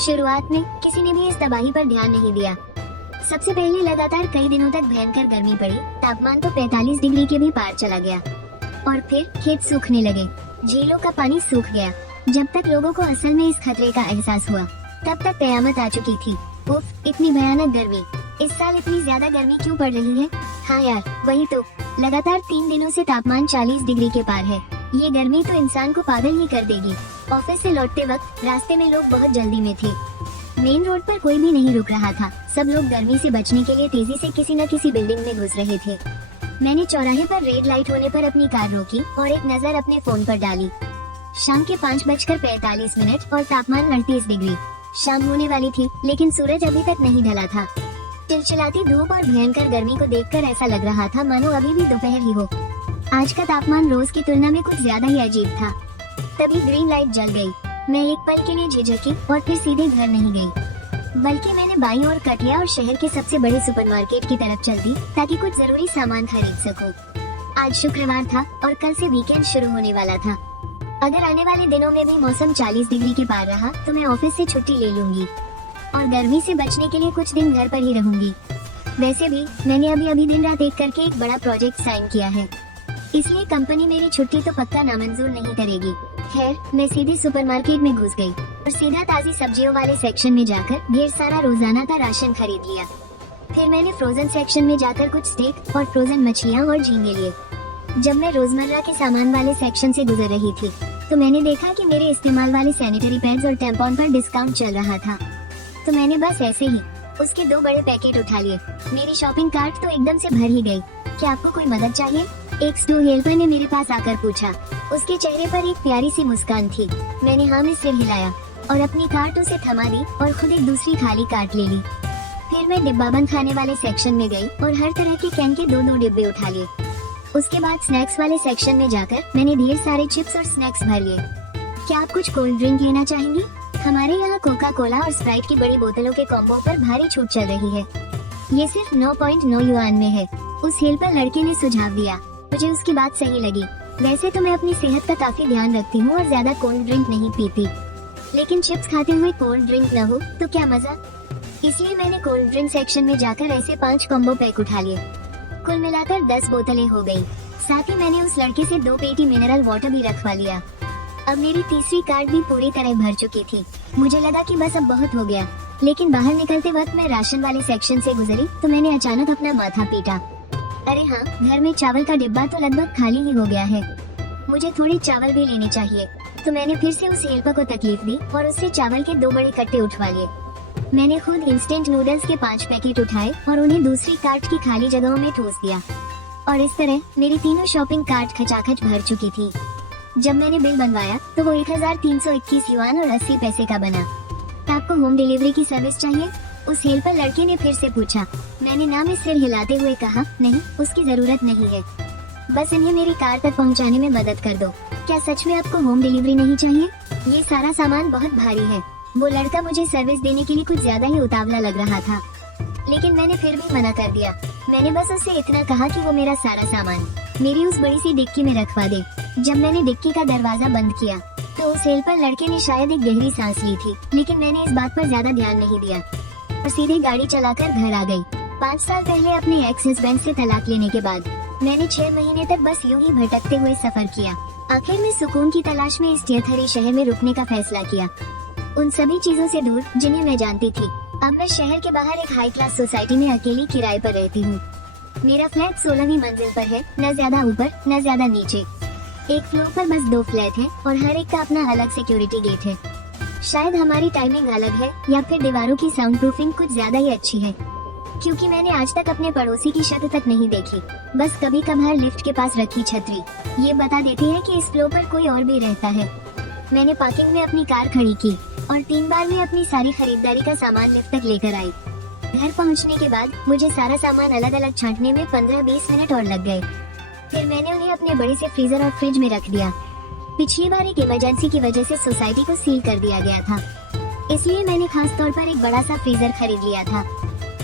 शुरुआत में किसी ने भी इस तबाही पर ध्यान नहीं दिया। सबसे पहले लगातार कई दिनों तक भयंकर गर्मी पड़ी, तापमान तो 45 डिग्री के भी पार चला गया। और फिर खेत सूखने लगे, झीलों का पानी सूख गया। जब तक लोगों को असल में इस खतरे का एहसास हुआ, तब तक कयामत आ चुकी थी। उफ, इतनी भयानक गर्मी। इस साल इतनी ज्यादा गर्मी क्यों पड़ रही है? हाँ यार, वही तो। लगातार 3 दिनों से तापमान 40 डिग्री के पार है। ये गर्मी तो इंसान को पागल ही कर देगी। ऑफिस से लौटते वक्त रास्ते में लोग बहुत जल्दी में थे। मेन रोड पर कोई भी नहीं रुक रहा था। सब लोग गर्मी से बचने के लिए तेजी से किसी न किसी बिल्डिंग में घुस रहे थे। मैंने चौराहे पर रेड लाइट होने पर अपनी कार रोकी और एक नजर अपने फोन पर डाली। शाम के 5:45 और तापमान 38 डिग्री। शाम होने वाली थी, लेकिन सूरज अभी तक नहीं ढला था। चिलचिलाती धूप और भयंकर गर्मी को देखकर ऐसा लग रहा था मानो अभी भी दोपहर ही हो। आज का तापमान रोज की तुलना में कुछ ज्यादा ही अजीब था। तभी ग्रीन लाइट जल गई। मैं एक पल के लिए झिझकी और फिर सीधे घर नहीं गई, बल्कि मैंने बाईं ओर कट लिया और शहर के सबसे बड़े सुपरमार्केट की तरफ चल दी ताकि कुछ जरूरी सामान खरीद सकूं। आज शुक्रवार था और कल से वीकेंड शुरू होने वाला था। अगर आने वाले दिनों में भी मौसम 40 डिग्री के पार रहा तो मैं ऑफिस से छुट्टी ले लूंगी और गर्मी से बचने के लिए कुछ दिन घर पर ही रहूंगी। वैसे भी मैंने अभी दिन रात एक करके एक बड़ा प्रोजेक्ट साइन किया है, इसलिए कंपनी मेरी छुट्टी तो पक्का नामंजूर नहीं करेगी। खैर, मैं सीधे सुपरमार्केट में घुस गई और सीधा ताजी सब्जियों वाले सेक्शन में जाकर ढेर सारा रोजाना का राशन खरीद लिया। फिर मैंने फ्रोजन सेक्शन में जाकर कुछ स्टेक और फ्रोजन मछलियाँ और झींगे लिए। जब मैं रोजमर्रा के सामान वाले सेक्शन से गुजर रही थी तो मैंने देखा कि मेरे इस्तेमाल वाले सैनिटरी पैड्स और टैम्पॉन पर डिस्काउंट चल रहा था, तो मैंने बस ऐसे ही उसके 2 बड़े पैकेट उठा लिए। मेरी शॉपिंग कार्ट तो एकदम से भर ही गई। क्या आपको कोई मदद चाहिए? एक स्टोर हेल्पर ने मेरे पास आकर पूछा। उसके चेहरे पर एक प्यारी सी मुस्कान थी। मैंने हाँ में सिर हिलाया और अपनी कार्ट उसे थमा दी और खुद एक दूसरी खाली कार्ट ले ली। फिर मैं डिब्बाबंद खाने वाले सेक्शन में गई और हर तरह के कैन के 2-2 डिब्बे उठा लिए। उसके बाद स्नैक्स वाले सेक्शन में जाकर मैंने ढेर सारे चिप्स और स्नैक्स भर लिए। क्या आप कुछ कोल्ड ड्रिंक लेना चाहेंगी? हमारे यहाँ कोका कोला और स्प्राइट की बड़ी बोतलों के कॉम्बो पर भारी छूट चल रही है। ये सिर्फ 9.9 युआन में है। उस हेल्पर लड़के ने सुझाव दिया। मुझे उसकी बात सही लगी। वैसे तो मैं अपनी सेहत का काफी ध्यान रखती हूँ और ज्यादा कोल्ड ड्रिंक नहीं पीती, लेकिन चिप्स खाते हुए कोल्ड ड्रिंक न हो तो क्या मजा। इसलिए मैंने कोल्ड ड्रिंक सेक्शन में जाकर ऐसे 5 कॉम्बो पैक उठा लिए। कुल मिलाकर 10 बोतलें हो गयी। साथ ही मैंने उस लड़के से 2 पेटी मिनरल वाटर भी रखवा लिया। अब मेरी तीसरी कार्ट भी पूरी तरह भर चुकी थी। मुझे लगा कि बस अब बहुत हो गया, लेकिन बाहर निकलते वक्त मैं राशन वाले सेक्शन से गुजरी तो मैंने अचानक अपना माथा पीटा। अरे हाँ, घर में चावल का डिब्बा तो लगभग खाली ही हो गया है। मुझे थोड़े चावल भी लेने चाहिए। तो मैंने फिर से उस हेल्पर को तकलीफ दी और उससे चावल के 2 बड़े कट्टे उठवा लिए। मैंने खुद इंस्टेंट नूडल्स के 5 पैकेट उठाए और उन्हें दूसरी कार्ट की खाली जगहों में ठूस दिया। और इस तरह मेरी तीनों शॉपिंग कार्ट खचाखच भर चुकी थी। जब मैंने बिल बनवाया तो वो 1321 युआन और 80 पैसे का बना। आपको होम डिलीवरी की सर्विस चाहिए? उस हेल्पर लड़के ने फिर से पूछा। मैंने ना में सिर हिलाते हुए कहा, नहीं, उसकी जरूरत नहीं है। बस इन्हें मेरी कार तक पहुंचाने में मदद कर दो। क्या सच में आपको होम डिलीवरी नहीं चाहिए? ये सारा सामान बहुत भारी है। वो लड़का मुझे सर्विस देने के लिए कुछ ज्यादा ही उतावला लग रहा था, लेकिन मैंने फिर भी मना कर दिया। मैंने बस उससे इतना कहा कि वो मेरा सारा सामान मेरी उस बड़ी सी डिक्की में रखवा दे। जब मैंने डिक्की का दरवाजा बंद किया तो उस हेल्पर लड़के ने शायद एक गहरी सांस ली थी, लेकिन मैंने इस बात पर ज्यादा ध्यान नहीं दिया और सीधे गाड़ी चलाकर घर आ गई। 5 साल पहले अपने एक्स हस्बैंड से तलाक लेने के बाद मैंने 6 महीने तक बस यूं ही भटकते हुए सफर किया। आखिर में सुकून की तलाश में इस टियथरी शहर में रुकने का फैसला किया, उन सभी चीजों से दूर जिन्हें मैं जानती थी। अब मैं शहर के बाहर एक हाई क्लास सोसाइटी में अकेली किराए पर रहती हूँ। मेरा फ्लैट 16वीं मंजिल पर है, न ज्यादा ऊपर न ज्यादा नीचे। एक फ्लोर पर बस 2 फ्लैट हैं और हर एक का अपना अलग सिक्योरिटी गेट है। शायद हमारी टाइमिंग अलग है या फिर दीवारों की साउंड प्रूफिंग कुछ ज्यादा ही अच्छी है, क्योंकि मैंने आज तक अपने पड़ोसी की छत तक नहीं देखी। बस कभी कभार लिफ्ट के पास रखी छतरी ये बता देती है कि इस फ्लोर पर कोई और भी रहता है। मैंने पार्किंग में अपनी कार खड़ी की और 3 बार में अपनी सारी खरीदारी का सामान लिफ्ट तक लेकर आई। घर पहुंचने के बाद मुझे सारा सामान अलग अलग छांटने में 15-20 मिनट और लग गए। फिर मैंने उन्हें अपने बड़े से फ्रीजर और फ्रिज में रख दिया। पिछली बार एक इमरजेंसी की वजह से सोसाइटी को सील कर दिया गया था, इसलिए मैंने खास तौर पर एक बड़ा सा फ्रीजर खरीद लिया था।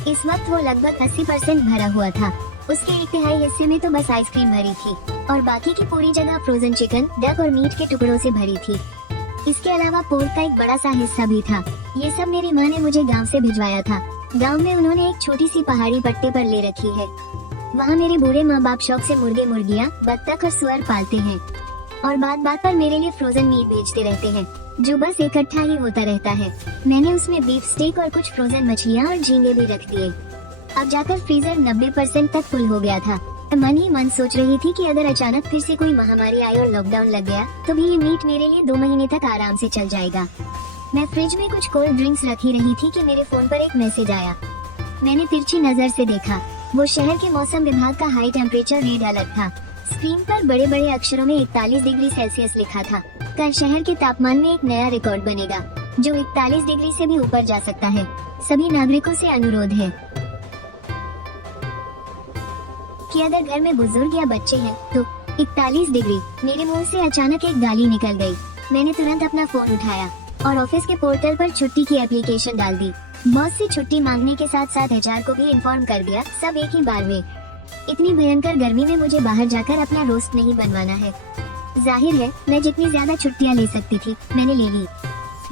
इस वक्त वो लगभग 80% भरा हुआ था। उसके 1/3 हिस्से में तो बस आइसक्रीम भरी थी और बाकी की पूरी जगह फ्रोजन चिकन, डक और मीट के टुकड़ों से भरी थी। इसके अलावा पोर्क का एक बड़ा सा हिस्सा भी था। ये सब मेरी माँ ने मुझे गांव से भिजवाया था। गांव में उन्होंने एक छोटी सी पहाड़ी पट्टे पर ले रखी है। वहाँ मेरे बूढ़े माँ बाप शौक से मुर्गे मुर्गियाँ, बत्तख और सुअर पालते हैं और बात बात पर मेरे लिए फ्रोजन मीट बेचते रहते हैं, जो बस इकट्ठा ही होता रहता है। मैंने उसमें बीफ स्टेक और कुछ फ्रोजन मछलियाँ और झींगे भी रख दिए। अब जाकर फ्रीजर 90% तक फुल हो गया था। मन ही मन सोच रही थी कि अगर अचानक फिर से कोई महामारी आई और लॉकडाउन लग गया तो भी ये मीट मेरे लिए 2 महीने तक आराम से चल जाएगा। मैं फ्रिज में कुछ कोल्ड ड्रिंक्स रखी रही थी कि मेरे फोन पर एक मैसेज आया। मैंने तिरछी नजर से देखा। वो शहर के मौसम विभाग का हाई टेम्परेचर रेड अलर्ट था। स्क्रीन पर बड़े बड़े अक्षरों में 41 डिग्री सेल्सियस लिखा था। कल शहर के तापमान में एक नया रिकॉर्ड बनेगा, जो 41 डिग्री से भी ऊपर जा सकता है। सभी नागरिकों से अनुरोध है कि अगर घर में बुजुर्ग या बच्चे हैं तो 41 डिग्री। मेरे मुंह से अचानक एक गाली निकल गई। मैंने तुरंत अपना फोन उठाया और ऑफिस के पोर्टल पर छुट्टी की एप्लीकेशन डाल दी। बॉस से छुट्टी मांगने के साथ साथ एचआर को भी इन्फॉर्म कर दिया, सब एक ही बार में। इतनी भयंकर गर्मी में मुझे बाहर जाकर अपना रोस्ट नहीं बनवाना है। जाहिर है मैं जितनी ज्यादा छुट्टियां ले सकती थी मैंने ले ली।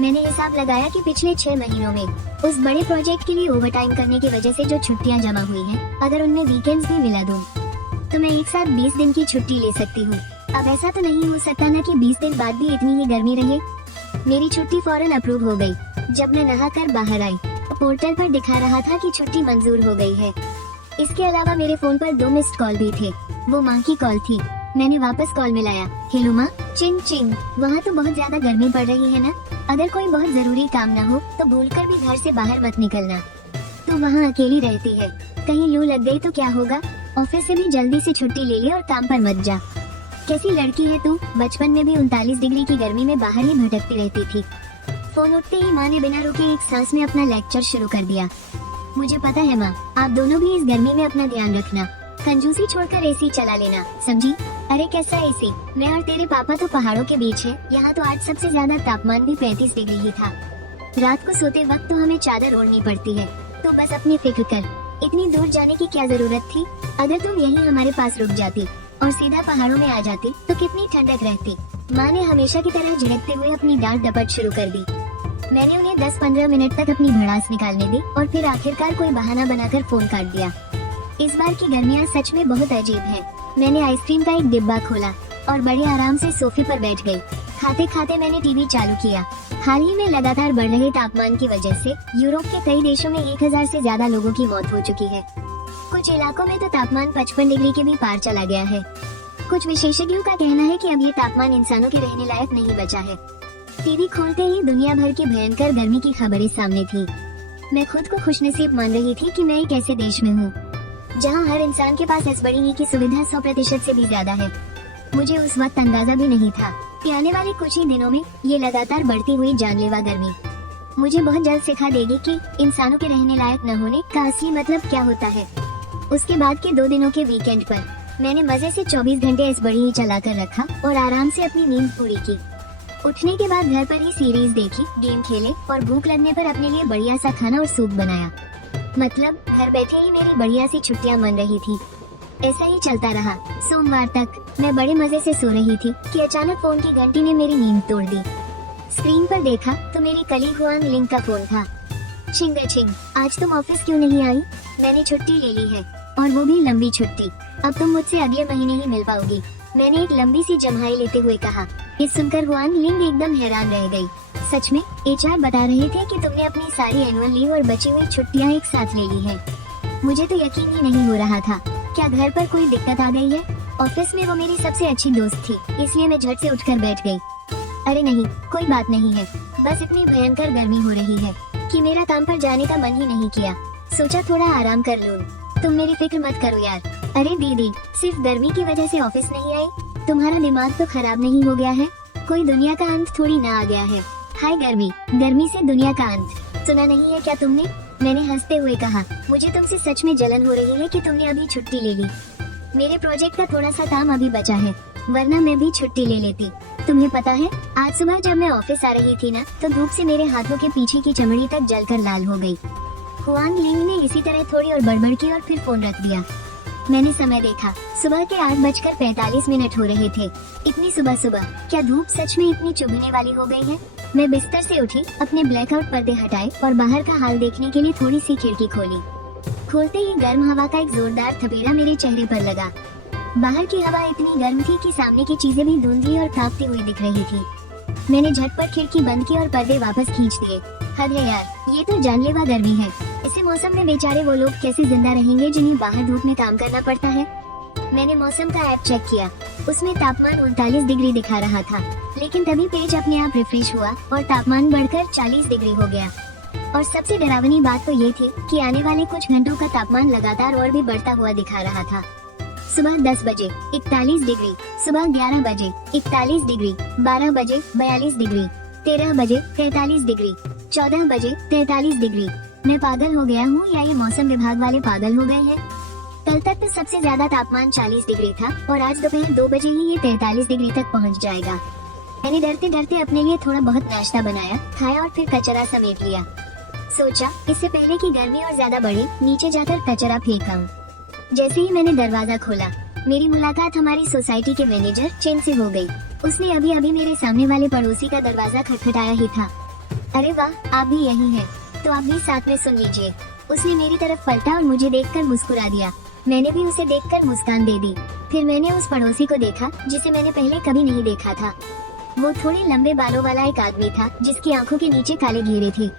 मैंने हिसाब लगाया कि पिछले 6 महीनों में उस बड़े प्रोजेक्ट के लिए ओवरटाइम करने की वजह से जो छुट्टियां जमा हुई हैं, अगर उनमें वीकेंड्स भी मिला दूं, तो मैं एक साथ 20 दिन की छुट्टी ले सकती हूँ। अब ऐसा तो नहीं हो सकता ना कि 20 दिन बाद भी इतनी ही गर्मी रहे। मेरी छुट्टी फौरन अप्रूव हो गई। जब मैं नहाकर बाहर आई तो पोर्टल पर दिखा रहा था कि छुट्टी मंजूर हो गई है। इसके अलावा मेरे फोन पर 2 मिस्ड कॉल भी थे। वो माँ की कॉल थी। मैंने वापस कॉल मिलाया। हेलो माँ। चिंग चिंग। वहाँ तो बहुत ज्यादा गर्मी पड़ रही है ना? अगर कोई बहुत जरूरी काम ना हो तो भूलकर भी घर से बाहर मत निकलना। तू वहाँ अकेली रहती है, कहीं लू लग गई तो क्या होगा? ऑफिस से भी जल्दी से छुट्टी ले ले और काम पर मत जा। कैसी लड़की है तू? बचपन में भी 39 डिग्री की गर्मी में बाहर ही भटकती रहती थी। फोन उठते ही माँ ने बिना रुके एक सांस में अपना लेक्चर शुरू कर दिया। मुझे पता है माँ, आप दोनों भी इस गर्मी में अपना ध्यान रखना। कंजूसी छोड़कर एसी चला लेना, समझी? अरे कैसा एसी? मैं और तेरे पापा तो पहाड़ों के बीच है। यहाँ तो आज सबसे ज्यादा तापमान भी 35 डिग्री ही था। रात को सोते वक्त तो हमें चादर ओढ़नी पड़ती है। तो बस अपनी फिक्र कर। इतनी दूर जाने की क्या जरूरत थी? अगर तुम यहीं हमारे पास रुक जाती और सीधा पहाड़ों में आ जाती तो कितनी ठंडक रहती। माँ ने हमेशा की तरह झिड़कते हुए अपनी डांट डपट शुरू कर दी। मैंने उन्हें 10-15 मिनट तक अपनी भड़ास निकालने दी और फिर आखिरकार कोई बहाना बनाकर फोन काट दिया। इस बार की गर्मियाँ सच में बहुत अजीब है। मैंने आइसक्रीम का एक डिब्बा खोला और बड़े आराम से सोफे पर बैठ गई। खाते खाते मैंने टीवी चालू किया। हाल ही में लगातार बढ़ रहे तापमान की वजह से यूरोप के कई देशों में 1000 से ज्यादा लोगों की मौत हो चुकी है। कुछ इलाकों में तो तापमान 55 डिग्री के भी पार चला गया है। कुछ विशेषज्ञों का कहना है कि अब ये तापमान इंसानों के रहने लायक नहीं बचा है। टीवी खोलते ही दुनिया भर की भयंकर गर्मी की खबरें सामने थी। मैं खुद को खुशनसीब मान रही थी कि मैं एक ऐसे देश में हूँ जहाँ हर इंसान के पास इस बड़ी ही की सुविधा 100% से भी ज्यादा है। मुझे उस वक्त अंदाजा भी नहीं था कि आने वाले कुछ ही दिनों में ये लगातार बढ़ती हुई जानलेवा गर्मी मुझे बहुत जल्द सिखा देगी कि इंसानों के रहने लायक न होने का असली मतलब क्या होता है। उसके बाद के 2 दिनों के वीकेंड पर मैंने मजे से 24 घंटे इस बड़ी ही चलाकर रखा और आराम से अपनी नींद पूरी की। उठने के बाद घर पर ही सीरीज देखी, गेम खेले और भूख लगने पर अपने लिए बढ़िया सा खाना और सूप बनाया। मतलब घर बैठे ही मेरी बढ़िया सी छुट्टियां मन रही थी। ऐसा ही चलता रहा। सोमवार तक मैं बड़े मजे से सो रही थी कि अचानक फोन की घंटी ने मेरी नींद तोड़ दी। स्क्रीन पर देखा तो मेरी कलीग हुआंग लिंग का फोन था। छिंग छिंग, आज तुम ऑफिस क्यों नहीं आई? मैंने छुट्टी ले ली है और वो भी लंबी छुट्टी। अब तुम मुझसे अगले महीने ही मिल पाओगी, मैंने एक लंबी सी जम्हाई लेते हुए कहा। ये सुनकर हुआंग लिंग एकदम हैरान रह गई। सच में एचआर बता रहे थे कि तुमने अपनी सारी एनुअल लीव और बची हुई छुट्टियां एक साथ ले ली है। मुझे तो यकीन ही नहीं हो रहा था। क्या घर पर कोई दिक्कत आ गई है? ऑफिस में वो मेरी सबसे अच्छी दोस्त थी, इसलिए मैं झट से उठकर बैठ गई। अरे नहीं, कोई बात नहीं है, बस इतनी भयंकर गर्मी हो रही है कि मेरा काम पर जाने का मन ही नहीं किया। सोचा थोड़ा आराम कर लूं। तुम मेरी फिक्र मत करो यार। अरे दीदी, सिर्फ गर्मी की वजह से ऑफिस नहीं आई? तुम्हारा दिमाग तो खराब नहीं हो गया है? कोई दुनिया का अंत थोड़ी ना आ गया है। हाय गर्मी, गर्मी से दुनिया का अंत सुना नहीं है क्या तुमने? मैंने हंसते हुए कहा। मुझे तुमसे सच में जलन हो रही है कि तुमने अभी छुट्टी ले ली। मेरे प्रोजेक्ट का थोड़ा सा काम अभी बचा है, वरना मैं भी छुट्टी ले लेती। तुम्हें पता है, आज सुबह जब मैं ऑफिस आ रही थी ना, तो धूप से मेरे हाथों के पीछे की चमड़ी तक जलकर लाल हो गई। हुआंग लिंग ने इसी तरह थोड़ी और बड़बड़ की और फिर फोन रख दिया। मैंने समय देखा, सुबह के 8:45 हो रहे थे। इतनी सुबह सुबह क्या धूप सच में इतनी चुभने वाली हो गई है? मैं बिस्तर से उठी, अपने ब्लैकआउट पर्दे हटाए और बाहर का हाल देखने के लिए थोड़ी सी खिड़की खोली। खोलते ही गर्म हवा का एक जोरदार थपेड़ा मेरे चेहरे पर लगा। बाहर की हवा इतनी गर्म थी कि सामने की चीजें भी धुंधली और कांपती हुई दिख रही थी। मैंने झटपट खिड़की बंद की और पर्दे वापस खींच दिए। हद है यार, ये तो जानलेवा गर्मी है। ऐसे मौसम में बेचारे वो लोग कैसे जिंदा रहेंगे जिन्हें बाहर धूप में काम करना पड़ता है। मैंने मौसम का ऐप चेक किया, उसमें तापमान 39 डिग्री दिखा रहा था, लेकिन तभी पेज अपने आप रिफ्रेश हुआ और तापमान बढ़कर 40 डिग्री हो गया। और सबसे डरावनी बात तो ये थी कि आने वाले कुछ घंटों का तापमान लगातार और भी बढ़ता हुआ दिखा रहा था। सुबह 10 बजे 41 डिग्री, सुबह 11 बजे 41 डिग्री, 12 बजे 42 डिग्री, 13 बजे 43 डिग्री, 14 बजे 43 डिग्री। मैं पागल हो गया हूँ या ये मौसम विभाग वाले पागल हो गए हैं? कल तक तो सबसे ज्यादा तापमान 40 डिग्री था और आज दोपहर 2 बजे ही ये 43 डिग्री तक पहुँच जाएगा। मैंने डरते डरते अपने लिए थोड़ा बहुत नाश्ता बनाया, खाया और फिर कचरा समेट लिया। सोचा इससे पहले कि गर्मी और ज्यादा बढ़े, नीचे जाकर कचरा फेंक आऊं। जैसे ही मैंने दरवाजा खोला, मेरी मुलाकात हमारी सोसाइटी के मैनेजर चेन से हो गई। उसने अभी अभी मेरे सामने वाले पड़ोसी का दरवाजा खटखटाया ही था। अरे वाह, आप भी यही हैं, तो आप भी साथ में सुन लीजिए। उसने मेरी तरफ पलटा और मुझे देखकर मुस्कुरा दिया। मैंने भी उसे देखकर मुस्कान दे दी। फिर मैंने उस पड़ोसी को देखा जिसे मैंने पहले कभी नहीं देखा था। वो थोड़े लंबे बालों वाला एक आदमी था जिसकी आंखों के नीचे काले घेरे थे।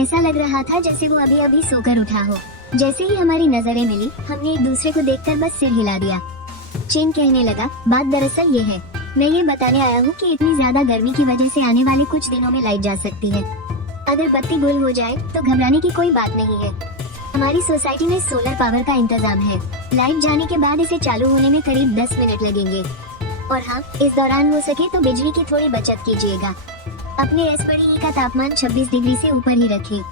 ऐसा लग रहा था जैसे वो अभी अभी सोकर उठा हो। जैसे ही हमारी नजरें मिली, हमने एक दूसरे को देखकर बस सिर हिला दिया। चेन कहने लगा, बात दरअसल ये है, मैं ये बताने आया हूँ कि इतनी ज्यादा गर्मी की वजह से आने वाले कुछ दिनों में लाइट जा सकती है। अगर बत्ती गुल हो जाए तो घबराने की कोई बात नहीं है। हमारी सोसाइटी में सोलर पावर का इंतजाम है। लाइट जाने के बाद इसे चालू होने में करीब 10 मिनट लगेंगे। और हाँ, इस दौरान हो सके तो बिजली की थोड़ी बचत कीजिएगा। अपने एसपीडी का तापमान 26 डिग्री से ऊपर ही रखिए।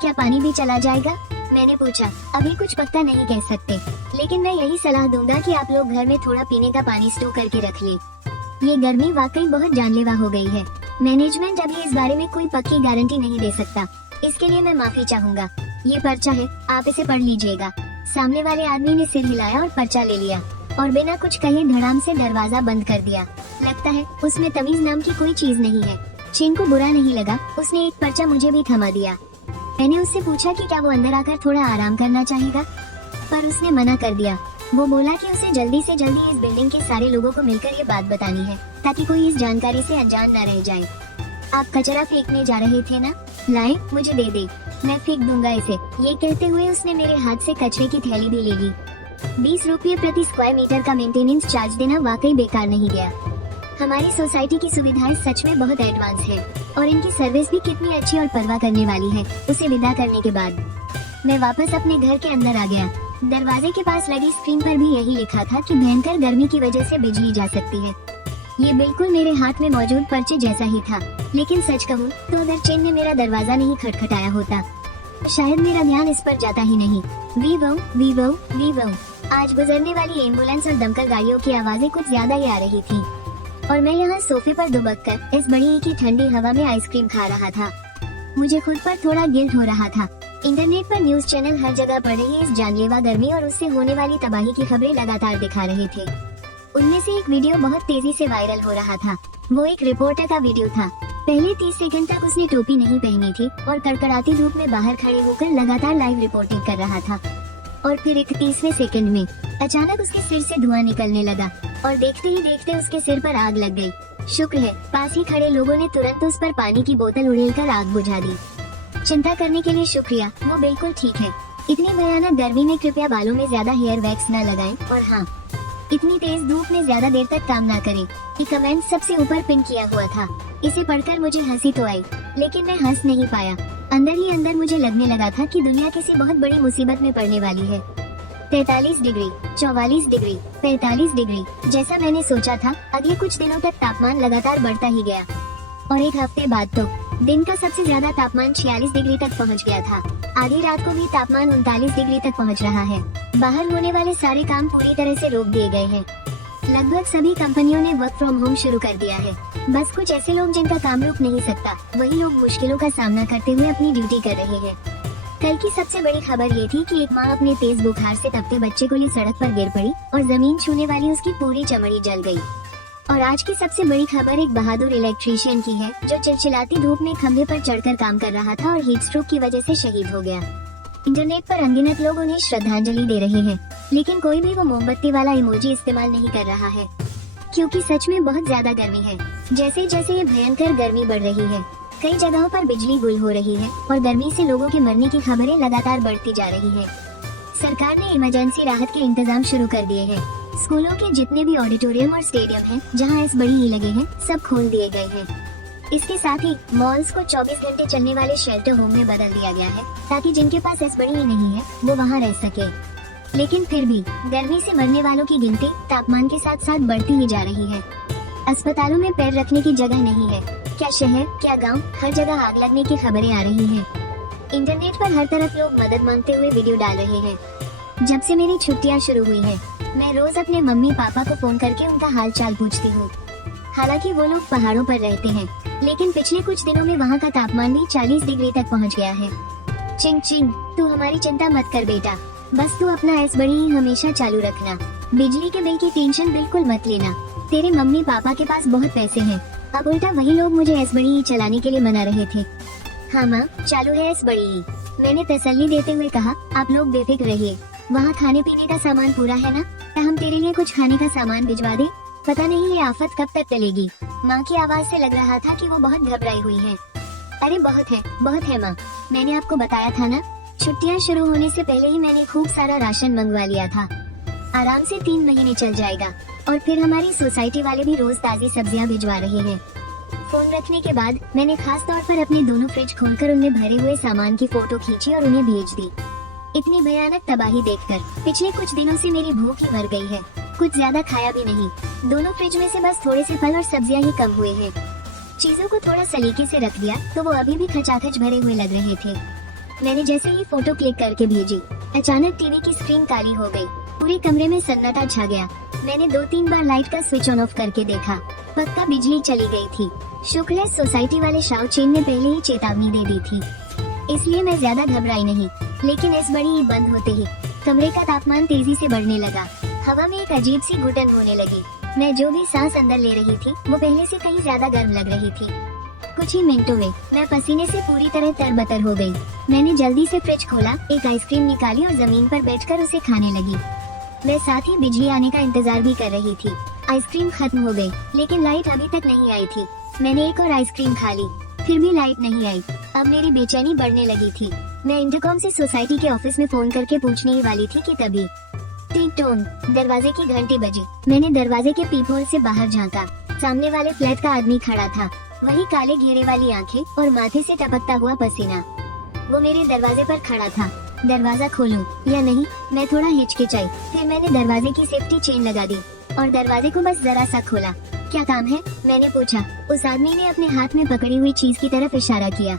क्या पानी भी चला जाएगा? मैंने पूछा। अभी कुछ पक्का नहीं कह सकते, लेकिन मैं यही सलाह दूंगा कि आप लोग घर में थोड़ा पीने का पानी स्टोर करके रख लें। ये गर्मी वाकई बहुत जानलेवा हो गई है। मैनेजमेंट अभी इस बारे में कोई पक्की गारंटी नहीं दे सकता, इसके लिए मैं माफी चाहूंगा। ये पर्चा है, आप इसे पढ़ लीजिएगा। सामने वाले आदमी ने सिर हिलाया और पर्चा ले लिया और बिना कुछ कहे धड़ाम से दरवाजा बंद कर दिया। लगता है उसमें तमीज नाम की कोई चीज नहीं है। चेन को बुरा नहीं लगा, उसने एक पर्चा मुझे भी थमा दिया। मैंने उससे पूछा कि क्या वो अंदर आकर थोड़ा आराम करना चाहेगा, पर उसने मना कर दिया। वो बोला कि उसे जल्दी से जल्दी इस बिल्डिंग के सारे लोगों को मिलकर ये बात बतानी है ताकि कोई इस जानकारी से अनजान न रह जाए। आप कचरा फेंकने जा रहे थे ना? लाए, मुझे दे दे, मैं फेंक दूंगा इसे। ये कहते हुए उसने मेरे हाथ से कचरे की थैली भी ले ली। 20 रुपये प्रति स्क्वायर मीटर का मेंटेनेंस चार्ज देना वाकई बेकार नहीं गया। हमारी सोसाइटी की सुविधाएं सच में बहुत एडवांस है और इनकी सर्विस भी कितनी अच्छी और परवाह करने वाली है। उसे विदा करने के बाद मैं वापस अपने घर के अंदर आ गया। दरवाजे के पास लगी स्क्रीन पर भी यही लिखा था कि भयंकर गर्मी की वजह से बिजली जा सकती है। ये बिल्कुल मेरे हाथ में मौजूद पर्चे जैसा ही था, लेकिन सच कहूँ तो अगर चेन ने मेरा दरवाजा नहीं खटखटाया होता शायद मेरा ध्यान इस पर जाता ही नहीं। Vivo Vivo Vivo. आज गुजरने वाली एम्बुलेंस और दमकल गाड़ियों की आवाजें कुछ ज्यादा ही आ रही थी और मैं यहाँ सोफे पर दुबक कर इस बड़ी की ठंडी हवा में आइसक्रीम खा रहा था। मुझे खुद पर थोड़ा गिल्ट हो रहा था। इंटरनेट पर न्यूज चैनल हर जगह पड़ रही इस जानलेवा गर्मी और उससे होने वाली तबाही की खबरें लगातार दिखा रहे थे। उनमें से एक वीडियो बहुत तेजी से वायरल हो रहा था। वो एक रिपोर्टर का वीडियो था। पहले 30 सेकंड तक उसने टोपी नहीं पहनी थी और कड़कड़ाती धूप में बाहर खड़े होकर लगातार लाइव रिपोर्टिंग कर रहा था। और फिर 31वें सेकंड में अचानक उसके सिर से धुआं निकलने लगा और देखते ही देखते उसके सिर पर आग लग गई। शुक्र है पास ही खड़े लोगों ने तुरंत उस पर पानी की बोतल उड़ेलकर आग बुझा दी। चिंता करने के लिए शुक्रिया, वो बिल्कुल ठीक है। इतनी भयानक गर्मी में कृपया बालों में ज्यादा हेयर वैक्स न लगाएं और हाँ, इतनी तेज धूप में ज्यादा देर तक काम ना करें। ये कमेंट सबसे ऊपर पिन किया हुआ था। इसे पढ़कर मुझे हंसी तो आई, लेकिन मैं हंस नहीं पाया। अंदर ही अंदर मुझे लगने लगा था कि दुनिया किसी बहुत बड़ी मुसीबत में पड़ने वाली है। 43 डिग्री, 44 डिग्री, 45 डिग्री, जैसा मैंने सोचा था। अगले कुछ दिनों तक तापमान लगातार बढ़ता ही गया और एक हफ्ते बाद तो दिन का सबसे ज्यादा तापमान 46 डिग्री तक पहुंच गया था। आधी रात को भी तापमान 39 डिग्री तक पहुंच रहा है। बाहर होने वाले सारे काम पूरी तरह से रोक दिए गए हैं। लगभग सभी कंपनियों ने वर्क फ्रॉम होम शुरू कर दिया है। बस कुछ ऐसे लोग जिनका काम रुक नहीं सकता, वही लोग मुश्किलों का सामना करते हुए अपनी ड्यूटी कर रहे हैं। कल की सबसे बड़ी खबर ये थी कि एक माँ अपने तेज बुखार से तपते बच्चे को लिए सड़क पर गिर पड़ी और जमीन छूने वाली उसकी पूरी चमड़ी जल गई। और आज की सबसे बड़ी खबर एक बहादुर इलेक्ट्रीशियन की है जो चिलचिलाती धूप में खंभे पर चढ़कर काम कर रहा था और हीट स्ट्रोक की वजह से शहीद हो गया। इंटरनेट पर अनगिनत लोग उन्हें श्रद्धांजलि दे रहे हैं, लेकिन कोई भी वो मोमबत्ती वाला इमोजी इस्तेमाल नहीं कर रहा है, क्योंकि सच में बहुत ज्यादा गर्मी है। जैसे जैसे ये भयंकर गर्मी बढ़ रही है, कई जगहों पर बिजली गुल हो रही है और गर्मी से लोगों के मरने की खबरें लगातार बढ़ती जा रही है। सरकार ने इमरजेंसी राहत के इंतजाम शुरू कर दिए हैं। स्कूलों के जितने भी ऑडिटोरियम और स्टेडियम हैं, जहां SBDE लगे हैं, सब खोल दिए गए हैं। इसके साथ ही मॉल्स को 24 घंटे चलने वाले शेल्टर होम में बदल दिया गया है, ताकि जिनके पास SBDE नहीं है वो वहां रह सके। लेकिन फिर भी गर्मी से मरने वालों की गिनती तापमान के साथ साथ बढ़ती ही जा रही है। अस्पतालों में पैर रखने की जगह नहीं है। क्या शहर, क्या गांव, हर जगह आग लगने की खबरें आ रही हैं। इंटरनेट पर हर तरफ लोग मदद मांगते हुए वीडियो डाल रहे हैं। जब से मेरी छुट्टियां शुरू हुई हैं, मैं रोज अपने मम्मी पापा को फोन करके उनका हाल चाल पूछती हूँ। हालांकि वो लोग पहाड़ों पर रहते हैं, लेकिन पिछले कुछ दिनों में वहाँ का तापमान भी 40 डिग्री तक पहुँच गया है। चिंग चिंग, तू हमारी चिंता मत कर बेटा, बस तू अपना SBDE हमेशा चालू रखना। बिजली के बिल की टेंशन बिल्कुल मत लेना। तेरे मम्मी पापा के पास बहुत पैसे हैं। अब उल्टा वही लोग मुझे SBDE चलाने के लिए मना रहे थे। हाँ माँ, चालू है SBDE, मैंने तसल्ली देते हुए कहा। आप लोग बेफिक्र रहिए, वहाँ खाने पीने का सामान पूरा है ना? हम तेरे लिए कुछ खाने का सामान भिजवा दे? पता नहीं ये आफत कब तक टलेगी। माँ की आवाज से लग रहा था कि वो बहुत घबराई हुई है। अरे बहुत है माँ, मैंने आपको बताया था ना, छुट्टियाँ शुरू होने से पहले ही मैंने खूब सारा राशन मंगवा लिया था। आराम से 3 महीने चल जाएगा। और फिर हमारी सोसाइटी वाले भी रोज ताज़ी सब्जियां भिजवा रहे हैं। फोन रखने के बाद मैंने खास तौर पर अपने दोनों फ्रिज खोलकर उनमें भरे हुए सामान की फोटो खींची और उन्हें भेज दी। इतनी भयानक तबाही देखकर पिछले कुछ दिनों से मेरी भूख ही मर गई है। कुछ ज्यादा खाया भी नहीं। दोनों फ्रिज में से बस थोड़े से फल और सब्जियां ही कम हुए हैं। चीजों को थोड़ा सलीके से रख दिया तो वो अभी भी खचाखच भरे हुए लग रहे थे। मैंने जैसे ही फोटो क्लिक करके भेजी, अचानक टीवी की स्क्रीन काली हो गई। पूरे कमरे में सन्नाटा छा गया। मैंने 2-3 बार लाइट का स्विच ऑन ऑफ करके देखा, पक्का बिजली चली गई थी। शुक्र है सोसाइटी वाले शाव चेन ने पहले ही चेतावनी दे दी थी, इसलिए मैं ज्यादा घबराई नहीं। लेकिन SBDE बंद होते ही कमरे का तापमान तेजी से बढ़ने लगा। हवा में एक अजीब सी घुटन होने लगी। मैं जो भी सांस अंदर ले रही थी वो पहले से कहीं ज्यादा गर्म लग रही थी। कुछ ही मिनटों में मैं पसीने से पूरी तरह तरबतर हो गई। मैंने जल्दी से फ्रिज खोला, एक आइसक्रीम निकाली और जमीन पर बैठकर उसे खाने लगी। मैं साथ ही बिजली आने का इंतजार भी कर रही थी। आइसक्रीम खत्म हो गई, लेकिन लाइट अभी तक नहीं आई थी। मैंने एक और आइसक्रीम खा ली, फिर भी लाइट नहीं आई। अब मेरी बेचैनी बढ़ने लगी थी। मैं इंटरकॉम से सोसाइटी के ऑफिस में फोन करके पूछने ही वाली थी कि तभी टिक टोन, दरवाजे की घंटी बजी। मैंने दरवाजे के पीप होल से बाहर झांका। सामने वाले फ्लैट का आदमी खड़ा था, वही काले घेरे वाली आंखें और माथे से टपकता हुआ पसीना। वो मेरे दरवाजे पर खड़ा था। दरवाजा खोलूं या नहीं, मैं थोड़ा हिचकिचाई। फिर मैंने दरवाजे की सेफ्टी चेन लगा दी और दरवाजे को बस जरा सा खोला। क्या काम है? मैंने पूछा। उस आदमी ने अपने हाथ में पकड़ी हुई चीज की तरफ इशारा किया।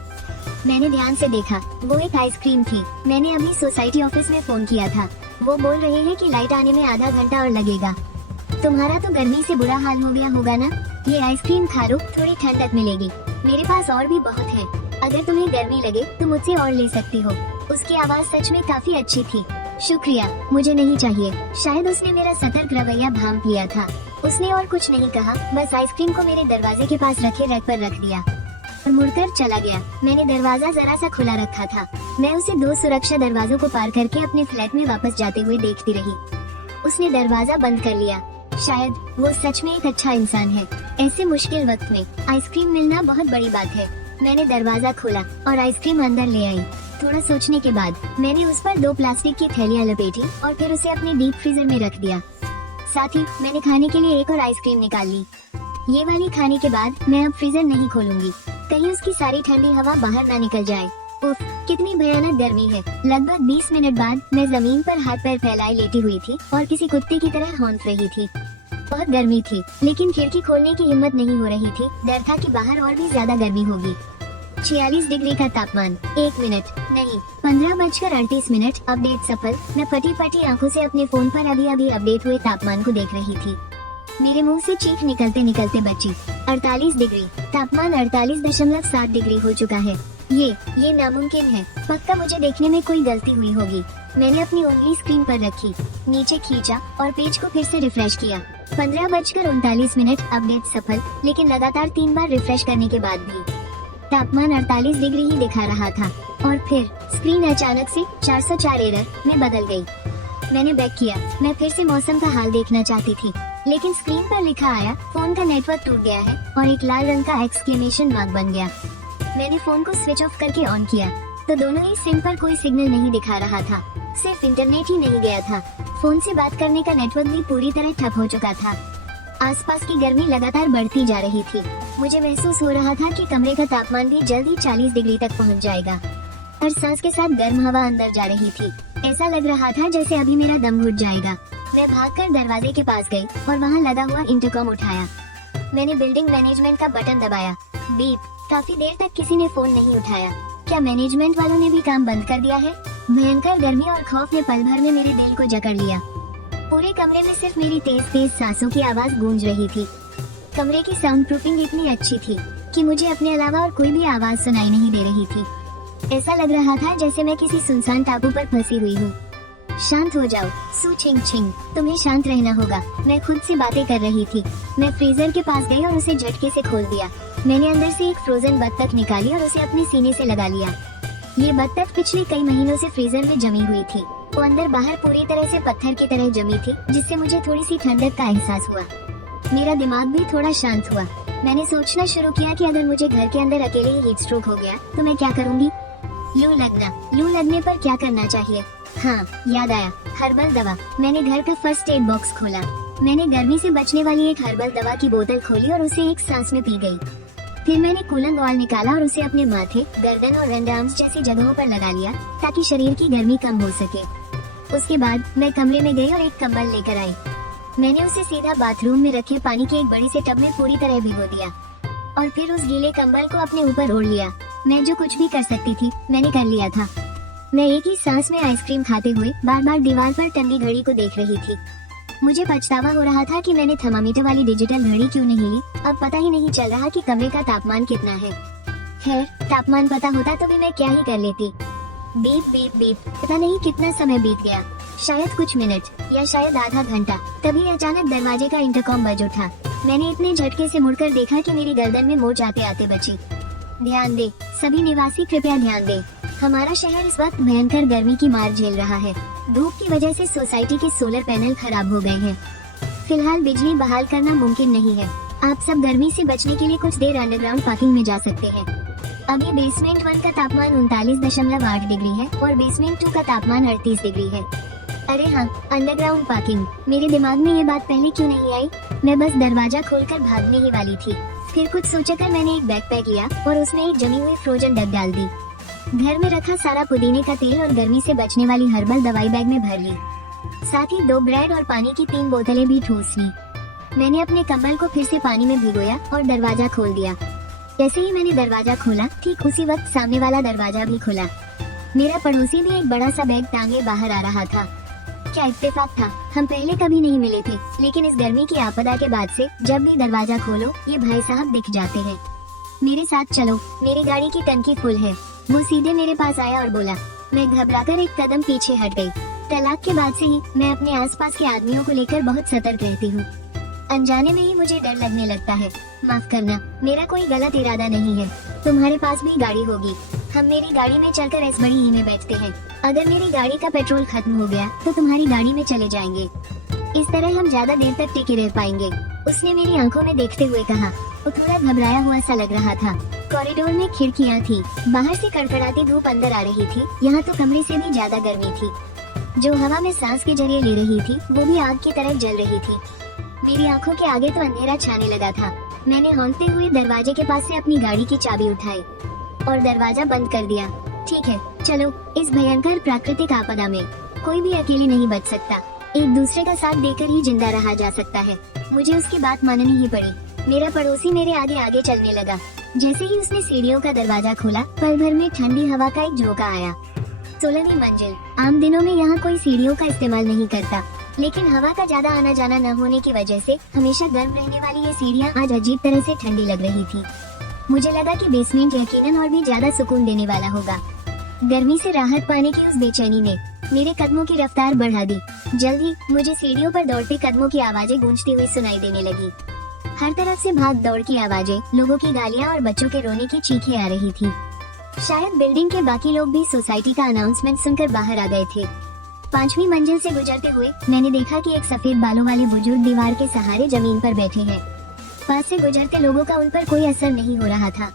मैंने ध्यान से देखा, वो एक आइसक्रीम थी। मैंने अभी सोसाइटी ऑफिस में फोन किया था। वो बोल रहे हैं कि लाइट आने में आधा घंटा और लगेगा। तुम्हारा तो गर्मी से बुरा हाल हो गया होगा ना? ये आइसक्रीम खा लो, थोड़ी ठंडक मिलेगी। मेरे पास और भी बहुत है, अगर तुम्हें गर्मी लगे तो मुझसे और ले सकती हो। उसकी आवाज सच में काफी अच्छी थी। शुक्रिया, मुझे नहीं चाहिए। शायद उसने मेरा सतर्क रवैया भांप लिया था। उसने और कुछ नहीं कहा, बस आइसक्रीम को मेरे दरवाजे के पास रखे रैक पर रख दिया और मुड़कर चला गया। मैंने दरवाजा जरा सा खुला रखा था। मैं उसे 2 सुरक्षा दरवाजों को पार करके अपने फ्लैट में वापस जाते हुए देखती रही। उसने दरवाजा बंद कर लिया। शायद वो सच में एक अच्छा इंसान है। ऐसे मुश्किल वक्त में आइसक्रीम मिलना बहुत बड़ी बात है। मैंने दरवाजा खोला और आइसक्रीम अंदर ले आई। थोड़ा सोचने के बाद मैंने उस पर 2 प्लास्टिक की थैलियां लपेटी और फिर उसे अपने डीप फ्रीजर में रख दिया। साथ ही मैंने खाने के लिए एक और आइसक्रीम निकाल ली। ये वाली खाने के बाद मैं अब फ्रीजर नहीं खोलूंगी, कहीं उसकी सारी ठंडी हवा बाहर ना निकल जाए। उफ, कितनी भयानक गर्मी है। लगभग 20 मिनट बाद मैं जमीन पर हाथ पैर फैलाए लेटी हुई थी और किसी कुत्ते की तरह हौंक रही थी। बहुत गर्मी थी, लेकिन खिड़की खोलने की हिम्मत नहीं हो रही थी। डर था कि बाहर और भी ज्यादा गर्मी होगी। 46 डिग्री का तापमान। 1 मिनट नहीं, 15:38। अपडेट सफल। मैं फटी फटी आंखों से अपने फोन पर अभी अपडेट हुए तापमान को देख रही थी। मेरे मुंह से चीख निकलते निकलते बची। 48 डिग्री। तापमान 48.7 डिग्री हो चुका है। ये नामुमकिन है। पक्का मुझे देखने में कोई गलती हुई होगी। मैंने अपनी उंगली स्क्रीन पर रखी, नीचे खींचा और पेज को फिर से रिफ्रेश किया। 15:39 अपडेट सफल, लेकिन लगातार 3 बार रिफ्रेश करने के बाद भी तापमान 48 डिग्री ही दिखा रहा था। और फिर स्क्रीन अचानक से 404 एरर में बदल गई। मैंने बैक किया। मैं फिर से मौसम का हाल देखना चाहती थी, लेकिन स्क्रीन पर लिखा आया फोन का नेटवर्क टूट गया है और एक लाल रंग का एक्सक्लेमेशन मार्क बन गया। मैंने फोन को स्विच ऑफ करके ऑन किया तो दोनों ही सिम पर कोई सिग्नल नहीं दिखा रहा था, सिर्फ इंटरनेट ही नहीं गया था। फोन से बात करने का नेटवर्क भी पूरी तरह ठप हो चुका था। आसपास की गर्मी लगातार बढ़ती जा रही थी। मुझे महसूस हो रहा था कि कमरे का तापमान भी जल्द ही 40 डिग्री तक पहुंच जाएगा। हर सांस के साथ गर्म हवा अंदर जा रही थी। ऐसा लग रहा था जैसे अभी मेरा दम घुट जाएगा। मैं भागकर दरवाजे के पास गई और वहां लगा हुआ इंटरकॉम उठाया। मैंने बिल्डिंग मैनेजमेंट का बटन दबाया। बीप। काफी देर तक किसी ने फोन नहीं उठाया। क्या मैनेजमेंट वालों ने भी काम बंद कर दिया है? भयंकर गर्मी और खौफ ने पल भर में मेरे दिल को जकड़ लिया। पूरे कमरे में सिर्फ मेरी तेज तेज सांसों की आवाज गूंज रही थी। कमरे की साउंड प्रूफिंग इतनी अच्छी थी कि मुझे अपने अलावा और कोई भी आवाज सुनाई नहीं दे रही थी। ऐसा लग रहा था जैसे मैं किसी सुनसान टापू पर फंसी हुई हूँ। शांत हो जाओ, सू छिंग छिंग, तुम्हें शांत रहना होगा। मैं खुद से बातें कर रही थी। मैं फ्रीजर के पास गई और उसे झटके से खोल दिया। मैंने अंदर से एक फ्रोजन बत्तख निकाली और उसे अपने सीने से लगा लिया। ये बत्तख पिछले कई महीनों से फ्रीजर में जमी हुई थी। वो अंदर बाहर पूरी तरह से पत्थर की तरह जमी थी, जिससे मुझे थोड़ी सी ठंडक का एहसास हुआ। मेरा दिमाग भी थोड़ा शांत हुआ। मैंने सोचना शुरू किया कि अगर मुझे घर के अंदर अकेले ही हीट स्ट्रोक हो गया तो मैं क्या करूँगी। लू लगने पर क्या करना चाहिए? हाँ, याद आया, हर्बल दवा। मैंने घर का फर्स्ट एड बॉक्स खोला। मैंने गर्मी से बचने वाली एक हर्बल दवा की बोतल खोली और उसे एक सांस में पी गई। फिर मैंने कूलिंग ऑयल निकाला और उसे अपने माथे, गर्दन और अंडर आर्म्स जैसी जगहों पर लगा लिया ताकि शरीर की गर्मी कम हो सके। उसके बाद मैं कमरे में गई और एक कंबल लेकर आई। मैंने उसे सीधा बाथरूम में रखे पानी के एक बड़ी से टब में पूरी तरह भिगो दिया और फिर उस गीले कंबल को अपने ऊपर ओढ़ लिया। मैं जो कुछ भी कर सकती थी मैंने कर लिया था। मैं एक ही सांस में आइसक्रीम खाते हुए बार बार दीवार पर टंगी घड़ी को देख रही थी। मुझे पछतावा हो रहा था कि मैंने थर्मामीटर वाली डिजिटल घड़ी क्यों नहीं ली। अब पता ही नहीं चल रहा कि कमरे का तापमान कितना है। खैर, तापमान पता होता तो भी मैं क्या ही कर लेती। Beep beep beep. पता नहीं कितना समय बीत गया, शायद कुछ मिनट या शायद आधा घंटा। तभी अचानक दरवाजे का इंटरकॉम बज उठा। मैंने इतने झटके से मुड़कर देखा कि मेरी गर्दन में मोच आते आते बची। ध्यान दे, सभी निवासी कृपया ध्यान दे। हमारा शहर इस वक्त भयंकर गर्मी की मार झेल रहा है। धूप की वजह से सोसाइटी के सोलर पैनल खराब हो गए हैं। फिलहाल बिजली बहाल करना मुमकिन नहीं है। आप सब गर्मी से बचने के लिए कुछ देर अंडरग्राउंड पार्किंग में जा सकते हैं। अभी बेसमेंट 1 का तापमान 39.8 डिग्री है और बेसमेंट 2 का तापमान 38 डिग्री है। अरे हाँ, अंडरग्राउंड पार्किंग। मेरे दिमाग में ये बात पहले क्यों नहीं आई? मैं बस दरवाजा खोलकर भागने ही वाली थी। फिर कुछ सोचकर मैंने एक बैकपैक लिया और उसमें एक जमी हुई फ्रोजन डक डाल दी। घर में रखा सारा पुदीने का तेल और गर्मी से बचने वाली हर्बल दवाई बैग में भर ली। साथ ही 2 ब्रेड और पानी की 3 बोतलें भी ठूस ली। मैंने अपने कंबल को फिर से पानी में भिगोया और दरवाजा खोल दिया। जैसे ही मैंने दरवाजा खोला, ठीक उसी वक्त सामने वाला दरवाजा भी खुला। मेरा पड़ोसी भी एक बड़ा सा बैग टांगे बाहर आ रहा था। क्या इत्तेफाक था, हम पहले कभी नहीं मिले थे, लेकिन इस गर्मी की आपदा के बाद से जब भी दरवाजा खोलो ये भाई साहब दिख जाते हैं। मेरे साथ चलो, मेरी गाड़ी की टंकी फुल है। वो सीधे मेरे पास आया और बोला। मैं घबराकर एक कदम पीछे हट गई। तलाक के बाद से ही मैं अपने आसपास के आदमियों को लेकर बहुत सतर्क रहती हूँ। अनजाने में ही मुझे डर लगने लगता है। माफ करना, मेरा कोई गलत इरादा नहीं है। तुम्हारे पास भी गाड़ी होगी। हम मेरी गाड़ी में चलकर इस बड़ी ई में बैठते हैं। अगर मेरी गाड़ी का पेट्रोल खत्म हो गया तो तुम्हारी गाड़ी में चले जाएंगे। इस तरह हम ज्यादा देर तक टिके रह पाएंगे। उसने मेरी आंखों में देखते हुए कहा। वो थोड़ा घबराया हुआ सा लग रहा था। कॉरिडोर में खिड़कियाँ थी। बाहर से कड़कड़ाती धूप अंदर आ रही थी। यहाँ तो कमरे से भी ज्यादा गर्मी थी। जो हवा में सांस के जरिए ले रही थी वो भी आग की तरह जल रही थी। मेरी आंखों के आगे तो अंधेरा छाने लगा था। मैंने हौंकते हुए दरवाजे के पास से अपनी गाड़ी की चाबी उठाई और दरवाजा बंद कर दिया। ठीक है, चलो, इस भयंकर प्राकृतिक आपदा में कोई भी अकेले नहीं बच सकता। एक दूसरे का साथ देकर ही जिंदा रहा जा सकता है। मुझे उसकी बात माननी ही पड़ी। मेरा पड़ोसी मेरे आगे आगे चलने लगा। जैसे ही उसने सीढ़ियों का दरवाजा खोला, पल भर में ठंडी हवा का एक झोंका आया। 16वीं मंजिल। आम दिनों में यहाँ कोई सीढ़ियों का इस्तेमाल नहीं करता, लेकिन हवा का ज्यादा आना जाना न होने की वजह से हमेशा गर्म रहने वाली ये सीढ़ियाँ आज अजीब तरह से ठंडी लग रही थी। मुझे लगा कि बेसमेंट यकीनन और भी ज्यादा सुकून देने वाला होगा। गर्मी से राहत पाने की उस बेचैनी ने मेरे कदमों की रफ्तार बढ़ा दी। जल्दी मुझे सीढ़ियों पर दौड़ते कदमों की आवाजें गूंजती हुई सुनाई देने लगी। हर तरफ से भाग दौड़ की आवाजें, लोगों की गालियां और बच्चों के रोने की चीखें आ रही थी। शायद बिल्डिंग के बाकी लोग भी सोसाइटी का अनाउंसमेंट सुनकर बाहर आ गए थे। 5वीं मंजिल से गुजरते हुए मैंने देखा कि एक सफेद बालों वाले बुजुर्ग दीवार के सहारे जमीन पर बैठे हैं। पास से गुजरते लोगों का उन पर कोई असर नहीं हो रहा था।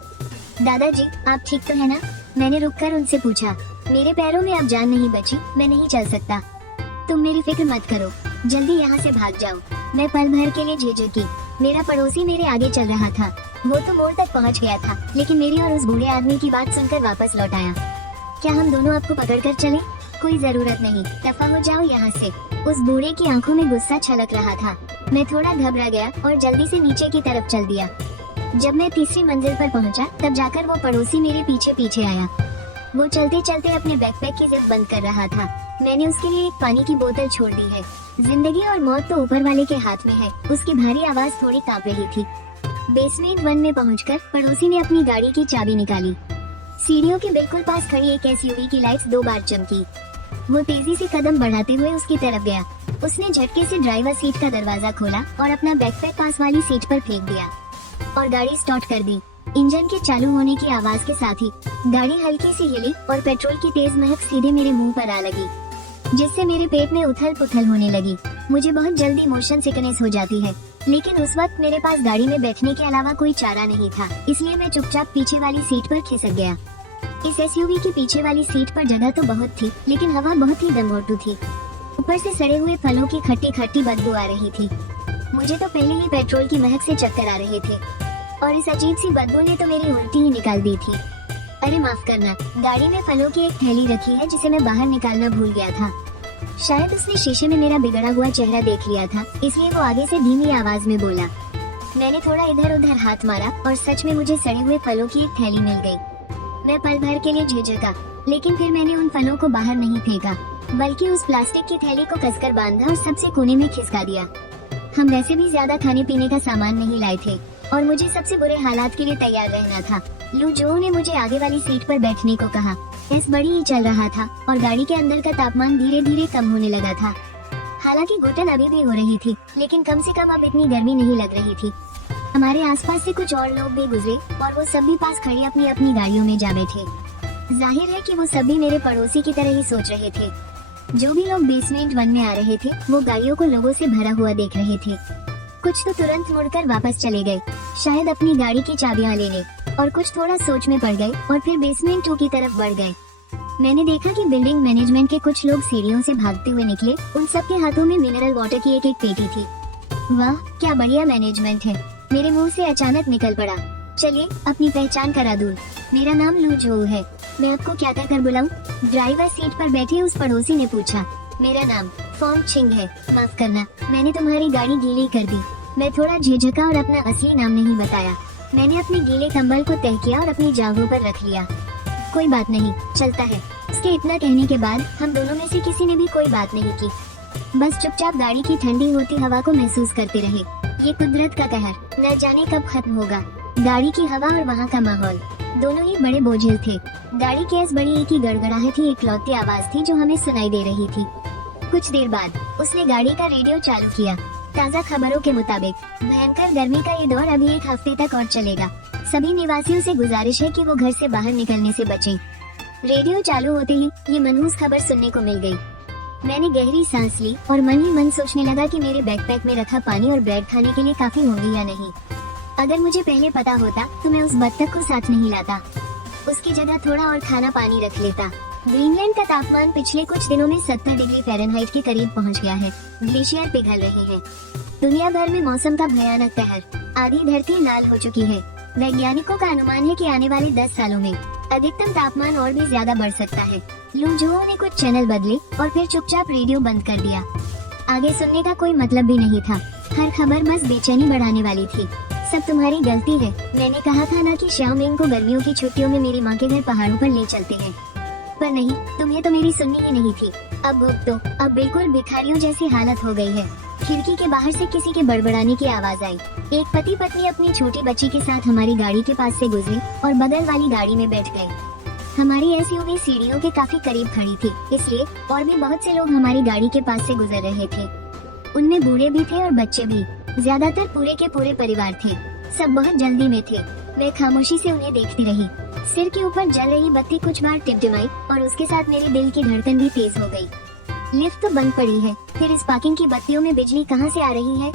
दादाजी, आप ठीक तो है ना? मैंने रुककर उनसे पूछा। मेरे पैरों में अब जान नहीं बची, मैं नहीं चल सकता। तुम मेरी फिक्र मत करो, जल्दी यहाँ से भाग जाओ। मैं पल भर के लिए झिझकी। मेरा पड़ोसी मेरे आगे चल रहा था। वो तो मोड़ तक पहुँच गया था, लेकिन मेरी और उस बूढ़े आदमी की बात सुनकर वापस लौट आया। क्या हम दोनों आपको पकड़ कर चले? कोई जरूरत नहीं, दफा हो जाओ यहाँ से। उस बूढ़े की आंखों में गुस्सा छलक रहा था। मैं थोड़ा घबरा गया और जल्दी से नीचे की तरफ चल दिया। जब मैं तीसरी मंजिल पर पहुंचा, तब जाकर वो पड़ोसी मेरे पीछे पीछे आया। वो चलते चलते अपने बैकपैक की जिप बंद कर रहा था। मैंने उसके लिए एक पानी की बोतल छोड़ दी है। जिंदगी और मौत तो ऊपर वाले के हाथ में है। उसकी भारी आवाज थोड़ी कांप रही थी। बेसमेंट 1 में पहुंचकर पड़ोसी ने अपनी गाड़ी की चाबी निकाली। सीढ़ियों के बिल्कुल पास खड़ी एक एसयूवी की लाइट्स 2 बार चमकी। वो तेजी से कदम बढ़ाते हुए उसकी तरफ गया। उसने झटके से ड्राइवर सीट का दरवाजा खोला और अपना बैकपैक पास वाली सीट पर फेंक दिया और गाड़ी स्टार्ट कर दी। इंजन के चालू होने की आवाज के साथ ही गाड़ी हल्की सी हिली और पेट्रोल की तेज महक सीधे मेरे मुंह पर आ लगी, जिससे मेरे पेट में उथल पुथल होने लगी। मुझे बहुत जल्दी मोशन सिकनेस हो जाती है, लेकिन उस वक्त मेरे पास गाड़ी में बैठने के अलावा कोई चारा नहीं था, इसलिए मैं चुपचाप पीछे वाली सीट पर खिसक गया। इस एसयूवी की पीछे वाली सीट पर जगह तो बहुत थी, लेकिन हवा बहुत ही दमघोटू थी। ऊपर से सड़े हुए फलों की खट्टी खट्टी बदबू आ रही थी। मुझे तो पहले ही पेट्रोल की महक से चक्कर आ रहे थे और इस अजीब सी बदबू ने तो मेरी उल्टी ही निकाल दी थी। अरे माफ करना, गाड़ी में फलों की एक थैली रखी है जिसे मैं बाहर निकालना भूल गया था। शायद उसने शीशे में मेरा बिगड़ा हुआ चेहरा देख लिया था, इसलिए वो आगे से धीमी आवाज में बोला। मैंने थोड़ा इधर उधर हाथ मारा और सच में मुझे सड़े हुए फलों की एक थैली मिल गई। मैं पल भर के लिए झिझका, लेकिन फिर मैंने उन फलों को बाहर नहीं फेंका, बल्कि उस प्लास्टिक की थैली को कसकर बांधा और सबसे कोने में खिसका दिया। हम वैसे भी ज्यादा खाने पीने का सामान नहीं लाए थे और मुझे सबसे बुरे हालात के लिए तैयार रहना था। लू जो ने मुझे आगे वाली सीट पर बैठने को कहा। एस बड़ी ही चल रहा था और गाड़ी के अंदर का तापमान धीरे धीरे कम होने लगा था। हालांकि घुटन अभी भी हो रही थी, लेकिन कम से कम अब इतनी गर्मी नहीं लग रही थी। हमारे आसपास से कुछ और लोग भी गुजरे और वो सब भी पास खड़े अपनी अपनी गाड़ियों में जा बैठे। जाहिर है कि वो सभी मेरे पड़ोसी की तरह ही सोच रहे थे। जो भी लोग बेसमेंट 1 में आ रहे थे, वो गाड़ियों को लोगों से भरा हुआ देख रहे थे। कुछ तो तुरंत मुड़कर वापस चले गए, शायद अपनी गाड़ी की चाबियां लेने, और कुछ थोड़ा सोच में पड़ गए और फिर बेसमेंट 2 की तरफ बढ़ गए। मैंने देखा कि बिल्डिंग मैनेजमेंट के कुछ लोग सीढ़ियों से भागते हुए निकले। उन सबके हाथों में मिनरल वाटर की एक एक पेटी थी। वाह, क्या बढ़िया मैनेजमेंट है, मेरे मुंह से अचानक निकल पड़ा। चलिए अपनी पहचान करा दूं। मेरा नाम लू जो है। मैं आपको क्या कहकर बुलाऊं? ड्राइवर सीट पर बैठे उस पड़ोसी ने पूछा। मेरा नाम फॉन्ग छिंग है। माफ करना, मैंने तुम्हारी गाड़ी गीली कर दी। मैं थोड़ा झिझका और अपना असली नाम नहीं बताया। मैंने अपने गीले कंबल को तह किया और अपनी जांघों पर रख लिया। कोई बात नहीं, चलता है। उसके इतना कहने के बाद हम दोनों में से किसी ने भी कोई बात नहीं की, बस चुपचाप गाड़ी की ठंडी होती हवा को महसूस करते रहे। ये कुदरत का कहर न जाने कब खत्म होगा। गाड़ी की हवा और वहाँ का माहौल दोनों ही बड़े बोझिल थे। गाड़ी की इस बड़ी की गड़गड़ाहट ही इकलौती आवाज थी जो हमें सुनाई दे रही थी। कुछ देर बाद उसने गाड़ी का रेडियो चालू किया। ताज़ा खबरों के मुताबिक भयंकर गर्मी का ये दौर अभी 1 हफ्ते तक और चलेगा। सभी निवासियों से गुजारिश है कि वो घर से बाहर निकलने से बचें। रेडियो चालू होते ही ये मनहूस खबर सुनने को मिल गई। मैंने गहरी सांस ली और मन ही मन सोचने लगा कि मेरे बैकपैक में रखा पानी और ब्रेड खाने के लिए काफी होंगे या नहीं। अगर मुझे पहले पता होता तो मैं उस बत्तख को साथ नहीं लाता, उसकी जगह थोड़ा और खाना पानी रख लेता। ग्रीनलैंड का तापमान पिछले कुछ दिनों में 70 डिग्री फ़ारेनहाइट के करीब पहुंच गया है। ग्लेशियर पिघल रहे हैं। दुनिया भर में मौसम का भयानक कहर। आधी धरती लाल हो चुकी है। वैज्ञानिकों का अनुमान है कि आने वाले 10 सालों में अधिकतम तापमान और भी ज्यादा बढ़ सकता है। लूजो ने कुछ चैनल बदले और फिर चुपचाप रेडियो बंद कर दिया। आगे सुनने का कोई मतलब भी नहीं था। हर खबर बस बेचैनी बढ़ाने वाली थी। सब तुम्हारी गलती है। मैंने कहा था ना कि श्याओमिंग को गर्मियों की छुट्टियों में मेरी माँ के घर पहाड़ों पर ले चलते हैं, पर नहीं, तुम्हें तो मेरी सुननी ही नहीं थी। अब भुगतो। अब बिल्कुल भिखारियों जैसी हालत हो गई है। खिड़की के बाहर से किसी के बड़बड़ाने की आवाज आई। एक पति पत्नी अपनी छोटी बच्ची के साथ हमारी गाड़ी के पास से गुजरे और बगल वाली गाड़ी में बैठ गए। हमारी एसयूवी सीढ़ियों के काफी करीब खड़ी थी, इसलिए और भी बहुत से लोग हमारी गाड़ी के पास से गुजर रहे थे। उनमें बूढ़े भी थे और बच्चे भी, ज्यादातर पूरे के पूरे परिवार थे। सब बहुत जल्दी में थे। मैं खामोशी से उन्हें देखती रही। सिर के ऊपर जल रही बत्ती कुछ बार टिमटिमाई और उसके साथ मेरे दिल की धड़कन भी तेज हो गई। लिफ्ट तो बंद पड़ी है, फिर इस पार्किंग की बत्तियों में बिजली कहाँ से आ रही है?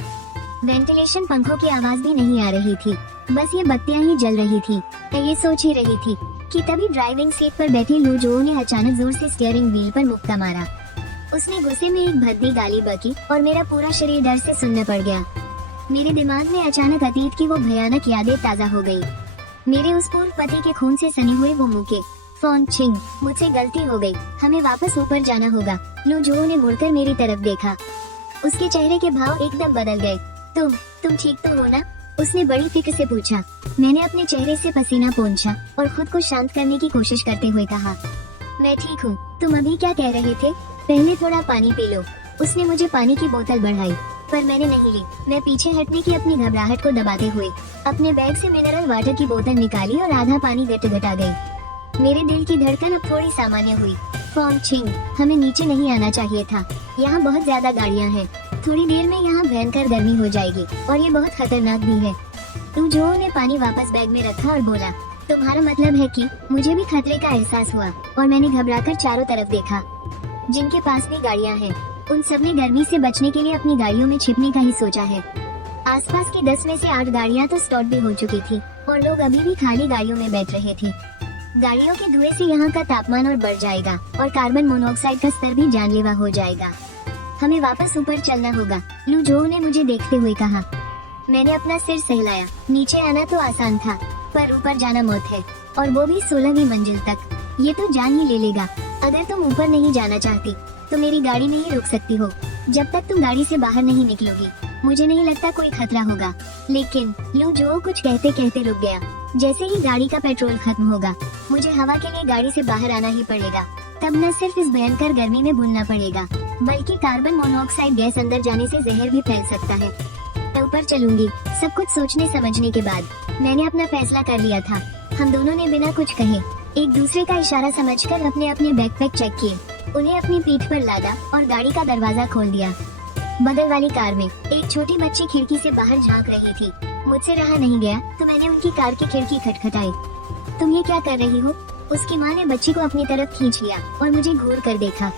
वेंटिलेशन पंखों की आवाज भी नहीं आ रही थी, बस ये बत्तियां ही जल रही थी। मैं ये सोच ही रही थी कि तभी ड्राइविंग सीट पर बैठी लू जो ने अचानक जोर से स्टीयरिंग व्हील पर मुक्का मारा। उसने गुस्से में एक भद्दी गाली बकी और मेरा पूरा शरीर डर से सुन्न पड़ गया। मेरे दिमाग में अचानक अतीत की वो भयानक यादें ताजा हो गई। मेरे उस पूर्व पति के खून से सने हुए वो मुक्के। फोन छिंग, मुझसे गलती हो गई, हमें वापस ऊपर जाना होगा। लू जो ने मुड़कर मेरी तरफ देखा। उसके चेहरे के भाव एकदम बदल गए। तुम ठीक तो हो ना? उसने बड़ी फिक्र से पूछा। मैंने अपने चेहरे से पसीना पोंछा और खुद को शांत करने की कोशिश करते हुए कहा, मैं ठीक हूँ। तुम अभी क्या कह रहे थे? पहले थोड़ा पानी पी लो। उसने मुझे पानी की बोतल बढ़ाई, पर मैंने नहीं ली। मैं पीछे हटने की अपनी घबराहट को दबाते हुए अपने बैग से मिनरल वाटर की बोतल निकाली और आधा पानी गट-गटा गई। मेरे दिल की धड़कन अब थोड़ी सामान्य हुई। फोन छिंग, हमें नीचे नहीं आना चाहिए था। यहाँ बहुत ज्यादा गाड़ियाँ हैं। थोड़ी देर में यहाँ भयंकर गर्मी हो जाएगी और ये बहुत खतरनाक भी है। जो ने पानी वापस बैग में रखा और बोला, तुम्हारा मतलब है कि? मुझे भी खतरे का एहसास हुआ और मैंने घबराकर चारों तरफ देखा। जिनके पास भी गाड़ियाँ हैं, उन सब ने गर्मी से बचने के लिए अपनी गाड़ियों में छिपने का ही सोचा है। आसपास की 10 में से 8 गाड़ियाँ तो स्टॉप भी हो चुकी थी और लोग अभी भी खाली गाड़ियों में बैठ रहे थे। गाड़ियों के धुएं से यहाँ का तापमान और बढ़ जाएगा और कार्बन मोनोऑक्साइड का स्तर भी जानलेवा हो जाएगा। हमें वापस ऊपर चलना होगा, लू जो ने मुझे देखते हुए कहा। मैंने अपना सिर सहलाया। नीचे आना तो आसान था, पर ऊपर जाना मौत है, और वो भी 16वीं मंजिल तक। ये तो जान ही ले लेगा। अगर तुम ऊपर नहीं जाना चाहती तो मेरी गाड़ी में ही रुक सकती हो। जब तक तुम गाड़ी से बाहर नहीं निकलोगी, मुझे नहीं लगता कोई खतरा होगा। लेकिन लू जो कुछ कहते कहते रुक गया। जैसे ही गाड़ी का पेट्रोल खत्म होगा, मुझे हवा के लिए गाड़ी से बाहर आना ही पड़ेगा। तब न सिर्फ इस भयंकर गर्मी में भूनना पड़ेगा, बल्कि कार्बन मोनोऑक्साइड गैस अंदर जाने से जहर भी फैल सकता है। मैं ऊपर चलूंगी। सब कुछ सोचने समझने के बाद मैंने अपना फैसला कर लिया था। हम दोनों ने बिना कुछ कहे एक दूसरे का इशारा समझकर अपने अपने बैकपैक चेक किए, उन्हें अपनी पीठ पर लादा और गाड़ी का दरवाजा खोल दिया। बगल वाली कार में एक छोटी बच्ची खिड़की से बाहर झांक रही थी। मुझसे रहा नहीं गया तो मैंने उनकी कार की खिड़की खटखटाई। तुम ये क्या कर रही हो? उसकी माँ ने बच्ची को अपनी तरफ खींच लिया और मुझे घूर कर देखा।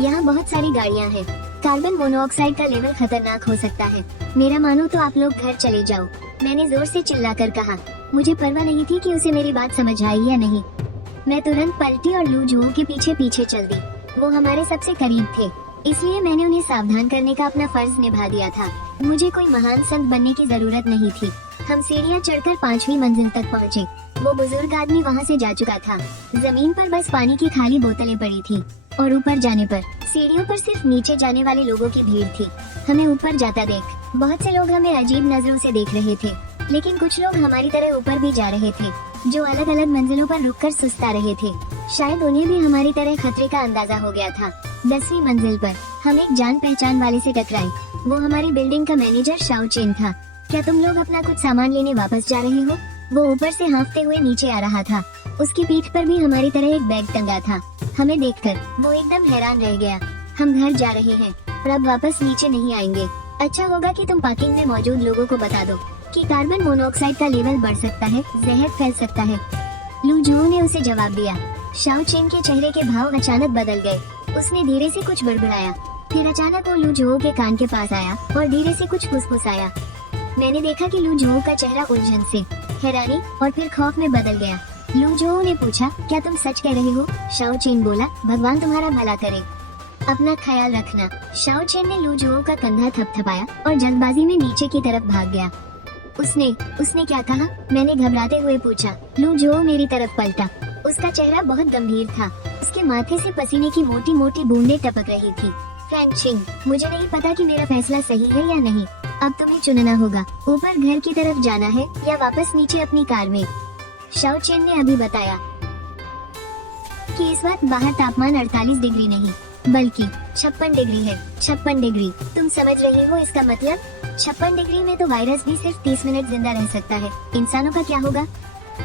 यहाँ बहुत सारी गाड़ियाँ हैं। कार्बन मोनोऑक्साइड का लेवल खतरनाक हो सकता है। मेरा मानो तो आप लोग घर चले जाओ, मैंने जोर से चिल्लाकर कहा। मुझे परवाह नहीं थी कि उसे मेरी बात समझ आई या नहीं। मैं तुरंत पलटी और लू जो के पीछे पीछे चल दी। वो हमारे सबसे करीब थे, इसलिए मैंने उन्हें सावधान करने का अपना फर्ज निभा दिया था। मुझे कोई महान संत बनने की जरूरत नहीं थी। हम सीढ़ियाँ चढ़कर 5वीं मंजिल तक पहुँचे। वो बुजुर्ग आदमी वहाँ से जा चुका था। जमीन पर बस पानी की खाली बोतलें पड़ी थी और ऊपर जाने पर सीढ़ियों पर सिर्फ नीचे जाने वाले लोगों की भीड़ थी। हमें ऊपर जाता देख बहुत से लोग हमें अजीब नजरों से देख रहे थे, लेकिन कुछ लोग हमारी तरह ऊपर भी जा रहे थे, जो अलग अलग मंजिलों पर रुककर सुस्ता रहे थे। शायद उन्हें भी हमारी तरह खतरे का अंदाजा हो गया था। 10वीं मंजिल पर हम एक जान पहचान वाले से टकराए। वो हमारी बिल्डिंग का मैनेजर शाओ चेन था। क्या तुम लोग अपना कुछ सामान लेने वापस जा रहे हो? वो ऊपर से हाँफते हुए नीचे आ रहा था। उसकी पीठ पर भी हमारी तरह एक बैग टंगा था। हमें देखकर वो एकदम हैरान रह गया। हम घर जा रहे हैं और अब वापस नीचे नहीं आएंगे। अच्छा होगा कि तुम पार्किंग में मौजूद लोगों को बता दो कि कार्बन मोनोऑक्साइड का लेवल बढ़ सकता है, जहर फैल सकता है। लू जो ने उसे जवाब दिया। शाओ चेन के चेहरे के भाव अचानक बदल गए। उसने धीरे से कुछ बड़बड़ाया, फिर अचानक वो लू जो के कान के पास आया और धीरे से कुछ फुसफुसाया। मैंने देखा कि लू जो का चेहरा उलझन से, हैरानी और फिर खौफ में बदल गया। लू जो ने पूछा, क्या तुम सच कह रहे हो? शाओ चेन बोला, भगवान तुम्हारा भला करे, अपना ख्याल रखना। शाओ चेन ने लू जो का कंधा थपथपाया और जल्दबाजी में नीचे की तरफ भाग गया। उसने क्या कहा? मैंने घबराते हुए पूछा। लू जो मेरी तरफ पलटा। उसका चेहरा बहुत गंभीर था। उसके माथे से पसीने की मोटी मोटी बूंदें टपक रही थी। फ्रैंक छिंग, मुझे नहीं पता कि मेरा फैसला सही है या नहीं। अब तुम्हें चुनना होगा, ऊपर घर की तरफ जाना है या वापस नीचे अपनी कार में। शाओ चेन ने अभी बताया कि इस वक्त बाहर तापमान 48 डिग्री नहीं बल्कि 56 डिग्री है। 56 डिग्री, तुम समझ रही हो इसका मतलब? 56 डिग्री में तो वायरस भी सिर्फ 30 मिनट जिंदा रह सकता है। इंसानों का क्या होगा?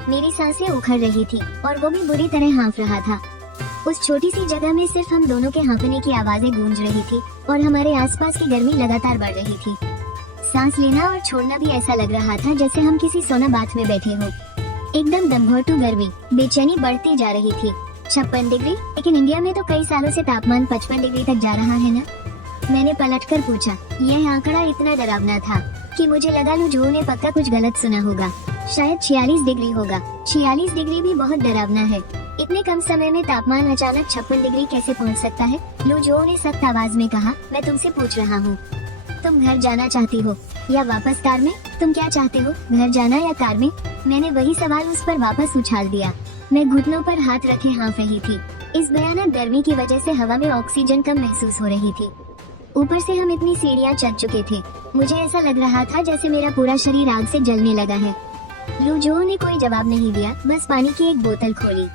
मेरी सांसें उखड़ रही थी और वो भी बुरी तरह हाँफ रहा था। उस छोटी सी जगह में सिर्फ हम दोनों के हाँफने की आवाजें गूंज रही थी और हमारे आसपास की गर्मी लगातार बढ़ रही थी। सांस लेना और छोड़ना भी ऐसा लग रहा था जैसे हम किसी सोना बाथ में बैठे हो। एकदम दमघोटू गर्मी, बेचैनी बढ़ती जा रही थी। 56 डिग्री, लेकिन इंडिया में तो कई सालों से तापमान 55 डिग्री तक जा रहा है ना? मैंने पलटकर पूछा। यह आंकड़ा इतना डरावना था कि मुझे लगा लुझो ने पक्का कुछ गलत सुना होगा। शायद 46 डिग्री होगा। 46 डिग्री भी बहुत डरावना है। इतने कम समय में तापमान अचानक 56 डिग्री कैसे पहुंच सकता है? लुझो ने सख्त आवाज में कहा। मैं तुमसे पूछ रहा हूँ, तुम घर जाना चाहती हो या वापस कार में? तुम क्या चाहते हो, घर जाना या कार में? मैंने वही सवाल उस पर वापस उछाल दिया। मैं घुटनों पर हाथ रखे हाँफ रही थी। इस भयानक गर्मी की वजह से हवा में ऑक्सीजन कम महसूस हो रही थी। ऊपर से हम इतनी सीढ़ियाँ चढ़ चुके थे। मुझे ऐसा लग रहा था जैसे मेरा पूरा शरीर आग से जलने लगा है। लुझो ने कोई जवाब नहीं दिया, बस पानी की एक बोतल खोली,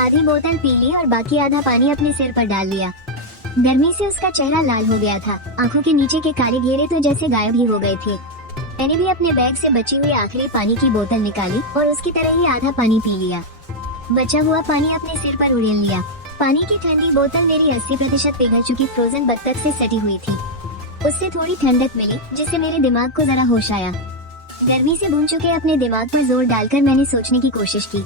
आधी बोतल पी ली और बाकी आधा पानी अपने सिर पर डाल लिया। गर्मी से उसका चेहरा लाल हो गया था। आंखों के नीचे के काले घेरे तो जैसे गायब ही हो गए थे। मैंने भी अपने बैग से बची हुई आखिरी पानी की बोतल निकाली और उसकी तरह ही आधा पानी पी लिया। बचा हुआ पानी अपने सिर पर उड़ेल लिया। पानी की ठंडी बोतल मेरी 80% पिघल चुकी फ्रोजन बत्तख से सटी हुई थी। उससे थोड़ी ठंडक मिली जिससे मेरे दिमाग को जरा होश आया। गर्मी से भून चुके अपने दिमाग पर जोर डालकर मैंने सोचने की कोशिश की।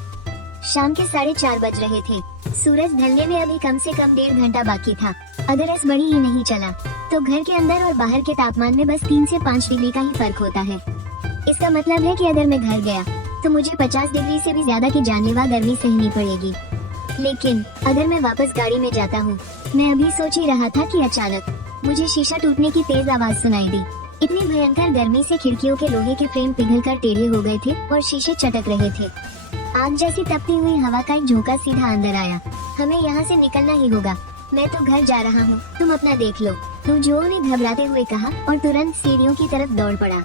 शाम के 4:30 बज रहे थे। सूरज ढलने में अभी कम से कम 1.5 घंटा बाकी था। अगर इस बड़ी ही नहीं चला तो घर के अंदर और बाहर के तापमान में बस 3 से 5 डिग्री का ही फर्क होता है। इसका मतलब है कि अगर मैं घर गया तो मुझे 50 डिग्री से भी ज्यादा की जानलेवा गर्मी सहनी पड़ेगी। लेकिन अगर मैं वापस गाड़ी में जाता हूँ, मैं अभी सोच ही रहा था कि अचानक मुझे शीशा टूटने की तेज आवाज सुनाई दी। इतनी भयंकर गर्मी से खिड़कियों के लोहे के फ्रेम पिघलकर टेढ़े हो गए थे और शीशे चटक रहे थे। आग जैसी तपती हुई हवा का एक झोंका सीधा अंदर आया। हमें यहाँ से निकलना ही होगा। मैं तो घर जा रहा हूँ, तुम अपना देख लो, लुझो ने घबराते हुए कहा और तुरंत सीढ़ियों की तरफ दौड़ पड़ा।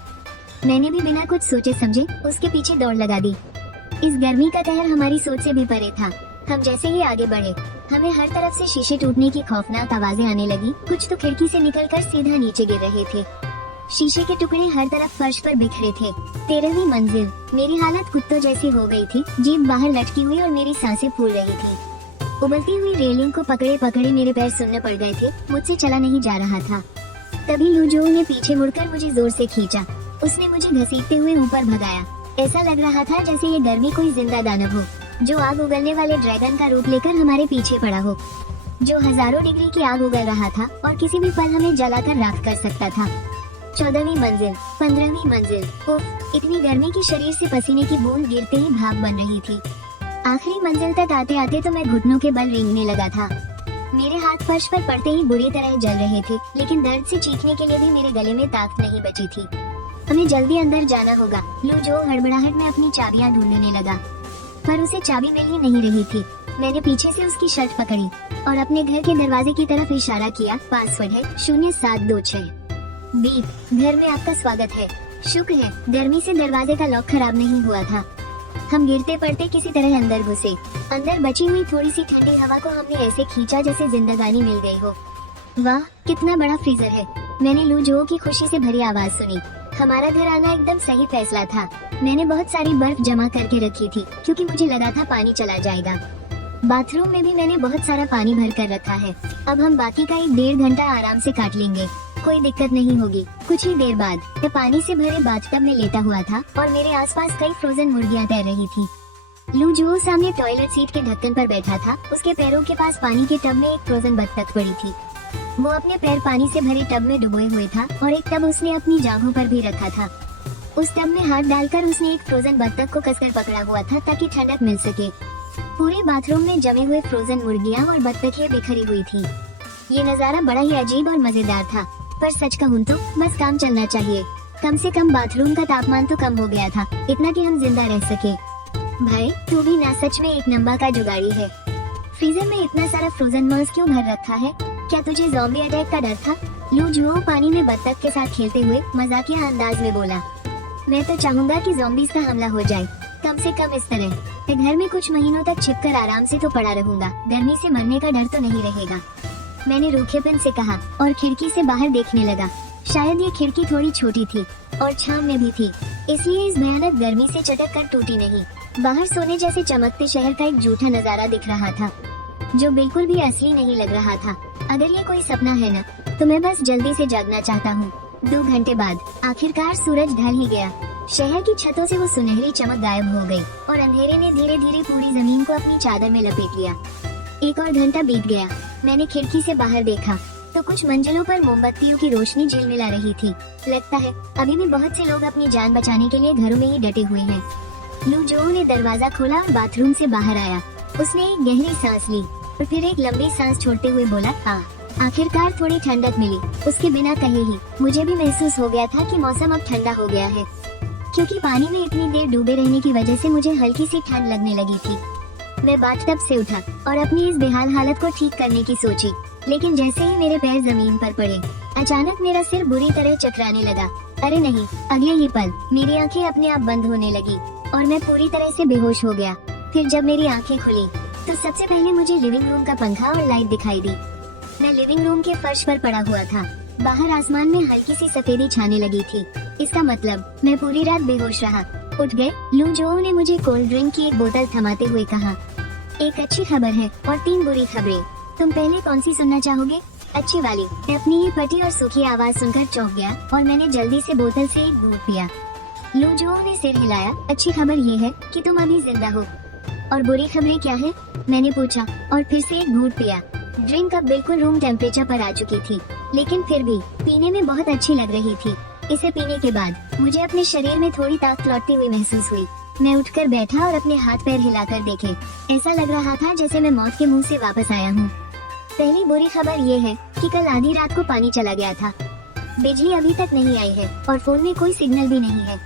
मैंने भी बिना कुछ सोचे समझे उसके पीछे दौड़ लगा दी। इस गर्मी का कहर हमारी सोच से भी परे था। हम जैसे ही आगे बढ़े, हमें हर तरफ से शीशे टूटने की खौफनाक आवाजें आने लगी। कुछ तो खिड़की से निकलकर सीधा नीचे गिर रहे थे। शीशे के टुकड़े हर तरफ फर्श पर बिखरे थे। 13वीं मंजिल। मेरी हालत कुत्तों जैसी हो गई थी। जीभ बाहर लटकी हुई और मेरी सांसें फूल रही थी। उबलती हुई रेलिंग को पकड़े पकड़े मेरे पैर सुन्न पड़ गए थे। मुझसे चला नहीं जा रहा था। तभी लुझो ने पीछे मुड़कर मुझे जोर से खींचा। उसने मुझे घसीटते हुए ऊपर भगाया। ऐसा लग रहा था जैसे ये गर्मी कोई जिंदा दानव हो जो आग उगलने वाले ड्रैगन का रूप लेकर हमारे पीछे पड़ा हो, जो हजारों डिग्री की आग उगल रहा था और किसी भी पल हमें जलाकर राख कर सकता था। 14वीं मंजिल, 15वीं मंजिल। उफ, इतनी गर्मी की शरीर से पसीने की बूंद गिरते ही भाप बन रही थी। आखिरी मंजिल तक आते आते तो मैं घुटनों के बल रेंगने लगा था। मेरे हाथ फर्श पर पड़ते ही बुरी तरह जल रहे थे, लेकिन दर्द से चीखने के लिए भी मेरे गले में ताकत नहीं बची थी। हमें जल्दी अंदर जाना होगा। लुझो हड़बड़ाहट में अपनी चाबियां ढूंढने लगा, पर उसे चाबी मिल ही नहीं रही थी। मैंने पीछे से उसकी शर्ट पकड़ी और अपने घर के दरवाजे की तरफ इशारा किया। पासवर्ड है 0726। बीप, घर में आपका स्वागत है। शुक्र है गर्मी से दरवाजे का लॉक खराब नहीं हुआ था। हम गिरते पड़ते किसी तरह अंदर घुसे। अंदर बची हुई थोड़ी सी ठंडी हवा को हमने ऐसे खींचा जैसे जिंदगानी मिल गई हो। वाह, कितना बड़ा फ्रीजर है। मैंने लुझो की खुशी से भरी आवाज सुनी। हमारा घर आना एकदम सही फैसला था। मैंने बहुत सारी बर्फ जमा करके रखी थी क्योंकि मुझे लगा था पानी चला जाएगा। बाथरूम में भी मैंने बहुत सारा पानी भर कर रखा है। अब हम बाकी का 1.5 घंटा आराम से काट लेंगे, कोई दिक्कत नहीं होगी। कुछ ही देर बाद मैं पानी से भरे बाथटब में लेटा हुआ था और मेरे आसपास कई फ्रोजन मुर्गियां तैर रही थी। लुझो सामने टॉयलेट सीट के ढक्कन पर बैठा था। उसके पैरों के पास पानी के टब में एक फ्रोजन बत्तख पड़ी थी। वो अपने पैर पानी से भरे टब में डुबोए हुए था और एक टब उसने अपनी जांघों पर भी रखा था। उस टब में हाथ डालकर उसने एक फ्रोजन बत्तख को कसकर पकड़ा हुआ था ताकि ठंडक मिल सके। पूरे बाथरूम में जमे हुए फ्रोजन मुर्गियां और बत्तखें बिखरी हुई थी। ये नजारा बड़ा ही अजीब और मजेदार था, पर सच कहूँ तो बस काम चलना चाहिए। कम से कम बाथरूम का तापमान तो कम हो गया था, इतना कि हम जिंदा रह सके। भाई, तू भी ना सच में एक नंबर का जुगाड़ी है। फ्रीजर में इतना सारा फ्रोजन मांस क्यों भर रखा है? क्या तुझे ज़ॉम्बी अटैक का डर था? लुझो पानी में बत्तख के साथ खेलते हुए मजाकिया अंदाज में बोला। मैं तो चाहूंगा कि ज़ॉम्बीज का हमला हो जाए, कम से कम इस तरह। मैं घर में कुछ महीनों तक छिपकर आराम से तो पड़ा रहूंगा, गर्मी से मरने का डर तो नहीं रहेगा। मैंने रूखेपन से कहा और खिड़की से बाहर देखने लगा। शायद ये खिड़की थोड़ी छोटी थी और छांव में भी थी, इसलिए इस भयानक गर्मी से चटक कर टूटी नहीं। बाहर सोने जैसे चमकते शहर का एक झूठा नजारा दिख रहा था, जो बिल्कुल भी असली नहीं लग रहा था। अगर ये कोई सपना है ना, तो मैं बस जल्दी से जागना चाहता हूँ। 2 घंटे बाद आखिरकार सूरज ढल ही गया। शहर की छतों से वो सुनहरी चमक गायब हो गई और अंधेरे ने धीरे धीरे पूरी जमीन को अपनी चादर में लपेट लिया। 1 और घंटा बीत गया। मैंने खिड़की से बाहर देखा तो कुछ मंजिलों पर मोमबत्तियों की रोशनी झिलमिला रही थी। लगता है अभी भी बहुत से लोग अपनी जान बचाने के लिए घरों में ही डटे हुए हैं। लू जो ने दरवाजा खोला और बाथरूम से बाहर आया। उसने एक गहरी सांस ली और फिर एक लंबी सांस छोड़ते हुए बोला, आखिरकार थोड़ी ठंडक मिली। उसके बिना कहे ही मुझे भी महसूस हो गया था कि मौसम अब ठंडा हो गया है, क्योंकि पानी में इतनी देर डूबे रहने की वजह से मुझे हल्की सी ठंड लगने लगी थी। मैं बाथटब से उठा और अपनी इस बेहाल हालत को ठीक करने की सोची, लेकिन जैसे ही मेरे पैर जमीन पर पड़े, अचानक मेरा सिर बुरी तरह चकराने लगा। अरे नहीं, अगले ही पल मेरी आंखें अपने आप बंद होने लगी और मैं पूरी तरह से बेहोश हो गया। फिर जब मेरी आंखें खुली तो सबसे पहले मुझे लिविंग रूम का पंखा और लाइट दिखाई दी। मैं लिविंग रूम के फर्श पर पड़ा हुआ था। बाहर आसमान में हल्की सी सफेदी छाने लगी थी। इसका मतलब मैं पूरी रात बेहोश रहा। उठ गए। लू जो ने मुझे कोल्ड ड्रिंक की एक बोतल थमाते हुए कहा, एक अच्छी खबर है और 3 बुरी खबरें। तुम पहले कौन सी सुनना चाहोगे? अच्छी वाली। मैं अपनी ये फटी और सूखी आवाज सुनकर चौंक गया और मैंने जल्दी से बोतल से एक घूंट पिया। लू जो ने सिर हिलाया। अच्छी खबर ये है कि तुम अभी जिंदा हो। और बुरी खबरें क्या है? मैंने पूछा और फिर से एक घूंट पिया। ड्रिंक अब बिल्कुल रूम टेम्परेचर पर आ चुकी थी, लेकिन फिर भी पीने में बहुत अच्छी लग रही थी। इसे पीने के बाद मुझे अपने शरीर में थोड़ी ताकत लौटती हुई महसूस हुई। मैं उठकर बैठा और अपने हाथ पैर हिलाकर देखे। ऐसा लग रहा था जैसे मैं मौत के मुंह से वापस आया हूँ। पहली बुरी खबर ये है कि कल आधी रात को पानी चला गया था। बिजली अभी तक नहीं आई है और फोन में कोई सिग्नल भी नहीं है।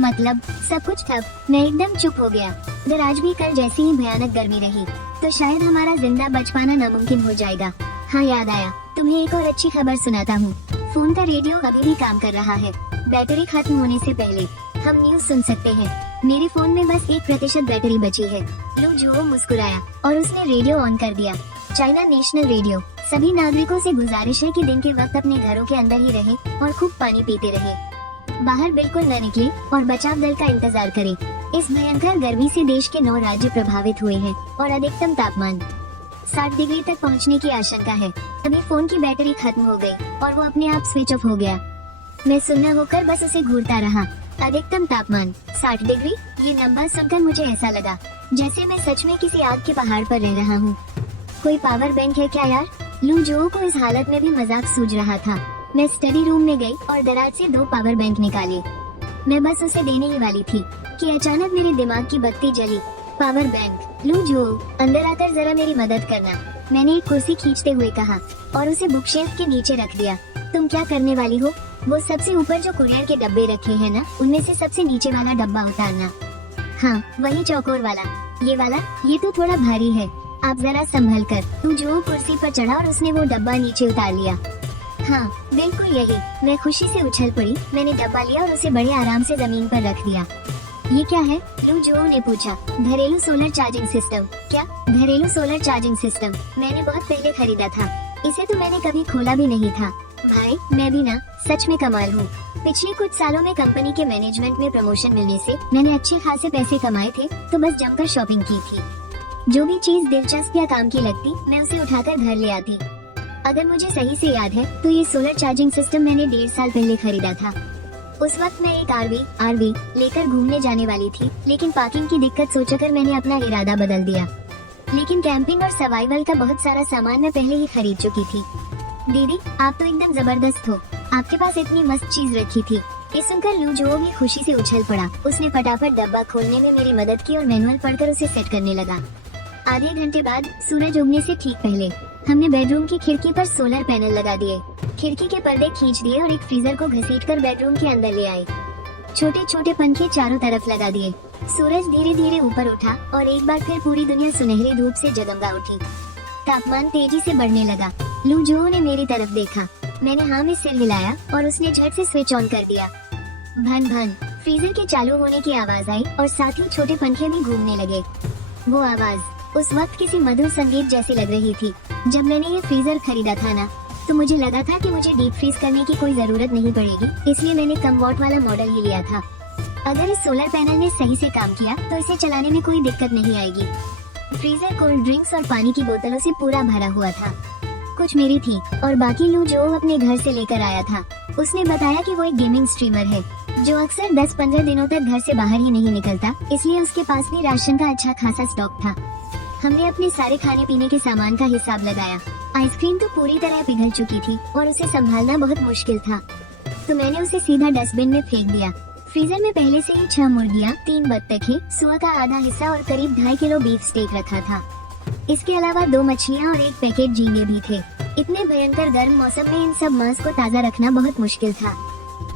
मतलब सब कुछ ठप। मैं एकदम चुप हो गया। अगर आज भी कल जैसी ही भयानक गर्मी रही तो शायद हमारा जिंदा बच पाना नामुमकिन हो जाएगा। हाँ, याद आया, तुम्हें एक और अच्छी खबर सुनाता हूँ। फोन का रेडियो अभी भी काम कर रहा है। बैटरी खत्म होने से पहले हम न्यूज सुन सकते हैं। मेरे फोन में बस 1% बैटरी बची है। लू जो मुस्कुराया और उसने रेडियो ऑन कर दिया। China national radio. सभी नागरिकों से गुजारिश है कि दिन के वक्त अपने घरों के अंदर ही रहे और खूब पानी पीते रहे। बाहर बिल्कुल न निकले और बचाव दल का इंतजार करें। इस भयंकर गर्मी से देश के 9 राज्य प्रभावित हुए हैं और अधिकतम तापमान 60 डिग्री तक पहुंचने की आशंका है। अभी फोन की बैटरी खत्म हो गई और वो अपने आप स्विच ऑफ हो गया। मैं सुन्ना होकर बस उसे घूरता रहा। अधिकतम तापमान 60 डिग्री। ये नंबर सुनकर मुझे ऐसा लगा जैसे मैं सच में किसी आग के पहाड़ पर रह रहा हूँ। कोई पावर बैंक है क्या यार? लू जो को इस हालत में भी मजाक सूझ रहा था। मैं स्टडी रूम में गई और दराज से 2 पावर बैंक निकाले। मैं बस उसे देने ही वाली थी कि अचानक मेरे दिमाग की बत्ती जली। Power bank. लू जो, अंदर आकर जरा मेरी मदद करना, मैंने एक कुर्सी खींचते हुए कहा और उसे बुकशेल्फ के नीचे रख दिया। तुम क्या करने वाली हो? वो सबसे ऊपर जो कुरियर के डब्बे रखे हैं ना, उनमें से सबसे नीचे वाला डब्बा उतारना। हाँ, वही चौकोर वाला। ये वाला? ये तो थोड़ा भारी है, आप जरा संभल कर। लू जो कुर्सी पर चढ़ा और उसने वो डब्बा नीचे उतार लिया। हाँ, बिल्कुल यही। मैं खुशी से उछल पड़ी। मैंने डब्बा लिया और उसे बड़े आराम से जमीन पर रख दिया। ये क्या है? लू जो ने पूछा। घरेलू सोलर चार्जिंग सिस्टम। क्या? घरेलू सोलर चार्जिंग सिस्टम? मैंने बहुत पहले खरीदा था। इसे तो मैंने कभी खोला भी नहीं था। भाई, मैं भी ना सच में कमाल हूँ। पिछले कुछ सालों में कंपनी के मैनेजमेंट में प्रमोशन मिलने से मैंने अच्छे खासे पैसे कमाए थे, तो बस जमकर शॉपिंग की थी। जो भी चीज दिलचस्प या काम की लगती, मैं उसे उठाकर घर ले आती। अगर मुझे सही से याद है तो ये सोलर चार्जिंग सिस्टम मैंने 1.5 साल पहले खरीदा था। उस वक्त मैं एक आरवी लेकर घूमने जाने वाली थी, लेकिन पार्किंग की दिक्कत सोचकर मैंने अपना इरादा बदल दिया। लेकिन कैंपिंग और सर्वाइवल का बहुत सारा सामान मैं पहले ही खरीद चुकी थी। दीदी, आप तो एकदम जबरदस्त हो। आपके पास इतनी मस्त चीज रखी थी। ये सुनकर लू जो भी खुशी से उछल पड़ा। उसने फटाफट डब्बा खोलने में मेरी मदद की और मैनुअल पढ़कर उसे सेट करने लगा। आधे घंटे बाद सूरज उगने से ठीक पहले हमने बेडरूम की खिड़की पर सोलर पैनल लगा दिए। खिड़की के पर्दे खींच दिए और एक फ्रीजर को घसीटकर बेडरूम के अंदर ले आए। छोटे छोटे पंखे चारों तरफ लगा दिए। सूरज धीरे धीरे ऊपर उठा और एक बार फिर पूरी दुनिया सुनहरी धूप से जगमगा उठी। तापमान तेजी से बढ़ने लगा। लू जो ने मेरी तरफ देखा। मैंने हाँ में सिर हिलाया और उसने झट से स्विच ऑन कर दिया। भन भन फ्रीजर के चालू होने की आवाज आई और साथ ही छोटे पंखे भी घूमने लगे। वो आवाज उस वक्त किसी मधुर संगीत जैसी लग रही थी। जब मैंने ये फ्रीजर खरीदा था ना, तो मुझे लगा था कि मुझे डीप फ्रीज करने की कोई जरूरत नहीं पड़ेगी, इसलिए मैंने कम वॉट वाला मॉडल ही लिया था। अगर इस सोलर पैनल ने सही से काम किया तो इसे चलाने में कोई दिक्कत नहीं आएगी। फ्रीजर कोल्ड ड्रिंक्स और पानी की बोतलों से पूरा भरा हुआ था। कुछ मेरी थी और बाकी लू जो अपने घर से लेकर आया था। उसने बताया कि वो एक गेमिंग स्ट्रीमर है जो अक्सर 10-15 दिनों तक घर से बाहर ही नहीं निकलता, इसलिए उसके पास भी राशन का अच्छा खासा स्टॉक था। हमने अपने सारे खाने पीने के सामान का हिसाब लगाया। आइसक्रीम तो पूरी तरह पिघल चुकी थी और उसे संभालना बहुत मुश्किल था, तो मैंने उसे सीधा डस्टबिन में फेंक दिया। फ्रीजर में पहले से ही 6 मुर्गियाँ, 3 बत्तखें, सुअर का आधा हिस्सा और करीब 2.5 किलो बीफ स्टेक रखा था। इसके अलावा 2 मछलियाँ और 1 पैकेट झींगे भी थे। इतने भयंकर गर्म मौसम में इन सब मांस को ताज़ा रखना बहुत मुश्किल था,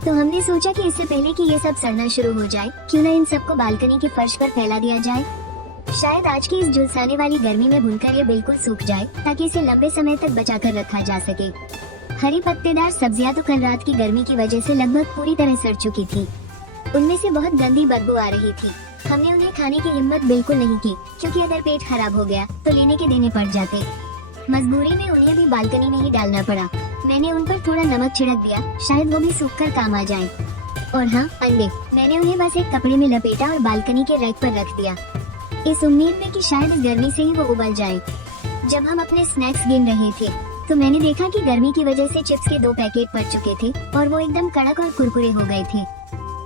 तो हमने सोचा कि इससे पहले कि ये सब सड़ना शुरू हो जाए, क्यों न इन सबको बालकनी के फर्श पर फैला दिया जाए। शायद आज की इस झुलसाने वाली गर्मी में भूनकर ये बिल्कुल सूख जाए, ताकि इसे लंबे समय तक बचाकर रखा जा सके। हरी पत्तेदार सब्जियां तो कल रात की गर्मी की वजह से लगभग पूरी तरह सड़ चुकी थी। उनमें से बहुत गंदी बदबू आ रही थी। हमने उन्हें खाने की हिम्मत बिल्कुल नहीं की, क्योंकि अगर पेट खराब हो गया तो लेने के देने पड़ जाते। मजबूरी में उन्हें भी बालकनी में ही डालना पड़ा। मैंने उन पर थोड़ा नमक छिड़क दिया, शायद वो भी सूखकर काम आ जाए। और हाँ, अंडे, मैंने उन्हें बस एक कपड़े में लपेटा और बालकनी के रैक पर रख दिया, इस उम्मीद में कि शायद इस गर्मी से ही वो उबल जाए। जब हम अपने स्नैक्स गिन रहे थे तो मैंने देखा कि गर्मी की वजह से चिप्स के 2 पैकेट पड़ चुके थे और वो एकदम कड़क और कुरकुरे हो गए थे।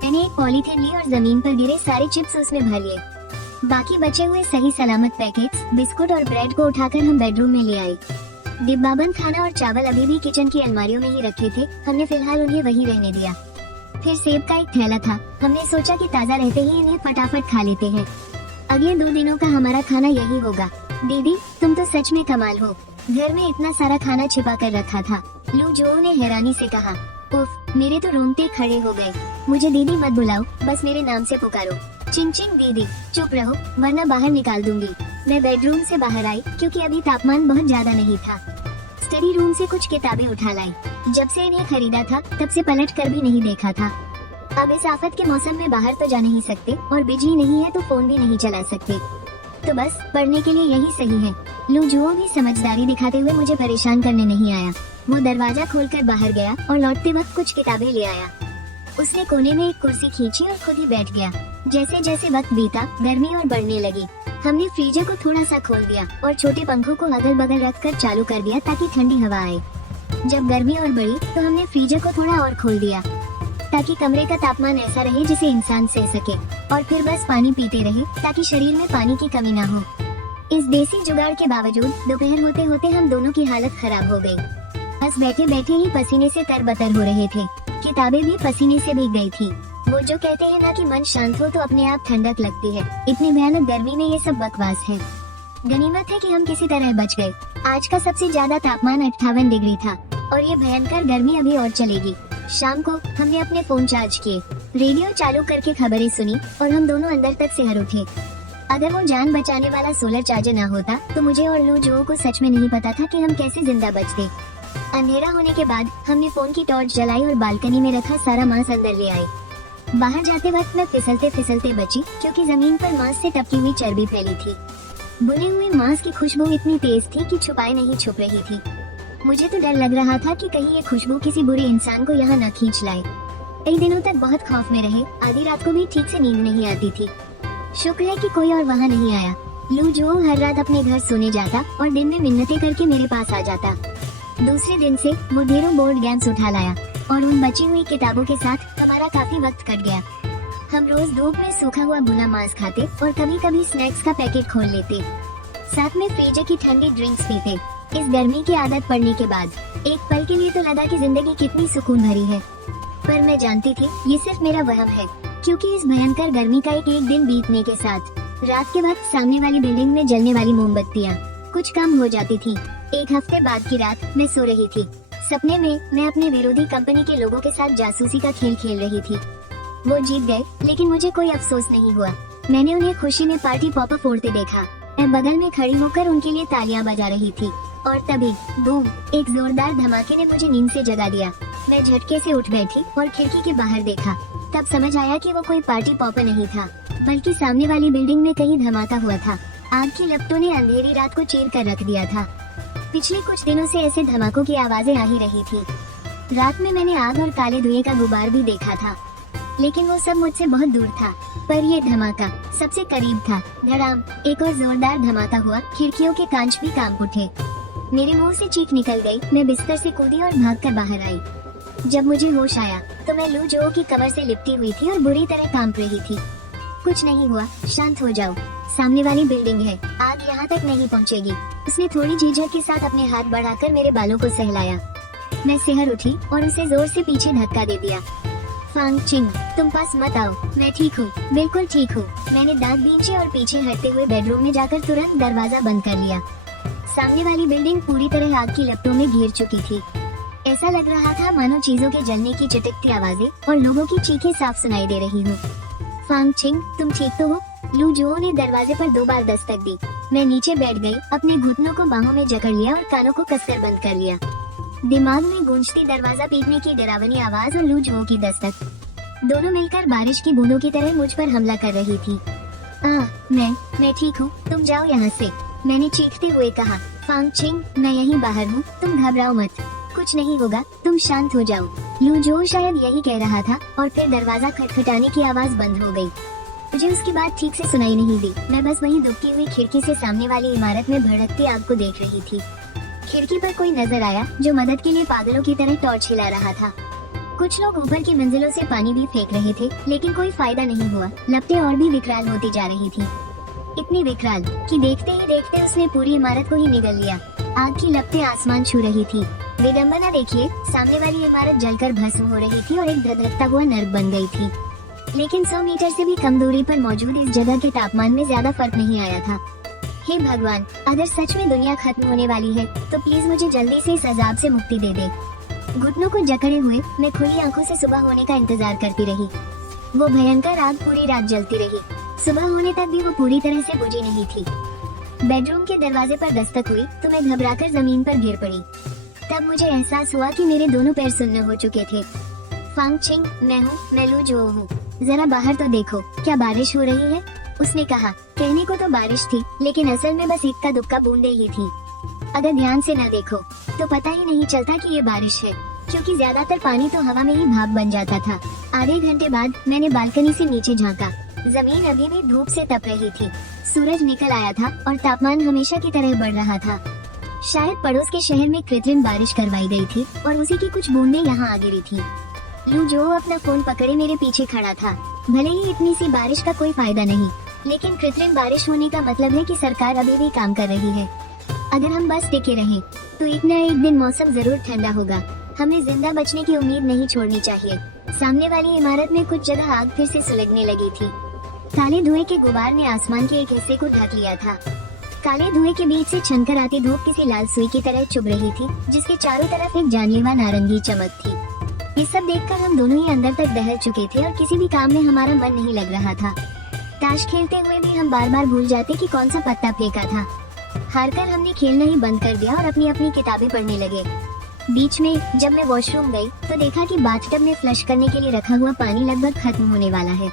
मैंने एक पॉलीथिन ली और जमीन पर गिरे सारे चिप्स उसमें भर लिए। बाकी बचे हुए सही सलामत पैकेट्स, बिस्कुट और ब्रेड को उठाकर हम बेडरूम में ले आए। डिब्बाबंद खाना और चावल अभी भी किचन की अलमारियों में ही रखे थे। हमने फिलहाल उन्हें वहीं रहने दिया। फिर सेब का एक थैला था। हमने सोचा कि ताज़ा रहते ही इन्हें फटाफट खा लेते हैं। अगले 2 दिनों का हमारा खाना यही होगा। दीदी, तुम तो सच में कमाल हो, घर में इतना सारा खाना छिपा कर रखा था, लू जो ने हैरानी से कहा। उफ, मेरे तो रोंगटे खड़े हो गए। मुझे दीदी मत बुलाओ, बस मेरे नाम से पुकारो। चिंग चिंग दीदी, चुप रहो वरना बाहर निकाल दूंगी। मैं बेडरूम से बाहर आई क्योंकि अभी तापमान बहुत ज्यादा नहीं था। स्टडी रूम से कुछ किताबें उठा लाई। जब से इन्हें खरीदा था तब से पलट कर भी नहीं देखा था। अब इस आफत के मौसम में बाहर तो जा नहीं सकते और बिजली नहीं है तो फोन भी नहीं चला सकते, तो बस पढ़ने के लिए यही सही है। लू जुओ भी समझदारी दिखाते हुए मुझे परेशान करने नहीं आया। वो दरवाजा खोलकर बाहर गया और लौटते वक्त कुछ किताबें ले आया। उसने कोने में एक कुर्सी खींची और खुद ही बैठ गया। जैसे जैसे वक्त बीता, गर्मी और बढ़ने लगी। हमने फ्रीजर को थोड़ा सा खोल दिया और छोटे पंखों को अगल बगल रखकर चालू कर दिया ताकि ठंडी हवा आए। जब गर्मी और बढ़ी तो हमने फ्रीजर को थोड़ा और खोल दिया ताकि कमरे का तापमान ऐसा रहे जिसे इंसान सह सके, और फिर बस पानी पीते रहे ताकि शरीर में पानी की कमी ना हो। इस देसी जुगाड़ के बावजूद दोपहर होते होते हम दोनों की हालत खराब हो गई। बस बैठे बैठे ही पसीने से तरबतर हो रहे थे। किताबें भी पसीने से भीग गई थी। वो जो कहते हैं ना कि मन शांत हो तो अपने आप ठंडक लगती है, इतनी भयानक गर्मी में ये सब बकवास है। गनीमत है कि हम किसी तरह बच गए। आज का सबसे ज्यादा तापमान 58 डिग्री था और ये भयंकर गर्मी अभी और चलेगी। शाम को हमने अपने फोन चार्ज किए, रेडियो चालू करके खबरें सुनी और हम दोनों अंदर तक सिहर उठे। अगर वो जान बचाने वाला सोलर चार्जर ना होता तो मुझे और लू जो को सच में नहीं पता था कि हम कैसे जिंदा बचते। अंधेरा होने के बाद हमने फोन की टॉर्च जलाई और बालकनी में रखा सारा मांस अंदर ले आए। बाहर जाते वक्त मैं फिसलते फिसलते बची क्योंकि जमीन पर मांस से टपकी हुई चर्बी फैली थी। बुने हुए मांस की खुशबू इतनी तेज थी कि छुपाए नहीं छुप रही थी। मुझे तो डर लग रहा था कि कहीं ये खुशबू किसी बुरे इंसान को यहाँ न खींच लाए। कई दिनों तक बहुत खौफ में रहे। आधी रात को भी ठीक से नींद नहीं आती थी। शुक्र है कि कोई और वहाँ नहीं आया। लू जो हर रात अपने घर सोने जाता और दिन में मिन्नतें करके मेरे पास आ जाता। दूसरे दिन से वो ढेरों बोर्ड गेम्स उठा लाया और उन बची हुई किताबों के साथ हमारा काफी वक्त कट गया। हम रोज धूप में सूखा हुआ भुना मांस खाते और कभी कभी स्नैक्स का पैकेट खोल लेते, साथ में फ्रीजर की ठंडी ड्रिंक्स पीते। इस गर्मी की आदत पड़ने के बाद एक पल के लिए तो लगा कि जिंदगी कितनी सुकून भरी है, पर मैं जानती थी ये सिर्फ मेरा वहम है, क्योंकि इस भयंकर गर्मी का एक दिन बीतने के साथ रात के वक्त सामने वाली बिल्डिंग में जलने वाली मोमबत्तियाँ कुछ कम हो जाती थी। एक हफ्ते बाद की रात मैं सो रही थी। सपने में मैं अपने विरोधी कंपनी के लोगों के साथ जासूसी का खेल खेल रही थी। वो जीत गए, लेकिन मुझे कोई अफसोस नहीं हुआ। मैंने उन्हें खुशी में पार्टी पॉपर फोड़ते देखा। मैं बगल में खड़ी होकर उनके लिए तालियां बजा रही थी और तभी बूम, एक जोरदार धमाके ने मुझे नींद से जगा दिया। मैं झटके से उठ बैठी और खिड़की के बाहर देखा। तब समझ आया कि वो कोई पार्टी पॉपर नहीं था, बल्कि सामने वाली बिल्डिंग में कहीं धमाका हुआ था। आग की लपटों ने अंधेरी रात को चीर कर रख दिया था। पिछले कुछ दिनों से ऐसे धमाकों की आवाजें आ ही रही थी। रात में मैंने आग और काले धुएं का गुबार भी देखा था। लेकिन वो सब मुझसे बहुत दूर था। पर ये धमाका सबसे करीब था। धड़ाम, एक और जोरदार धमाका हुआ। खिड़कियों के कांच भी कांप उठे। मेरे मुंह से चीख निकल गई। मैं बिस्तर से कूदी और भागकर बाहर आई। जब मुझे होश आया तो मैं लू जो की कमर से लिपटी हुई थी और बुरी तरह कांप रही थी। कुछ नहीं हुआ, शांत हो जाओ। सामने वाली बिल्डिंग है, आग यहाँ तक नहीं पहुँचेगी। उसने थोड़ी झिझक के साथ अपने हाथ बढ़ाकर मेरे बालों को सहलाया। मैं सिहर उठी और उसे जोर से पीछे धक्का दे दिया। फांग चिंग, तुम पास मत आओ, मैं ठीक हूँ, बिल्कुल ठीक हूँ। मैंने दांत बींचे और पीछे हटते हुए बेडरूम में जाकर तुरंत दरवाजा बंद कर लिया। सामने वाली बिल्डिंग पूरी तरह आग की लपटों में घिर चुकी थी। ऐसा लग रहा था मानो चीजों के जलने की चटकती आवाजें और लोगों की चीखें साफ सुनाई दे रही हूँ। फांग चिंग, तुम ठीक तो हो? लू जो ने दरवाजे पर 2 बार दस्तक दी। मैं नीचे बैठ गई, अपने घुटनों को बाहों में जकड़ लिया और कानों को कसकर बंद कर लिया। दिमाग में गूंजती दरवाजा पीटने की डरावनी आवाज और लू जो की दस्तक, दोनों मिलकर बारिश की बूंदों की तरह मुझ पर हमला कर रही थी। मैं ठीक हूँ, तुम जाओ यहाँ से, मैंने चीखते हुए कहा। फांग चिंग, मैं यहीं बाहर हूँ, तुम घबराओ मत, कुछ नहीं होगा, तुम शांत हो जाओ। लू जो शायद यही कह रहा था और फिर दरवाजा खटखटाने की आवाज बंद हो गई। मुझे उसकी बात ठीक से सुनाई नहीं दी। मैं बस वहीं दुबकी हुई खिड़की से सामने वाली इमारत में भड़कती आग को देख रही थी। खिड़की पर कोई नजर आया जो मदद के लिए पागलों की तरह टॉर्च हिला रहा था। कुछ लोग ऊपर की मंजिलों से पानी भी फेंक रहे थे, लेकिन कोई फायदा नहीं हुआ। लपटें और भी विकराल होती जा रही थी, इतनी विकराल कि देखते ही देखते उसने पूरी इमारत को ही निगल लिया। आग की लपटें आसमान छू रही थी। विडंबना देखिए, सामने वाली इमारत जलकर भस्म हो रही थी और एक धधकता हुआ नर्क बन गई थी। लेकिन 100 मीटर से भी कम दूरी पर मौजूद इस जगह के तापमान में ज्यादा फर्क नहीं आया था। हे भगवान, अगर सच में दुनिया खत्म होने वाली है तो प्लीज मुझे जल्दी से इस अजाब से मुक्ति दे दे। घुटनों को जकड़े हुए मैं खुली आंखों से सुबह होने का इंतजार करती रही। वो भयंकर आग पूरी रात जलती रही। सुबह होने तक भी वो पूरी तरह से बुझी नहीं थी। बेडरूम के दरवाजे पर दस्तक हुई तो मैं घबराकर जमीन पर गिर पड़ी। तब मुझे एहसास हुआ कि मेरे दोनों पैर सुन्न हो चुके थे। फांग चिंग, मैं लू जो हूँ, जरा बाहर तो देखो, क्या बारिश हो रही है? उसने कहा। कहने को तो बारिश थी, लेकिन असल में बस इक्का दुक्का बूंदे ही थी। अगर ध्यान से न देखो तो पता ही नहीं चलता कि ये बारिश है, क्योंकि ज्यादातर पानी तो हवा में ही भाप बन जाता था। आधे घंटे बाद मैंने बालकनी से नीचे झांका। जमीन अभी भी धूप से तप रही थी। सूरज निकल आया था और तापमान हमेशा की तरह बढ़ रहा था। शायद पड़ोस के शहर में कृत्रिम बारिश करवाई गई थी और उसी की कुछ बूंदें यहाँ आ गिरी थी। लू जो अपना फोन पकड़े मेरे पीछे खड़ा था। भले ही इतनी सी बारिश का कोई फायदा नहीं, लेकिन कृत्रिम बारिश होने का मतलब है कि सरकार अभी भी काम कर रही है। अगर हम बस टिके रहें तो एक न एक दिन मौसम जरूर ठंडा होगा। हमें जिंदा बचने की उम्मीद नहीं छोड़नी चाहिए। सामने वाली इमारत में कुछ जगह आग फिर से सुलगने लगी थी। काले धुएं के गुबार ने आसमान के एक हिस्से को ढक लिया था। काले धुएं के बीच से छनकर आती धूप किसी लाल सुई की तरह चुभ रही थी, जिसके चारों तरफ एक जानलेवा नारंगी चमक थी। ये सब देखकर हम दोनों ही अंदर तक दहल चुके थे और किसी भी काम में हमारा मन नहीं लग रहा था। ताश खेलते हुए भी हम बार बार भूल जाते कि कौन सा पत्ता फेंका था। हारकर हमने खेलना ही बंद कर दिया और अपनी अपनी किताबें पढ़ने लगे। बीच में जब मैं वॉशरूम गई तो देखा कि बाथटब में फ्लश करने के लिए रखा हुआ पानी लगभग खत्म होने वाला है।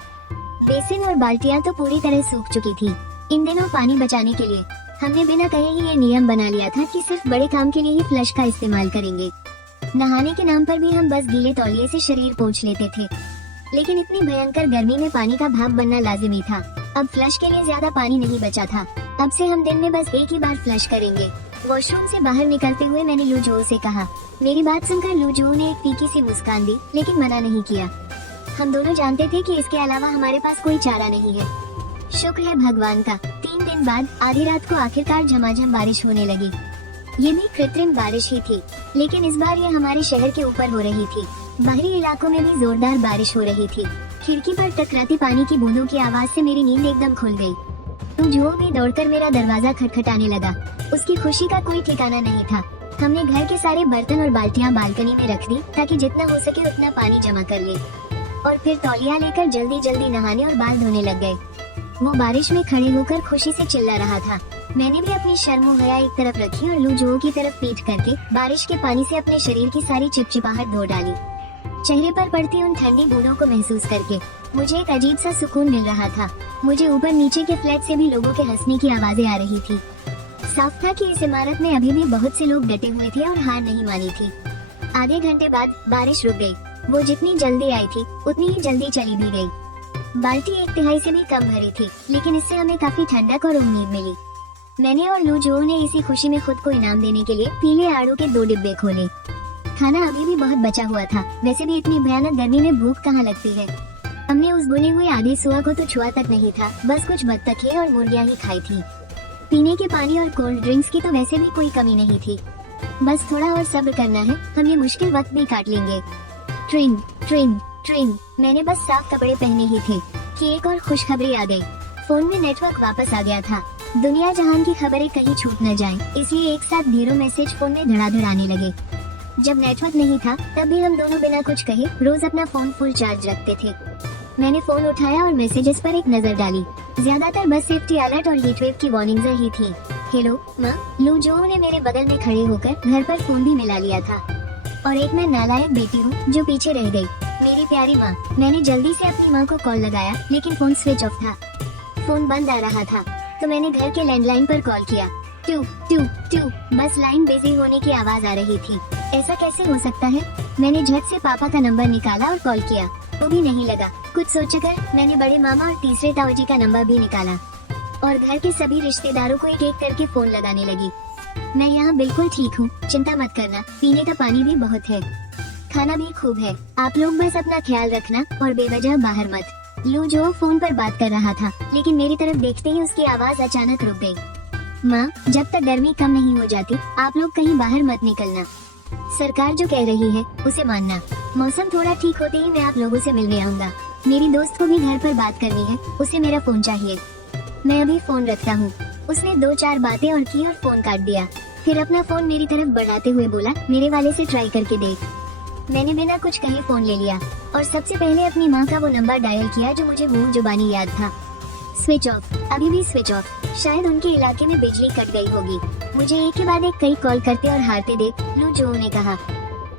बेसिन और बाल्टियां तो पूरी तरह सूख चुकी थी। इन दिनों पानी बचाने के लिए हमने बिना कहे ही ये नियम बना लिया था कि सिर्फ बड़े काम के लिए ही फ्लश का इस्तेमाल करेंगे। नहाने के नाम पर भी हम बस गीले तौलिए से शरीर पोंछ लेते थे। लेकिन इतनी भयंकर गर्मी में पानी का भाप बनना लाजिमी था। अब फ्लश के लिए ज्यादा पानी नहीं बचा था। अब से हम दिन में बस एक ही बार फ्लश करेंगे। वॉशरूम से बाहर निकलते हुए मैंने लू जो से कहा। मेरी बात सुनकर लू जो ने एक फीकी सी मुस्कान दी, लेकिन मना नहीं किया। हम दोनों जानते थे कि इसके अलावा हमारे पास कोई चारा नहीं है। शुक्र है भगवान का, 3 दिन बाद आधी रात को आखिरकार झमाझम बारिश होने लगी। ये भी कृत्रिम बारिश ही थी, लेकिन इस बार ये हमारे शहर के ऊपर हो रही थी। बाहरी इलाकों में भी जोरदार बारिश हो रही थी। खिड़की पर टकराती पानी की बूंदों की आवाज से मेरी नींद एकदम खुल गई। तो जो भी दौड़कर मेरा दरवाजा खटखटाने लगा। उसकी खुशी का कोई ठिकाना नहीं था। हमने घर के सारे बर्तन और बाल्टियां बालकनी में रख दी ताकि जितना हो सके उतना पानी जमा कर ले, और फिर तौलिया लेकर जल्दी जल्दी नहाने और बाल धोने लग गए। वो बारिश में खड़े होकर खुशी से चिल्ला रहा था। मैंने भी अपनी शर्म और हया एक तरफ रखी और लू जो की तरफ पीठ करके बारिश के पानी से अपने शरीर की सारी चिपचिपाहट धो डाली। चेहरे पर पड़ती उन ठंडी बूंदों को महसूस करके मुझे एक अजीब सा सुकून मिल रहा था। मुझे ऊपर नीचे के फ्लैट से भी लोगों के हंसने की आवाजें आ रही थी। साफ था कि इस इमारत में अभी भी बहुत से लोग डटे हुए थे और हार नहीं मानी थी। आधे घंटे बाद बारिश रुक गई। वो जितनी जल्दी आई थी उतनी ही जल्दी चली भी गई। बाल्टी 1/3 से भी कम भरी थी, लेकिन इससे हमें काफी ठंडक और उम्मीद मिली। मैंने और लूजो ने इसी खुशी में खुद को इनाम देने के लिए पीले आड़ू के 2 डिब्बे खोले। खाना अभी भी बहुत बचा हुआ था, वैसे भी इतनी भयानक गर्मी में भूख कहाँ लगती है। हमने उस बुने हुए आधे सुआ को तो छुआ तक नहीं था, बस कुछ बत्तखें और मुर्गियां ही खाई थी। पीने के पानी और कोल्ड ड्रिंक्स की तो वैसे भी कोई कमी नहीं थी। बस थोड़ा और सब्र करना है, हम ये मुश्किल वक्त भी काट लेंगे। ट्रिंग ट्रिंग ट्रिंग, मैंने बस साफ कपड़े पहने ही थे कि एक और खुशखबरी आ गई। फोन में नेटवर्क वापस आ गया था। दुनिया जहान की खबरें कहीं छूट न जाएं, इसलिए एक साथ ढेरों मैसेज फोन में धड़ाधड़ आने लगे। जब नेटवर्क नहीं था तब भी हम दोनों बिना कुछ कहे रोज अपना फोन फुल चार्ज रखते थे। मैंने फोन उठाया और मैसेजेस पर एक नजर डाली। ज्यादातर बस सेफ्टी अलर्ट और हीटवेव की वार्निंग्स ही थी। हेलो माँ, लूजो ने मेरे बगल में खड़े होकर घर पर फोन भी मिला लिया था। और एक मैं नालायक बेटी हूँ जो पीछे रह गई। मेरी प्यारी माँ, मैंने जल्दी से अपनी माँ को कॉल लगाया, लेकिन फोन स्विच ऑफ था। फोन बंद आ रहा था तो मैंने घर के लैंडलाइन पर कॉल किया। ट्यू ट्यू ट्यू, बस लाइन बिजी होने की आवाज आ रही थी। ऐसा कैसे हो सकता है? मैंने झट से पापा का नंबर निकाला और कॉल किया, वो भी नहीं लगा। कुछ सोचकर मैंने बड़े मामा और तीसरे ताऊजी का नंबर भी निकाला और घर के सभी रिश्तेदारों को एक एक करके फोन लगाने लगी। मैं यहाँ बिल्कुल ठीक हूँ, चिंता मत करना, पीने का पानी भी बहुत है, खाना भी खूब है, आप लोग बस अपना ख्याल रखना और बेवजह बाहर मत। लूजो फोन पर बात कर रहा था, लेकिन मेरी तरफ देखते ही उसकी आवाज अचानक रुक गई। माँ, जब तक गर्मी कम नहीं हो जाती आप लोग कहीं बाहर मत निकलना। सरकार जो कह रही है उसे मानना। मौसम थोड़ा ठीक होते ही मैं आप लोगों से मिलने आऊंगा। मेरी दोस्त को भी घर पर बात करनी है, उसे मेरा फोन चाहिए। मैं अभी फोन रखता हूँ। उसने 2-4 बातें और की और फोन काट दिया। फिर अपना फोन मेरी तरफ बढ़ाते हुए बोला, मेरे वाले से ट्राई करके देख। मैंने बिना कुछ कहे फोन ले लिया और सबसे पहले अपनी माँ का वो नंबर डायल किया जो मुझे मुंह जुबानी याद था। स्विच ऑफ, अभी भी स्विच ऑफ। शायद उनके इलाके में बिजली कट गई होगी। मुझे एक के बाद एक कई कॉल करते और हारते देख लूजो ने कहा।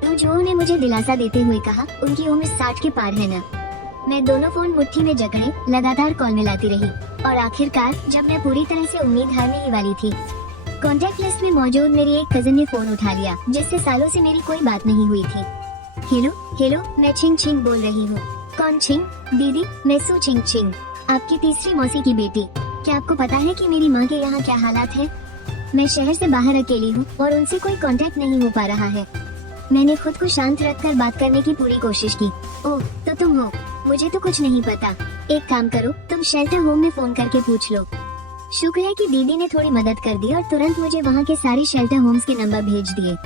लूजो ने मुझे दिलासा देते हुए कहा, उनकी उम्र 60 के पार है ना। मैं दोनों फोन मुट्ठी में जकड़े लगातार कॉल मिलाती रही और आखिरकार जब मैं पूरी तरह से उम्मीद हारने ही वाली थी, कॉन्टेक्ट लिस्ट में मौजूद मेरी एक कजिन ने फोन उठा लिया, जिससे सालों से मेरी कोई बात नहीं हुई थी। हेलो हेलो, मैं छिंग छिंग बोल रही हूँ। कौन छिंग? दीदी, मैं सू छिंग छिंग, आपकी तीसरी मौसी की बेटी। क्या आपको पता है कि मेरी माँ के यहाँ क्या हालात है? मैं शहर से बाहर अकेली हूँ और उनसे कोई कांटेक्ट नहीं हो पा रहा है। मैंने खुद को शांत रखकर बात करने की पूरी कोशिश की। ओह, तो तुम हो? मुझे तो कुछ नहीं पता। एक काम करो, तुम शेल्टर होम में फोन करके पूछ लो। शुक्र है कि दीदी ने थोड़ी मदद कर दी और तुरंत मुझे वहाँ के सारे शेल्टर होम्स के नंबर भेज दिए।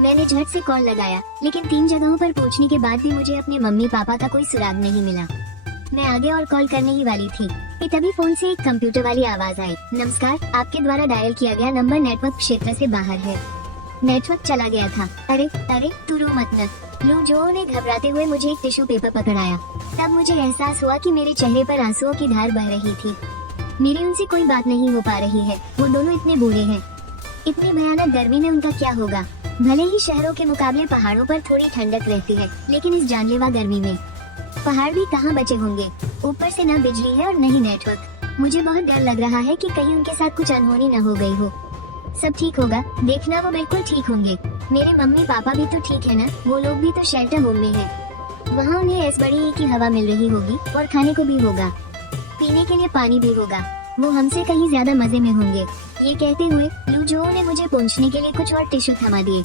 मैंने झट से कॉल लगाया, लेकिन 3 जगहों पर पूछने के बाद भी मुझे अपने मम्मी पापा का कोई सुराग नहीं मिला। मैं आगे और कॉल करने ही वाली थी कि तभी फोन से एक कंप्यूटर वाली आवाज आई। नमस्कार, आपके द्वारा डायल किया गया नंबर नेटवर्क क्षेत्र से बाहर है। नेटवर्क चला गया था। अरे अरे, तू रो मत न। लूजो ने घबराते हुए मुझे एक टिश्यू पेपर पकड़ाया। तब मुझे एहसास हुआ कि मेरे चेहरे पर आंसुओं की धार बह रही थी। मेरी उनसे कोई बात नहीं हो पा रही है। वो दोनों इतने बूढ़े हैं। इतनी भयानक गर्मी में उनका क्या होगा? भले ही शहरों के मुकाबले पहाड़ों पर थोड़ी ठंडक रहती है, लेकिन इस जानलेवा गर्मी में पहाड़ भी कहाँ बचे होंगे। ऊपर से न बिजली है और न ही नेटवर्क। मुझे बहुत डर लग रहा है कि कहीं उनके साथ कुछ अनहोनी न हो गई हो। सब ठीक होगा, देखना, वो बिल्कुल ठीक होंगे। मेरे मम्मी पापा भी तो ठीक है ना? वो लोग भी तो शेल्टर होम में हैं। वहाँ उन्हें ऐसबड़ी की हवा मिल रही होगी और खाने को भी होगा, पीने के लिए पानी भी होगा। वो हमसे कहीं ज्यादा मजे में होंगे। ये कहते हुए लूजो ने मुझे पोंछने के लिए कुछ और टिश्यू थमा दिए।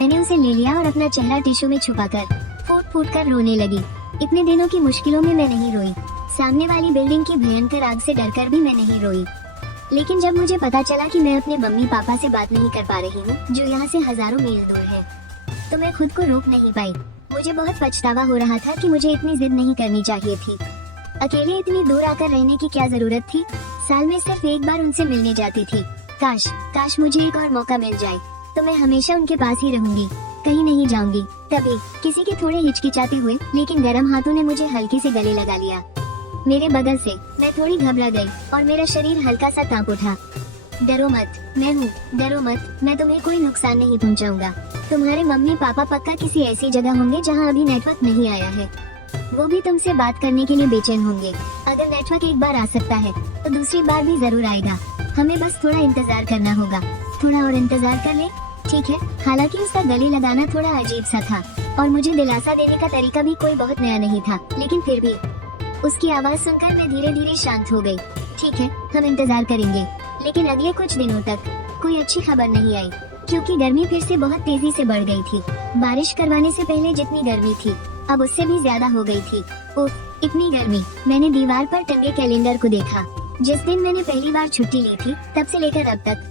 मैंने उसे ले लिया और अपना चेहरा टिश्यू में छुपाकर फूट फूट कर रोने लगी। इतने दिनों की मुश्किलों में मैं नहीं रोई। सामने वाली बिल्डिंग की भयंकर आग से डरकर भी मैं नहीं रोई। लेकिन जब मुझे पता चला कि मैं अपने मम्मी पापा से बात नहीं कर पा रही हूँ, जो यहाँ से हजारों मील दूर है, तो मैं खुद को रोक नहीं पाई। मुझे बहुत पछतावा हो रहा था कि मुझे इतनी जिद नहीं करनी चाहिए थी। अकेले इतनी दूर आकर रहने की क्या जरूरत थी? साल में सिर्फ एक बार उनसे मिलने जाती थी। काश काश मुझे एक और मौका मिल जाए तो मैं हमेशा उनके पास ही रहूंगी, कहीं नहीं जाऊंगी। तभी किसी के थोड़े हिचकिचाते हुए लेकिन गर्म हाथों ने मुझे हल्के से गले लगा लिया। मेरे बगल से मैं थोड़ी घबरा गई और मेरा शरीर हल्का सा कांप उठा। डरो मत, मैं हूँ, डरो मत, मैं तुम्हें कोई नुकसान नहीं पहुँचाऊंगा। तुम्हारे मम्मी पापा पक्का किसी ऐसी जगह होंगे जहाँ अभी नेटवर्क नहीं आया है। वो भी तुमसे बात करने के लिए बेचैन होंगे। अगर नेटवर्क एक बार आ सकता है तो दूसरी बार भी जरूर आएगा। हमें बस थोड़ा इंतजार करना होगा। थोड़ा और इंतजार कर ले, ठीक है? हालांकि उसका गले लगाना थोड़ा अजीब सा था, और मुझे दिलासा देने का तरीका भी कोई बहुत नया नहीं था, लेकिन फिर भी उसकी आवाज सुनकर मैं धीरे धीरे शांत हो गई। ठीक है, हम इंतजार करेंगे। लेकिन अगले कुछ दिनों तक कोई अच्छी खबर नहीं आई, क्योंकि गर्मी फिर से बहुत तेजी से बढ़ गई थी। बारिश करवाने से पहले जितनी गर्मी थी, अब उससे भी ज्यादा हो गई थी। उफ, इतनी गर्मी। मैंने दीवार पर टंगे कैलेंडर को देखा। जिस दिन मैंने पहली बार छुट्टी ली थी, तब से लेकर अब तक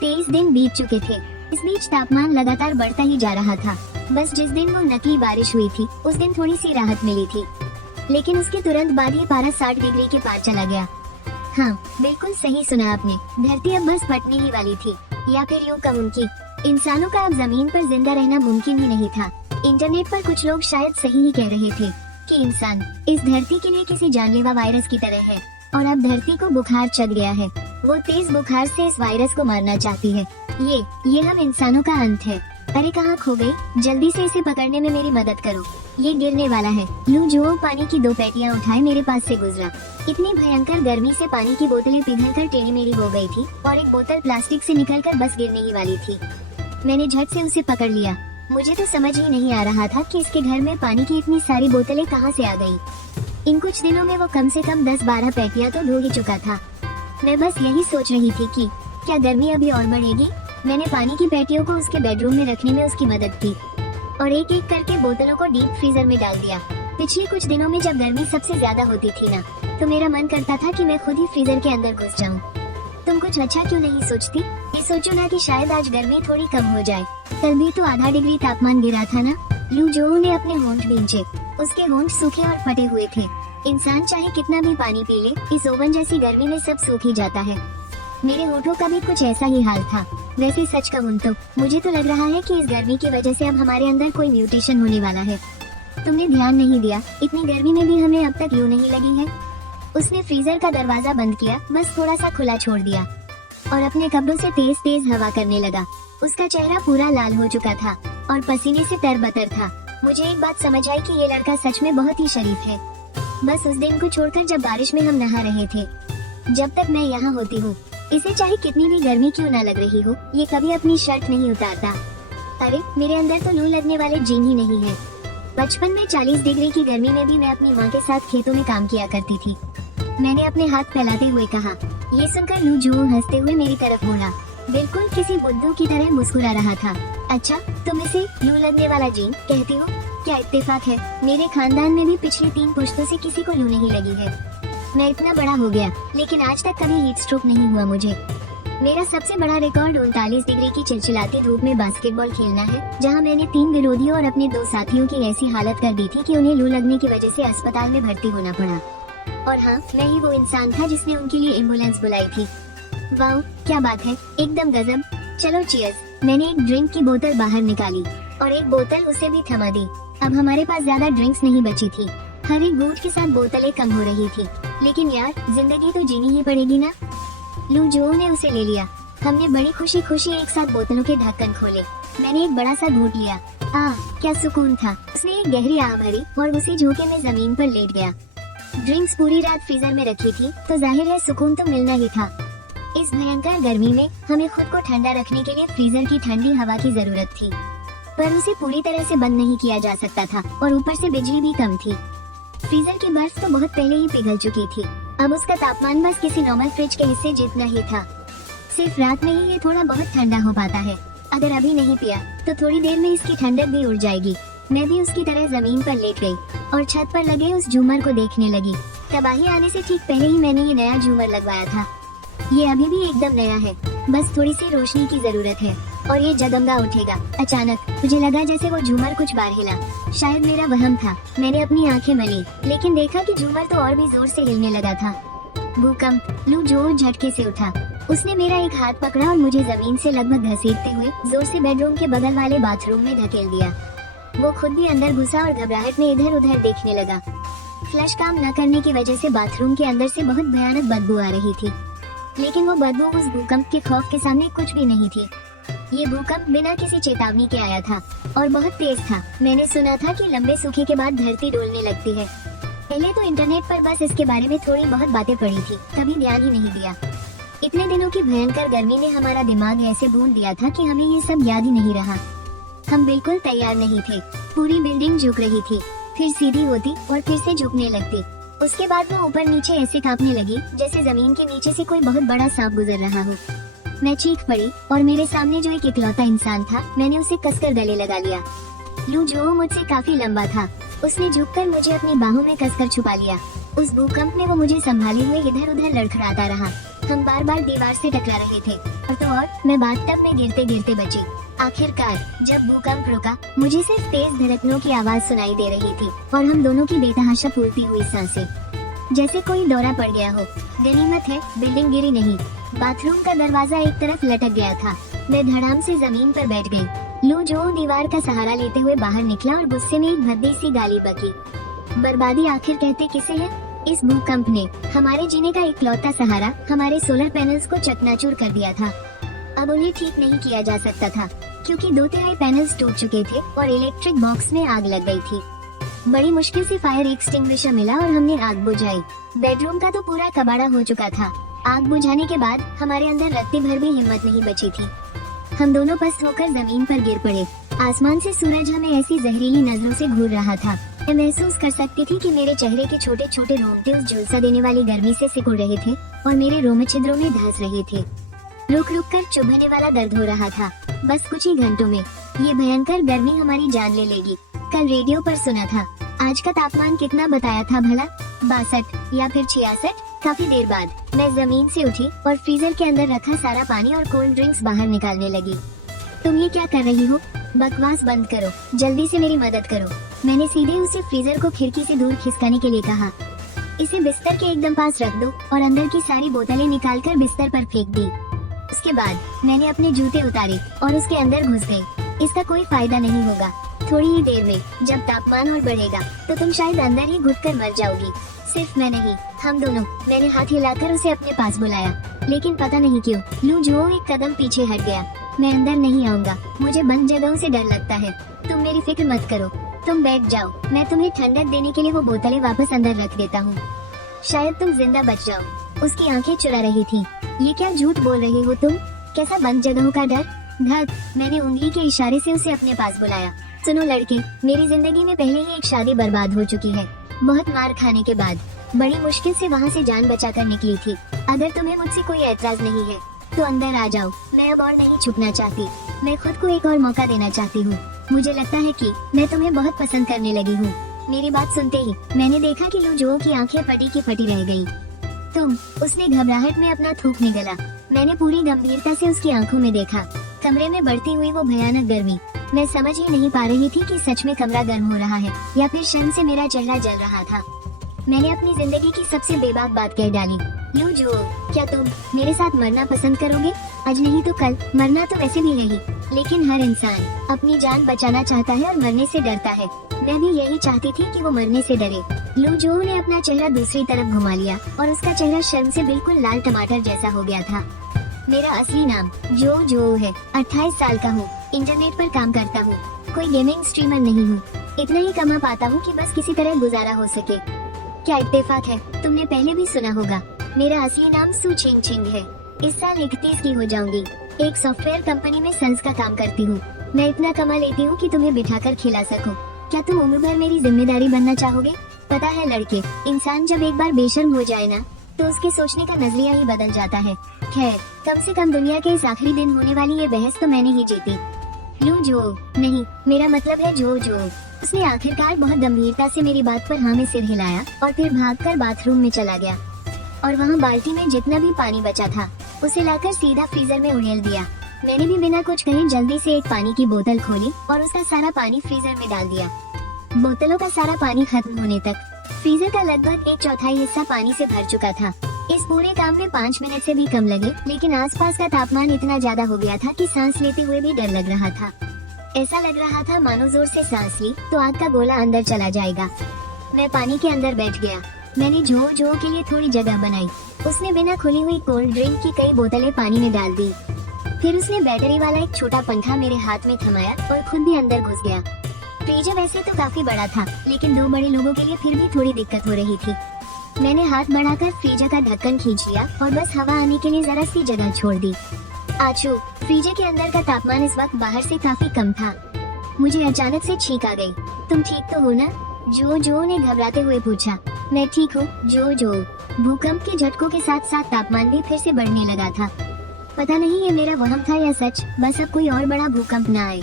23 दिन बीत चुके थे। इस बीच तापमान लगातार बढ़ता ही जा रहा था। बस जिस दिन वो नकली बारिश हुई थी, उस दिन थोड़ी सी राहत मिली थी, लेकिन उसके तुरंत बाद ही पारा 60 डिग्री के पार चला गया। हाँ, बिल्कुल सही सुना आपने। धरती अब बस फटने ही वाली थी, या फिर यूँ कहूँ कि इंसानों का अब जमीन पर जिंदा रहना मुमकिन ही नहीं था। इंटरनेट पर कुछ लोग शायद सही ही कह रहे थे कि इंसान इस धरती के लिए किसी जानलेवा वायरस की तरह है, और अब धरती को बुखार चढ़ गया है। वो तेज बुखार से इस वायरस को मारना चाहती है। ये हम इंसानों का अंत है। अरे कहाँ खो गई? जल्दी से इसे पकड़ने में मेरी मदद करो, ये गिरने वाला है। लू जो पानी की 2 पेटियां उठाए मेरे पास से गुजरा। इतनी भयंकर गर्मी से पानी की बोतलें पिघलकर टेढ़ी मेढ़ी हो गई थी, और एक बोतल प्लास्टिक से निकलकर बस गिरने ही वाली थी। मैंने झट से उसे पकड़ लिया। मुझे तो समझ ही नहीं आ रहा था कि इसके घर में पानी की इतनी सारी बोतलें कहाँ से आ गई। इन कुछ दिनों में वो कम से कम 10-12 पेटियां तो धो ही चुका था। मैं बस यही सोच रही थी कि क्या गर्मी अभी और बढ़ेगी। मैंने पानी की पेटियों को उसके बेडरूम में रखने में उसकी मदद की, और एक एक करके बोतलों को डीप फ्रीजर में डाल दिया। पिछले कुछ दिनों में जब गर्मी सबसे ज्यादा होती थी ना, तो मेरा मन करता था कि मैं खुद ही फ्रीजर के अंदर घुस जाऊं। तुम कुछ अच्छा क्यों नहीं सोचती? ये सोचो ना कि शायद आज गर्मी थोड़ी कम हो जाए। कल भी तो आधा डिग्री तापमान गिरा था ना। लू जो ने अपने होंठ भींचे। उसके होंठ सूखे और फटे हुए थे। इंसान चाहे कितना भी पानी पी ले, इस ओवन जैसी गर्मी में सब सूख ही जाता है। मेरे होठों का भी कुछ ऐसा ही हाल था। वैसे सच कहूँ तो मुझे तो लग रहा है कि इस गर्मी की वजह से अब हमारे अंदर कोई म्यूटेशन होने वाला है। तुमने ध्यान नहीं दिया, इतनी गर्मी में भी हमें अब तक लू नहीं लगी है। उसने फ्रीजर का दरवाजा बंद किया, बस थोड़ा सा खुला छोड़ दिया, और अपने कपड़ों से तेज तेज हवा करने लगा। उसका चेहरा पूरा लाल हो चुका था और पसीने से तरबतर था। मुझे एक बात समझ आई कि ये लड़का सच में बहुत ही शरीफ है। बस उस दिन को छोड़कर जब बारिश में हम नहा रहे थे, जब तक मैं यहाँ होती हूँ, इसे चाहे कितनी भी गर्मी क्यों न लग रही हो, ये कभी अपनी शर्ट नहीं उतारता। अरे मेरे अंदर तो लू लगने वाले जीन ही नहीं है। बचपन में 40 डिग्री की गर्मी में भी मैं अपनी माँ के साथ खेतों में काम किया करती थी। मैंने अपने हाथ फैलाते हुए कहा। ये सुनकर लू जो हंसते हुए मेरी तरफ मुड़ा, बिल्कुल किसी बुद्धू की तरह मुस्कुरा रहा था। अच्छा, तुम इसे लू लगने वाला जीन कहती हो? क्या इत्तेफाक है, मेरे खानदान में भी पिछले 3 पुश्तों से किसी को लू नहीं लगी है। मैं इतना बड़ा हो गया, लेकिन आज तक कभी हीट स्ट्रोक नहीं हुआ मुझे। मेरा सबसे बड़ा रिकॉर्ड 39 डिग्री की चिलचिलाती धूप में बास्केटबॉल खेलना है, जहां मैंने 3 विरोधियों और अपने 2 साथियों की ऐसी हालत कर दी थी कि उन्हें लू लगने की वजह से अस्पताल में भर्ती होना पड़ा। और हाँ, मैं ही वो इंसान था जिसने उनके लिए एम्बुलेंस बुलाई थी। वाह, क्या बात है, एकदम गजब। चलो चीयर्स। मैंने एक ड्रिंक की बोतल बाहर निकाली और एक बोतल उसे भी थमा दी। अब हमारे पास ज्यादा ड्रिंक्स नहीं बची थी। हर एक घूंट के साथ बोतलें कम हो रही थी, लेकिन यार जिंदगी तो जीनी ही पड़ेगी ना। लू जो ने उसे ले लिया। हमने बड़ी खुशी खुशी एक साथ बोतलों के ढक्कन खोले। मैंने एक बड़ा सा घूंट लिया। क्या सुकून था। उसने एक गहरी आह भरी और उसी झोंके में जमीन पर लेट गया। ड्रिंक्स पूरी रात फ्रीजर में रखी थी, तो जाहिर है सुकून तो मिलना ही था। इस भयंकर गर्मी में हमें खुद को ठंडा रखने के लिए फ्रीजर की ठंडी हवा की जरूरत थी, पर उसे पूरी तरह से बंद नहीं किया जा सकता था, और ऊपर से बिजली भी कम थी। फ्रीजर की बर्फ तो बहुत पहले ही पिघल चुकी थी। अब उसका तापमान बस किसी नॉर्मल फ्रिज के हिस्से जितना ही था। सिर्फ रात में ही ये थोड़ा बहुत ठंडा हो पाता है। अगर अभी नहीं पिया तो थोड़ी देर में इसकी ठंडक भी उड़ जाएगी। मैं भी उसकी तरह जमीन पर लेट गई और छत पर लगे उस झूमर को देखने लगी। तबाही आने से ठीक पहले ही मैंने ये नया झूमर लगवाया था। ये अभी भी एकदम नया है, बस थोड़ी सी रोशनी की जरूरत है और ये जगमगा उठेगा। अचानक मुझे लगा जैसे वो झूमर कुछ बार हिला। शायद मेरा वहम था। मैंने अपनी आंखें मली, लेकिन देखा कि झूमर तो और भी जोर से हिलने लगा था। भूकंप। लू जोर झटके से उठा। उसने मेरा एक हाथ पकड़ा और मुझे जमीन से लगभग घसीटते हुए जोर से बेडरूम के बगल वाले बाथरूम में धकेल दिया। वो खुद भी अंदर घुसा और घबराहट में इधर उधर देखने लगा। फ्लश काम न करने की वजह से बाथरूम के अंदर से बहुत भयानक बदबू आ रही थी, लेकिन वो बदबू उस भूकंप के खौफ के सामने कुछ भी नहीं थी। ये भूकंप बिना किसी चेतावनी के आया था और बहुत तेज था। मैंने सुना था कि लंबे सूखे के बाद धरती डोलने लगती है। पहले तो इंटरनेट पर बस इसके बारे में थोड़ी बहुत बातें पढ़ी थी, कभी ध्यान ही नहीं दिया। इतने दिनों की भयंकर गर्मी ने हमारा दिमाग ऐसे भून दिया था कि हमें ये सब याद ही नहीं रहा। हम बिल्कुल तैयार नहीं थे। पूरी बिल्डिंग झुक रही थी, फिर सीधी होती और फिर से झुकने लगती। उसके बाद वो ऊपर नीचे ऐसे कांपने लगी जैसे जमीन के नीचे से कोई बहुत बड़ा सांप गुजर रहा हो। मैं चीख पड़ी और मेरे सामने जो एक इकलौता इंसान था, मैंने उसे कसकर गले लगा लिया। लू जो मुझसे काफी लंबा था, उसने झुककर मुझे अपनी बाहों में कसकर छुपा लिया। उस भूकंप में वो मुझे संभाले हुए इधर उधर लड़खड़ाता रहा। हम बार बार दीवार से टकरा रहे थे और तो और मैं बाथटब में गिरते गिरते बची। आखिरकार जब भूकंप रुका, मुझे सिर्फ तेज धड़कनों की आवाज सुनाई दे रही थी और हम दोनों की बेतहाशा फूलती हुई सांसें, जैसे कोई दौरा पड़ गया हो। गनीमत है बिल्डिंग गिरी नहीं। बाथरूम का दरवाजा एक तरफ लटक गया था। मैं धड़ाम से जमीन पर बैठ गई। लू जो दीवार का सहारा लेते हुए बाहर निकला और गुस्से में एक भद्दी सी गाली बकी। बर्बादी आखिर कहते किसे है? इस भूकंप ने हमारे जीने का इकलौता सहारा, हमारे सोलर पैनल्स को चकनाचूर कर दिया था। अब उन्हें ठीक नहीं किया जा सकता था क्योंकि 2/3 पैनल्स टूट चुके थे और इलेक्ट्रिक बॉक्स में आग लग गई थी। बड़ी मुश्किल से फायर एक्सटिंग्विशर मिला और हमने आग बुझाई। बेडरूम का तो पूरा कबाड़ा हो चुका था। आग बुझाने के बाद हमारे अंदर रत्ती भर भी हिम्मत नहीं बची थी। हम दोनों पस्त होकर जमीन पर गिर पड़े। आसमान से सूरज हमें ऐसी जहरीली नजरों से घूर रहा था। मैं महसूस कर सकती थी कि मेरे चेहरे के छोटे छोटे रोंगटे उस झुलसा देने वाली गर्मी से सिकुड़ रहे थे और मेरे रोम छिद्रों में धंस रहे थे। रुक रुक कर चुभने वाला दर्द हो रहा था। बस कुछ ही घंटों में ये भयंकर गर्मी हमारी जान ले लेगी। कल रेडियो पर सुना था, आज का तापमान कितना बताया था भला? 62 या फिर 66। काफी देर बाद मैं जमीन से उठी और फ्रीजर के अंदर रखा सारा पानी और कोल्ड ड्रिंक्स बाहर निकालने लगी। तुम ये क्या कर रही हो? बकवास बंद करो, जल्दी से मेरी मदद करो। मैंने सीधे उसे फ्रीजर को खिड़की से दूर खिसकाने के लिए कहा। इसे बिस्तर के एकदम पास रख दो और अंदर की सारी बोतलें निकालकर बिस्तर पर फेंक दी। उसके बाद मैंने अपने जूते उतारे और उसके अंदर घुस गई। इसका कोई फायदा नहीं होगा। थोड़ी ही देर में जब तापमान और बढ़ेगा तो तुम शायद अंदर ही घुटकर मर जाओगी। सिर्फ मैं नहीं, हम दोनों। मैंने हाथ हिलाकर उसे अपने पास बुलाया, लेकिन पता नहीं क्यों लू जो एक कदम पीछे हट गया। मैं अंदर नहीं आऊंगा, मुझे बंद जगहों से डर लगता है। तुम मेरी फिक्र मत करो, तुम बैठ जाओ। मैं तुम्हें ठंडक देने के लिए वो बोतलें वापस अंदर रख देता हूँ। शायद तुम जिंदा बच जाओ। उसकी आंखें चुरा रही थी। ये क्या झूठ बोल रही हो तुम? कैसा बंद जगहों का डर? धत। मैंने उंगली के इशारे से उसे अपने पास बुलाया। सुनो लड़के, मेरी जिंदगी में पहले ही एक शादी बर्बाद हो चुकी है। बहुत मार खाने के बाद बड़ी मुश्किल से वहाँ से जान बचाकर निकली थी। अगर तुम्हें मुझसे कोई एतराज नहीं है तो अंदर आ जाओ। मैं अब और नहीं छुपना चाहती। मैं खुद को एक और मौका देना चाहती हूँ। मुझे लगता है कि मैं तुम्हें बहुत पसंद करने लगी हूँ। मेरी बात सुनते ही मैंने देखा कि लू जो की आंखें फटी की फटी रह गई। तुम? उसने घबराहट में अपना थूक निगला। मैंने पूरी गंभीरता से उसकी आंखों में देखा। कमरे में बढ़ती हुई वो भयानक गर्मी। मैं समझ ही नहीं पा रही थी कि सच में कमरा गर्म हो रहा है या फिर शर्म से मेरा चेहरा जल रहा था। मैंने अपनी जिंदगी की सबसे बेबाक बात कह डाली। लू जो, क्या तुम मेरे साथ मरना पसंद करोगे? आज नहीं तो कल। मरना तो वैसे भी है ही, लेकिन हर इंसान अपनी जान बचाना चाहता है और मरने से डरता है। मैं भी यही चाहती थी कि वो मरने से डरे। लू जो ने अपना चेहरा दूसरी तरफ घुमा लिया और उसका चेहरा शर्म से बिल्कुल लाल टमाटर जैसा हो गया था। मेरा असली नाम जो है। 28 साल का हूँ। इंटरनेट पर काम करता हूँ। कोई गेमिंग स्ट्रीमर नहीं हूँ। इतना ही कमा पाता हूँ कि बस किसी तरह गुजारा हो सके। क्या इत्तेफाक है, तुमने पहले भी सुना होगा। मेरा असली नाम सू चिंग चिंग है। इस साल 31 की हो जाऊंगी। एक सॉफ्टवेयर कंपनी में सेल्स का काम करती हूँ। मैं इतना कमा लेती हूँ कि तुम्हें बिठाकर खिला सकूँ। क्या तुम उम्र भर मेरी जिम्मेदारी बनना चाहोगे? पता है लड़के, इंसान जब एक बार बेशर्म हो जाए ना तो उसके सोचने का नजरिया ही बदल जाता है। खैर, कम से कम दुनिया के इस आखिरी दिन होने वाली ये बहस तो मैंने ही जीती। लू जो नहीं, मेरा मतलब है जो। उसने आखिरकार बहुत गंभीरता से मेरी बात पर हाँ में सिर हिलाया और फिर भागकर बाथरूम में चला गया और वहाँ बाल्टी में जितना भी पानी बचा था उसे लाकर सीधा फ्रीजर में उड़ेल दिया। मैंने भी बिना कुछ कहे जल्दी से एक पानी की बोतल खोली और उसका सारा पानी फ्रीजर में डाल दिया। बोतलों का सारा पानी खत्म होने तक फ्रीजर का लगभग 1/4 हिस्सा पानी से भर चुका था। इस पूरे काम में 5 मिनट से भी कम लगे, लेकिन आसपास का तापमान इतना ज्यादा हो गया था कि सांस लेते हुए भी डर लग रहा था। ऐसा लग रहा था मानो जोर से सांस ली तो आग का गोला अंदर चला जाएगा। मैं पानी के अंदर बैठ गया। मैंने जो के लिए थोड़ी जगह बनाई। उसने बिना खुली हुई कोल्ड ड्रिंक की कई बोतलें पानी में डाल दी। फिर उसने बैटरी वाला एक छोटा पंखा मेरे हाथ में थमाया और खुद भी अंदर घुस गया। फ्रीजर वैसे तो काफी बड़ा था, लेकिन 2 बड़े लोगों के लिए फिर भी थोड़ी दिक्कत हो रही थी। मैंने हाथ बढ़ाकर फ्रीजर का ढक्कन खींच लिया और बस हवा आने के लिए जरा सी जगह छोड़ दी। आचू, फ्रीजर के अंदर का तापमान इस वक्त बाहर से काफी कम था। मुझे अचानक से छींक आ गई। तुम ठीक तो हो ना? जो ने घबराते हुए पूछा। मैं ठीक हूँ जो। भूकंप के झटकों के साथ साथ तापमान भी फिर से बढ़ने लगा था। पता नहीं ये मेरा वहम था या सच, बस अब कोई और बड़ा भूकंप न आए।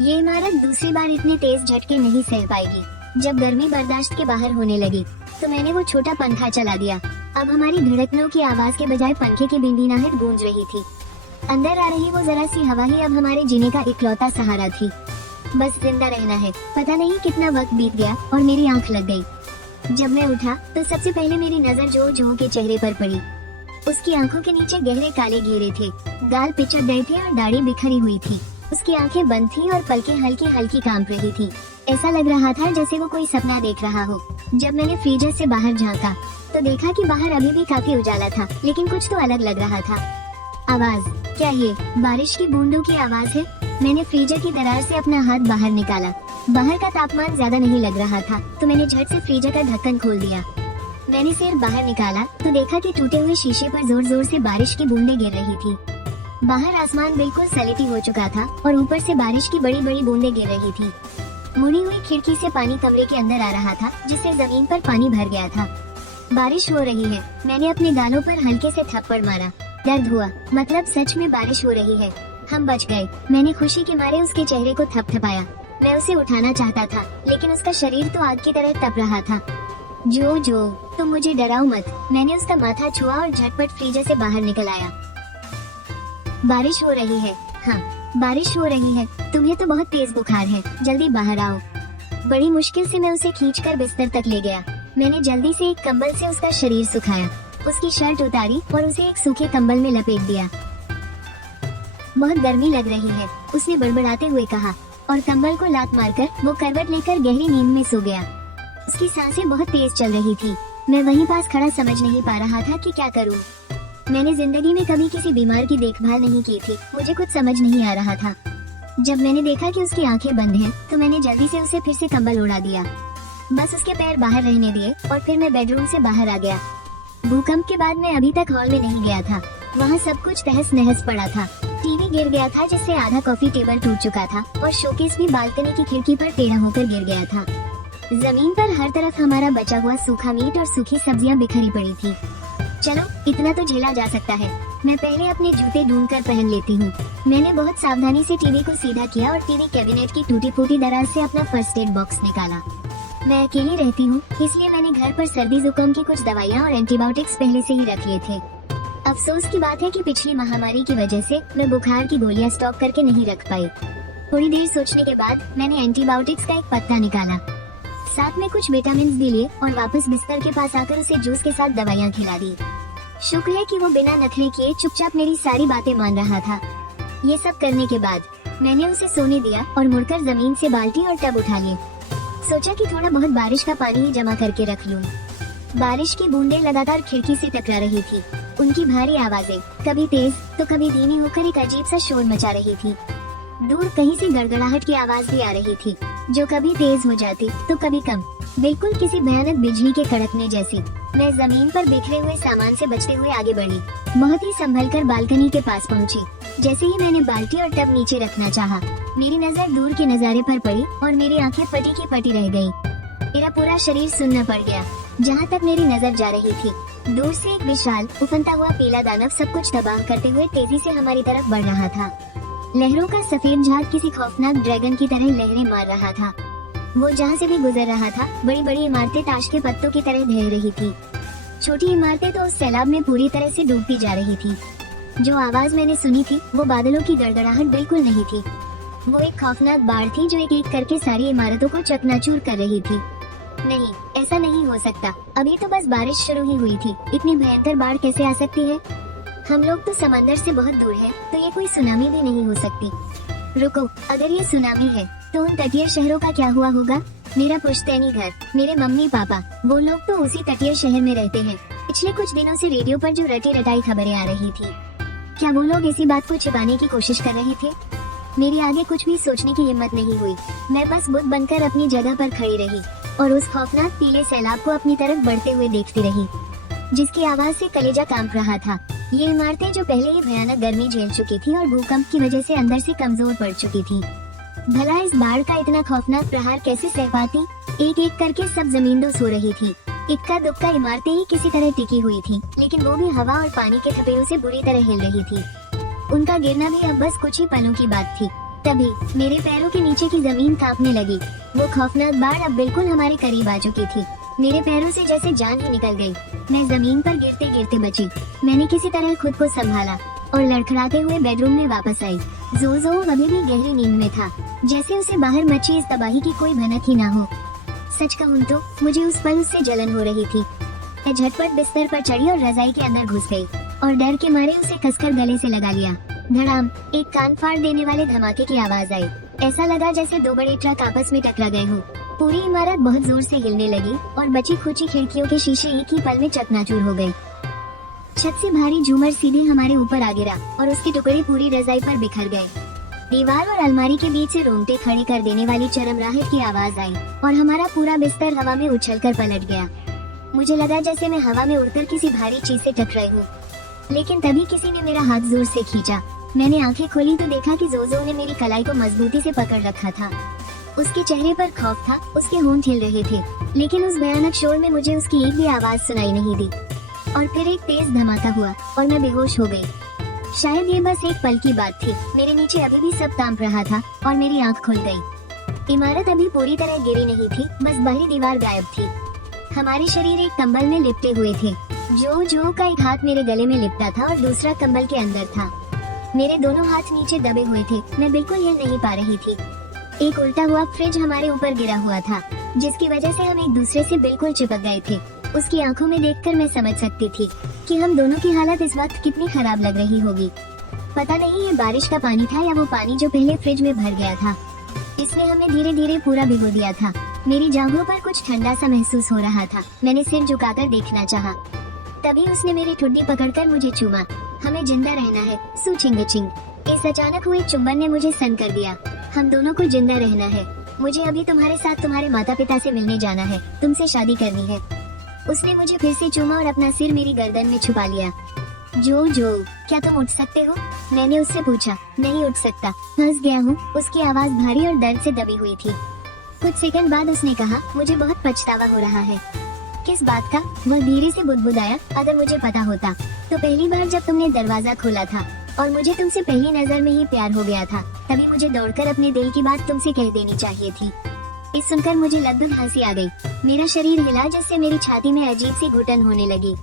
ये इमारत दूसरी बार इतने तेज झटके नहीं सह पाएगी। जब गर्मी बर्दाश्त के बाहर होने लगी तो मैंने वो छोटा पंखा चला दिया। अब हमारी धड़कनों की आवाज के बजाय पंखे की बिनबिनाहट गूंज रही थी। अंदर आ रही वो जरा सी हवा ही अब हमारे जीने का इकलौता सहारा थी। बस जिंदा रहना है। पता नहीं कितना वक्त बीत गया और मेरी आंख लग गई। जब मैं उठा तो सबसे पहले मेरी नजर जो के चेहरे पर पड़ी। उसकी आंखों के नीचे गहरे काले घेरे थे, गाल पिचक गए थे और दाढ़ी बिखरी हुई थी। उसकी आंखें बंद थी और पलकें हल्की हल्की कांप रही थी। ऐसा लग रहा था जैसे वो कोई सपना देख रहा हो। जब मैंने फ्रीजर से बाहर झांका तो देखा कि बाहर अभी भी काफी उजाला था, लेकिन कुछ तो अलग लग रहा था। आवाज, क्या ये बारिश की बूंदों की आवाज है? मैंने फ्रीजर की दरार से अपना हाथ बाहर निकाला। बाहर का तापमान ज्यादा नहीं लग रहा था तो मैंने झट से फ्रीजर का ढक्कन खोल दिया। मैंने सिर बाहर निकाला तो देखा कि टूटे हुए शीशे पर जोर जोर से बारिश की बूंदें गिर रही थी। बाहर आसमान बिल्कुल सलेटी हो चुका था और ऊपर से बारिश की बड़ी बड़ी बूंदें गिर रही थी। मुड़ी हुई खिड़की से पानी कमरे के अंदर आ रहा था, जिससे जमीन पर पानी भर गया था। बारिश हो रही है। मैंने अपने गालों पर हल्के से थप्पड़ मारा। दर्द हुआ, मतलब सच में बारिश हो रही है। हम बच गए। मैंने खुशी के मारे उसके चेहरे को थपथपाया। मैं उसे उठाना चाहता था, लेकिन उसका शरीर तो आग की तरह तप रहा था। जो तुम मुझे डराओ मत। मैंने उसका माथा छुआ और झटपट फ्रीजर से बाहर निकल आया। बारिश हो रही है। हाँ, बारिश हो रही है। तुम्हें तो बहुत तेज बुखार है, जल्दी बाहर आओ। बड़ी मुश्किल से मैं उसे खींचकर बिस्तर तक ले गया। मैंने जल्दी से एक कंबल से उसका शरीर सुखाया, उसकी शर्ट उतारी और उसे एक सूखे कंबल में लपेट दिया। बहुत गर्मी लग रही है, उसने बड़बड़ाते हुए कहा, और कंबल को लात मारकर वो करवट लेकर गहरी नींद में सो गया। उसकी सांसें बहुत तेज चल रही थी। मैं वहीं पास खड़ा समझ नहीं पा रहा था कि क्या करूं। मैंने जिंदगी में कभी किसी बीमार की देखभाल नहीं की थी, मुझे कुछ समझ नहीं आ रहा था। जब मैंने देखा कि उसकी आंखें बंद हैं, तो मैंने जल्दी से उसे फिर से कंबल ओढ़ा दिया। बस उसके पैर बाहर रहने दिए और फिर मैं बेडरूम से बाहर आ गया। भूकंप के बाद मैं अभी तक हॉल में नहीं गया था। वहाँ सब कुछ तहस नहस पड़ा था। टीवी गिर गया था, जिससे आधा कॉफी टेबल टूट चुका था और शोकेस भी बालकनी की खिड़की पर टेढ़ा होकर गिर गया था। जमीन पर हर तरफ हमारा बचा हुआ सूखा मीट और सूखी सब्जियां बिखरी पड़ी थी। चलो, इतना तो झेला जा सकता है। मैं पहले अपने जूते ढूंढकर पहन लेती हूँ। मैंने बहुत सावधानी से टीवी को सीधा किया और टीवी कैबिनेट की टूटी फूटी दराज से अपना फर्स्ट एड बॉक्स निकाला। मैं अकेली रहती हूँ, इसलिए मैंने घर पर सर्दी जुकाम की कुछ दवाइयाँ और एंटीबायोटिक्स पहले से ही रख लिए थे। अफसोस की बात है कि पिछली महामारी की वजह से मैं बुखार की गोलियां स्टॉक करके नहीं रख पाई। थोड़ी देर सोचने के बाद मैंने एंटीबायोटिक्स का एक पत्ता निकाला, साथ में कुछ विटामिन भी लिए और वापस बिस्तर के पास आकर उसे जूस के साथ दवाइयाँ खिला दी। शुक्र है कि वो बिना नखरे किए चुपचाप मेरी सारी बातें मान रहा था। ये सब करने के बाद मैंने उसे सोने दिया और मुड़कर जमीन से बाल्टी और टब उठा लिए। सोचा कि थोड़ा बहुत बारिश का पानी ही जमा करके रख लूं। बारिश की बूंदें लगातार खिड़की से टकरा रही थी। उनकी भारी आवाजें कभी तेज तो कभी धीमी होकर एक अजीब सा शोर मचा रही थी। दूर कहीं से गड़गड़ाहट की आवाज भी आ रही थी, जो कभी तेज हो जाती तो कभी कम, बिल्कुल किसी भयानक बिजली के कड़कने जैसी। मैं जमीन पर बिखरे हुए सामान से बचते हुए आगे बढ़ी। बहुत ही संभलकर बालकनी के पास पहुंची। जैसे ही मैंने बाल्टी और टब नीचे रखना चाहा, मेरी नजर दूर के नजारे पर पड़ी और मेरी आंखें पटी की पटी रह गयी। मेरा पूरा शरीर सुन्न पड़ गया। जहाँ तक मेरी नजर जा रही थी, दूर से एक विशाल उफनता हुआ पीला दानव सब कुछ तबाह करते हुए तेजी से हमारी तरफ बढ़ रहा था। लहरों का सफेद जहाज किसी खौफनाक ड्रैगन की तरह लहरें मार रहा था। वो जहाँ से भी गुजर रहा था, बड़ी बड़ी इमारतें ताश के पत्तों की तरह ढह रही थी। छोटी इमारतें तो उस सैलाब में पूरी तरह से डूबती जा रही थी। जो आवाज मैंने सुनी थी वो बादलों की गड़गड़ाहट बिल्कुल नहीं थी। वो एक खौफनाक बाढ़ थी जो एक एक करके सारी इमारतों को चकनाचूर कर रही थी। नहीं, ऐसा नहीं हो सकता। अभी तो बस बारिश शुरू ही हुई थी, इतनी भयंकर बाढ़ कैसे आ सकती है? हम लोग तो समंदर से बहुत दूर हैं, तो ये कोई सुनामी भी नहीं हो सकती। रुको, अगर ये सुनामी है तो उन तटीय शहरों का क्या हुआ होगा? मेरा पुश्तैनी घर, मेरे मम्मी पापा, वो लोग तो उसी तटीय शहर में रहते हैं। पिछले कुछ दिनों से रेडियो पर जो रटी रटाई खबरें आ रही थी, क्या वो लोग इसी बात को छिपाने की कोशिश कर रहे थे? मेरी आगे कुछ भी सोचने की हिम्मत नहीं हुई। मैं बस बुत बनकर अपनी जगह पर खड़ी रही और उस खौफनाक पीले सैलाब को अपनी तरफ बढ़ते हुए देखती रही, जिसकी आवाज से कलेजा कांप रहा था। ये इमारतें जो पहले ही भयानक गर्मी झेल चुकी थी और भूकंप की वजह से अंदर से कमजोर पड़ चुकी थी, भला इस बाढ़ का इतना खौफनाक प्रहार कैसे सह पाती। एक एक करके सब जमींदोज हो रही थी। इक्का दुक्का इमारतें ही किसी तरह टिकी हुई थी, लेकिन वो भी हवा और पानी के थपेड़ों से बुरी तरह हिल रही थी। उनका गिरना भी अब बस कुछ ही पलों की बात थी। तभी मेरे पैरों के नीचे की जमीन कांपने लगी। वो खौफनाक बाढ़ अब बिल्कुल हमारे करीब आ चुकी थी। मेरे पैरों से जैसे जान ही निकल गई। मैं जमीन पर गिरते गिरते बची। मैंने किसी तरह खुद को संभाला और लड़खड़ाते हुए बेडरूम में वापस आई। जोजो अभी भी गहरी नींद में था, जैसे उसे बाहर मची इस तबाही की कोई भनक ही ना हो। सच कहूँ तो मुझे उस पल उससे जलन हो रही थी। मैं झटपट बिस्तर पर चढ़ी और रजाई के अंदर घुस गई और डर के मारे उसे कसकर गले से लगा लिया। धड़ाम, एक कान फाड़ देने वाले धमाके की आवाज आई। ऐसा लगा जैसे दो बड़े ट्रक आपस में टकरा गए हों। पूरी इमारत बहुत जोर से हिलने लगी और बची खुची खिड़कियों के शीशे एक ही पल में चकनाचूर हो गए। छत से भारी झूमर सीधे हमारे ऊपर आ गिरा और उसके टुकड़े पूरी रजाई पर बिखर गए। दीवार और अलमारी के बीच से रोंगटे खड़े कर देने वाली चरमराहट की आवाज आई और हमारा पूरा बिस्तर हवा में उछलकर पलट गया। मुझे लगा जैसे मैं हवा में उड़कर किसी भारी चीज से टकराई हूँ, लेकिन तभी किसी ने मेरा हाथ जोर से खींचा। मैंने आंखें खोली तो देखा कि जोजो ने मेरी कलाई को मजबूती से पकड़ रखा था। उसके चेहरे पर खौफ था, उसके होंठ हिल रहे थे, लेकिन उस भयानक शोर में मुझे उसकी एक भी आवाज सुनाई नहीं दी। और फिर एक तेज धमाका हुआ और मैं बेहोश हो गई। शायद ये बस एक पल की बात थी। मेरे नीचे अभी भी सब कांप रहा था और मेरी आंख खुल गई। इमारत अभी पूरी तरह गिरी नहीं थी, बस बाहरी दीवार गायब थी। हमारे शरीर एक कंबल में लिपटे हुए थे। जो का एक हाथ मेरे गले में लिपटा था और दूसरा कंबल के अंदर था। मेरे दोनों हाथ नीचे दबे हुए थे। मैं बिल्कुल हिल नहीं पा रही थी। एक उल्टा हुआ फ्रिज हमारे ऊपर गिरा हुआ था, जिसकी वजह से हम एक दूसरे से बिल्कुल चिपक गए थे। उसकी आंखों में देखकर मैं समझ सकती थी कि हम दोनों की हालत इस वक्त कितनी खराब लग रही होगी। पता नहीं ये बारिश का पानी था या वो पानी जो पहले फ्रिज में भर गया था। इसने हमें धीरे धीरे पूरा भिगो दिया था। मेरी जांघों पर कुछ ठंडा सा महसूस हो रहा था। मैंने सिर झुकाकर देखना चाहा, तभी उसने मेरी ठुड्डी पकड़कर मुझे चूमा। हमें जिंदा रहना है, सूचिंग चिंग। इस अचानक हुए चुंबन ने मुझे सन कर दिया। हम दोनों को जिंदा रहना है। मुझे अभी तुम्हारे साथ तुम्हारे माता पिता से मिलने जाना है, तुमसे शादी करनी है। उसने मुझे फिर से चूमा और अपना सिर मेरी गर्दन में छुपा लिया। जो क्या तुम उठ सकते हो? मैंने उससे पूछा। नहीं उठ सकता, फंस गया हूँ। उसकी आवाज भारी और दर्द से दबी हुई थी। कुछ सेकंड बाद उसने कहा, मुझे बहुत पछतावा हो रहा है। किस बात का? वह धीरे से बुदबुदाया। अगर मुझे पता होता तो पहली बार जब तुमने दरवाजा खोला था और मुझे तुमसे पहली नजर में ही प्यार हो गया था, तभी मुझे दौड़कर अपने दिल की बात तुमसे कह देनी चाहिए थी। इस सुनकर मुझे लगभग हंसी आ गई। मेरा शरीर हिला, जिससे मेरी छाती में अजीब सी घुटन होने लगी,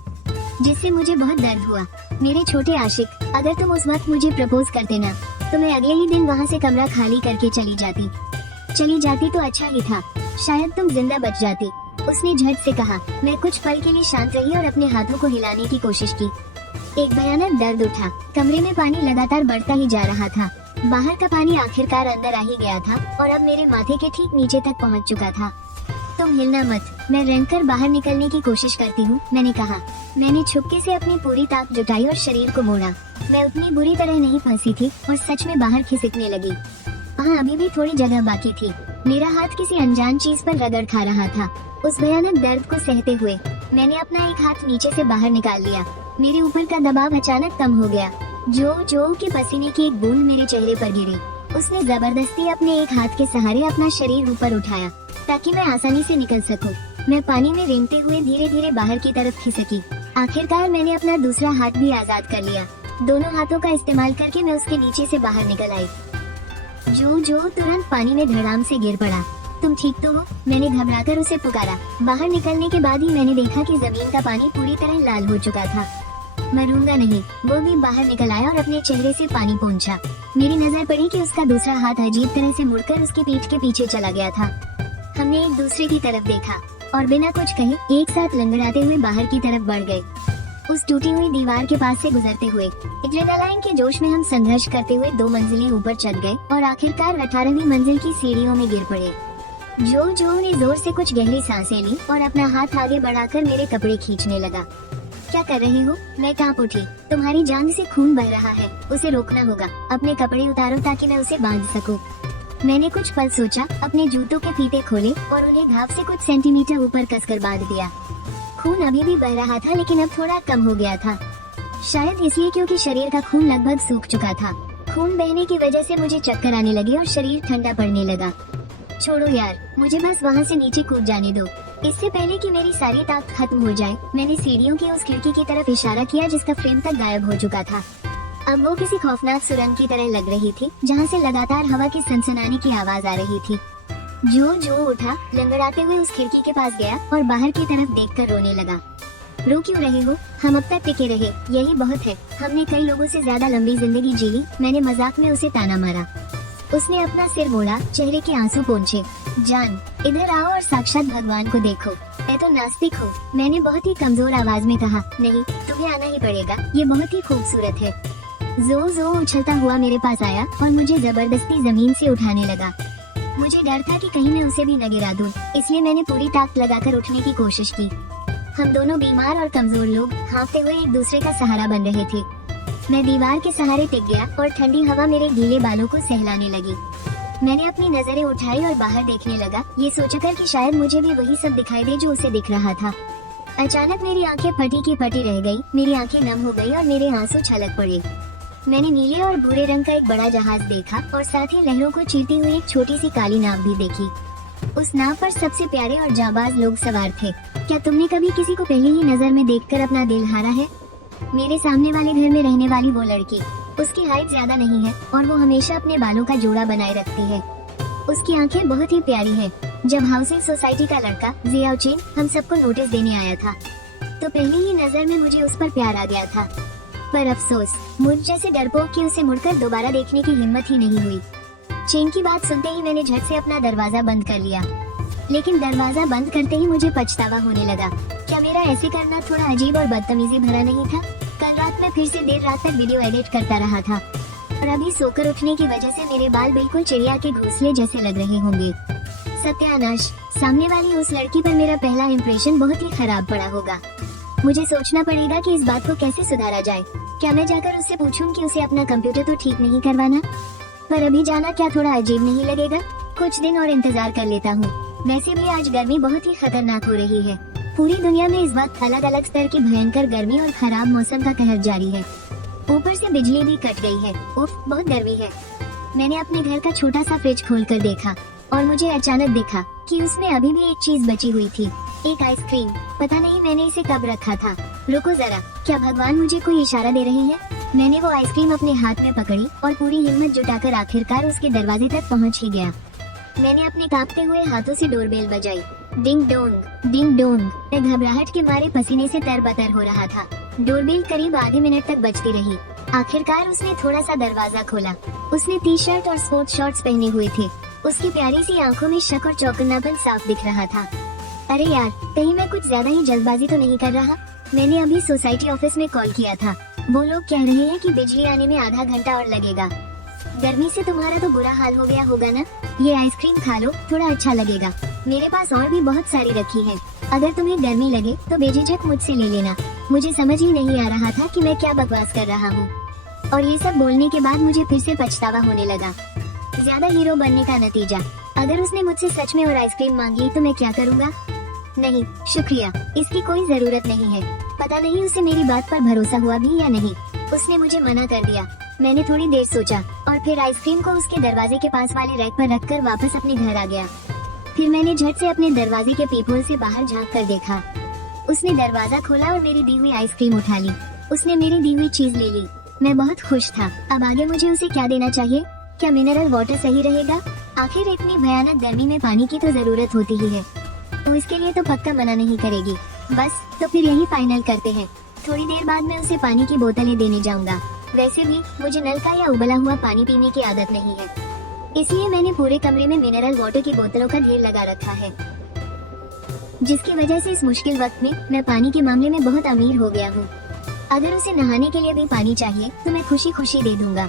जिससे मुझे बहुत दर्द हुआ। मेरे छोटे आशिक, अगर तुम उस वक्त मुझे प्रपोज करते ना, तो मैं अगले ही दिन वहाँ से कमरा खाली करके चली जाती तो अच्छा ही था। शायद तुम जिंदा बच जाती। उसने झट से कहा। मैं कुछ पल के लिए शांत रही और अपने हाथों को हिलाने की कोशिश की। एक भयानक दर्द उठा। कमरे में पानी लगातार बढ़ता ही जा रहा था। बाहर का पानी आखिरकार अंदर आ ही गया था और अब मेरे माथे के ठीक नीचे तक पहुंच चुका था। तुम हिलना मत, मैं रेंगकर बाहर निकलने की कोशिश करती हूँ, मैंने कहा। मैंने छुपके से अपनी पूरी ताकत जुटाई और शरीर को मोड़ा। मैं उतनी बुरी तरह नहीं फंसी थी और सच में बाहर खिसकने लगी। वहाँ अभी भी थोड़ी जगह बाकी थी। मेरा हाथ किसी अनजान चीज पर रगड़ खा रहा था। उस भयानक दर्द को सहते हुए मैंने अपना एक हाथ नीचे से बाहर निकाल लिया। मेरे ऊपर का दबाव अचानक कम हो गया। जो के पसीने की एक बूंद मेरे चेहरे पर गिरी। उसने जबरदस्ती अपने एक हाथ के सहारे अपना शरीर ऊपर उठाया ताकि मैं आसानी से निकल सकूं। मैं पानी में रेंगते हुए धीरे धीरे बाहर की तरफ खिसकी। आखिरकार मैंने अपना दूसरा हाथ भी आजाद कर लिया। दोनों हाथों का इस्तेमाल करके मैं उसके नीचे से बाहर निकल आई। जो तुरंत पानी में धड़ाम से गिर पड़ा। तुम ठीक तो हो? मैंने घबराकर उसे पुकारा। बाहर निकलने के बाद ही मैंने देखा कि जमीन का पानी पूरी तरह लाल हो चुका था। मरूंगा नहीं, वो भी बाहर निकल आया और अपने चेहरे से पानी पोंछा। मेरी नजर पड़ी कि उसका दूसरा हाथ अजीब तरह से मुड़कर उसकी पीठ के पीछे चला गया था। हमने एक दूसरे की तरफ देखा और बिना कुछ कहे एक साथ लंगड़ाते हुए बाहर की तरफ बढ़ गए। उस टूटी हुई दीवार के पास से गुजरते हुए एड्रेनालाइन के जोश में हम संघर्ष करते हुए 2 मंजिलें ऊपर चढ़ गए और आखिरकार 18वीं मंजिल की सीढ़ियों में गिर पड़े। जो ने जोर से कुछ गहरी सांसें ली और अपना हाथ आगे बढ़ाकर मेरे कपड़े खींचने लगा। क्या कर रहे हो? मैं कांप उठी। तुम्हारी जान से खून बह रहा है, उसे रोकना होगा। अपने कपड़े उतारो ताकि मैं उसे बांध सकूं। मैंने कुछ पल सोचा, अपने जूतों के फीते खोले और उन्हें घाव से कुछ सेंटीमीटर ऊपर कसकर बांध दिया। खून अभी भी बह रहा था, लेकिन अब थोड़ा कम हो गया था। शायद इसलिए क्योंकि शरीर का खून लगभग सूख चुका था। खून बहने की वजह से मुझे चक्कर आने लगे और शरीर ठंडा पड़ने लगा। छोड़ो यार, मुझे बस वहाँ से नीचे कूद जाने दो। इससे पहले कि मेरी सारी ताकत खत्म हो जाए, मैंने सीढ़ियों की उस खिड़की की तरफ इशारा किया जिसका फ्रेम तक गायब हो चुका था। अब वो किसी खौफनाक सुरंग की तरह लग रही थी, जहाँ से लगातार हवा की सनसनाने की आवाज आ रही थी। जो उठा, लंगड़ाते हुए उस खिड़की के पास गया और बाहर की तरफ देखकर रोने लगा। रो क्यों रहे हो? हम अब तक टिके रहे, यही बहुत है। हमने कई लोगों से ज्यादा लंबी जिंदगी जी ली। मैंने मजाक में उसे ताना मारा। उसने अपना सिर मोड़ा, चेहरे के आंसू पोंछे। जान, इधर आओ और साक्षात भगवान को देखो। मैं तो नास्तिक हूँ, मैंने बहुत ही कमजोर आवाज में कहा। नहीं, तुम्हें आना ही पड़ेगा, ये बहुत ही खूबसूरत है। जो उछलता हुआ मेरे पास आया और मुझे जबरदस्ती जमीन से उठाने लगा। मुझे डर था कि कहीं मैं उसे भी न गिरा दूं, इसलिए मैंने पूरी ताकत लगाकर उठने की कोशिश की। हम दोनों बीमार और कमजोर लोग हाँफते हुए एक दूसरे का सहारा बन रहे थे। मैं दीवार के सहारे टिक गया और ठंडी हवा मेरे गीले बालों को सहलाने लगी। मैंने अपनी नजरें उठाई और बाहर देखने लगा, ये सोचकर कि शायद मुझे भी वही सब दिखाई दे जो उसे दिख रहा था। अचानक मेरी आंखें फटी की फटी रह गई, मेरी आंखें नम हो गई और मेरे आंसू छलक पड़े। मैंने नीले और भूरे रंग का एक बड़ा जहाज देखा और साथ ही लहरों को चीरती हुई एक छोटी सी काली नाव भी देखी। उस नाव पर सबसे प्यारे और जाबाज लोग सवार थे। क्या तुमने कभी किसी को पहली ही नजर में देखकर अपना दिल हारा है? मेरे सामने वाले घर में रहने वाली वो लड़की, उसकी हाइट ज्यादा नहीं है और वो हमेशा अपने बालों का जोड़ा बनाए रखती है। उसकी आंखें बहुत ही प्यारी है। जब हाउसिंग सोसाइटी का लड़का जियाओचिन हम सबको नोटिस देने आया था, तो पहली ही नजर में मुझे उस पर प्यार आ गया था। पर अफसोस, मुझ जैसे डरपोक की उसे मुड़कर दोबारा देखने की हिम्मत ही नहीं हुई। चेन की बात सुनते ही मैंने झट से अपना दरवाजा बंद कर लिया, लेकिन दरवाजा बंद करते ही मुझे पछतावा होने लगा। क्या मेरा ऐसे करना थोड़ा अजीब और बदतमीजी भरा नहीं था? कल रात में फिर से देर रात तक वीडियो एडिट करता रहा था और अभी सोकर उठने की वजह से मेरे बाल बिल्कुल चिड़िया के घोंसले जैसे लग रहे होंगे। सत्यानाश, सामने वाली उस लड़की पर मेरा पहला इम्प्रेशन बहुत ही खराब पड़ा होगा। मुझे सोचना पड़ेगा कि इस बात को कैसे सुधारा जाए। क्या मैं जाकर उससे पूछूं कि उसे अपना कंप्यूटर तो ठीक नहीं करवाना? पर अभी जाना क्या थोड़ा अजीब नहीं लगेगा? कुछ दिन और इंतजार कर लेता हूँ। वैसे भी आज गर्मी बहुत ही खतरनाक हो रही है। पूरी दुनिया में इस वक्त अलग अलग स्तर की भयंकर गर्मी और खराब मौसम का कहर जारी है। ऊपर से बिजली भी कट गई है। उफ, बहुत गर्मी है। मैंने अपने घर का छोटा सा फ्रिज खोलकर देखा और मुझे अचानक दिखा कि उसमें अभी भी एक चीज बची हुई थी, एक आइसक्रीम। पता नहीं मैंने इसे कब रखा था। रुको जरा, क्या भगवान मुझे कोई इशारा दे रहे हैं? मैंने वो आइसक्रीम अपने हाथ में पकड़ी और पूरी हिम्मत जुटाकर आखिरकार उसके दरवाजे तक पहुंच ही गया। मैंने अपने कांपते हुए हाथों से डोरबेल बजाई। Ding dong, ding dong. मैं घबराहट के मारे पसीने से तरबतर हो रहा था। डोरबेल करीब आधे मिनट तक बजती रही। आखिरकार उसने थोड़ा सा दरवाजा खोला। उसने टी शर्ट और स्पोर्ट्स शॉर्ट्स पहने हुए थे। उसकी प्यारी सी आंखों में शक और चौकन्नापन साफ दिख रहा था। अरे यार, कहीं मैं कुछ ज्यादा ही जल्दबाजी तो नहीं कर रहा? मैंने अभी सोसाइटी ऑफिस में कॉल किया था। वो लोग कह रहे हैं कि बिजली आने में आधा घंटा और लगेगा। गर्मी से तुम्हारा तो बुरा हाल हो गया होगा ना? ये आइसक्रीम खा लो, थोड़ा अच्छा लगेगा। मेरे पास और भी बहुत सारी रखी है। अगर तुम्हें गर्मी लगे तो बेझिझक मुझसे ले लेना। मुझे समझ ही नहीं आ रहा था कि मैं क्या बकवास कर रहा हूँ, और ये सब बोलने के बाद मुझे फिर से पछतावा होने लगा। ज्यादा हीरो बनने का नतीजा। अगर उसने मुझसे सच में और आइसक्रीम मांगी तो मैं क्या करूँगा? नहीं शुक्रिया, इसकी कोई जरूरत नहीं है। पता नहीं उसे मेरी बात पर भरोसा हुआ भी या नहीं। उसने मुझे मना कर दिया। मैंने थोड़ी देर सोचा और फिर आइसक्रीम को उसके दरवाजे के पास वाले रैक पर रखकर वापस अपने घर आ गया। फिर मैंने झट से अपने दरवाजे के पीपहोल से बाहर झांक कर देखा। उसने दरवाजा खोला और मेरी दी हुई आइसक्रीम उठा ली। उसने मेरी दी हुई चीज ले ली। मैं बहुत खुश था। अब आगे मुझे उसे क्या देना चाहिए? क्या मिनरल वाटर सही रहेगा? आखिर इतनी भयानक गर्मी में पानी की तो जरूरत होती ही है, तो इसके लिए तो पक्का मना नहीं करेगी। बस, तो फिर यही फाइनल करते हैं। थोड़ी देर बाद मैं उसे पानी की बोतलें देने जाऊंगा। वैसे भी मुझे नल का या उबला हुआ पानी पीने की आदत नहीं है, इसलिए मैंने पूरे कमरे में मिनरल वाटर की बोतलों का ढेर लगा रखा है, जिसकी वजह से इस मुश्किल वक्त में मैं पानी के मामले में बहुत अमीर हो गया हूँ। अगर उसे नहाने के लिए भी पानी चाहिए तो मैं खुशी खुशी दे दूंगा।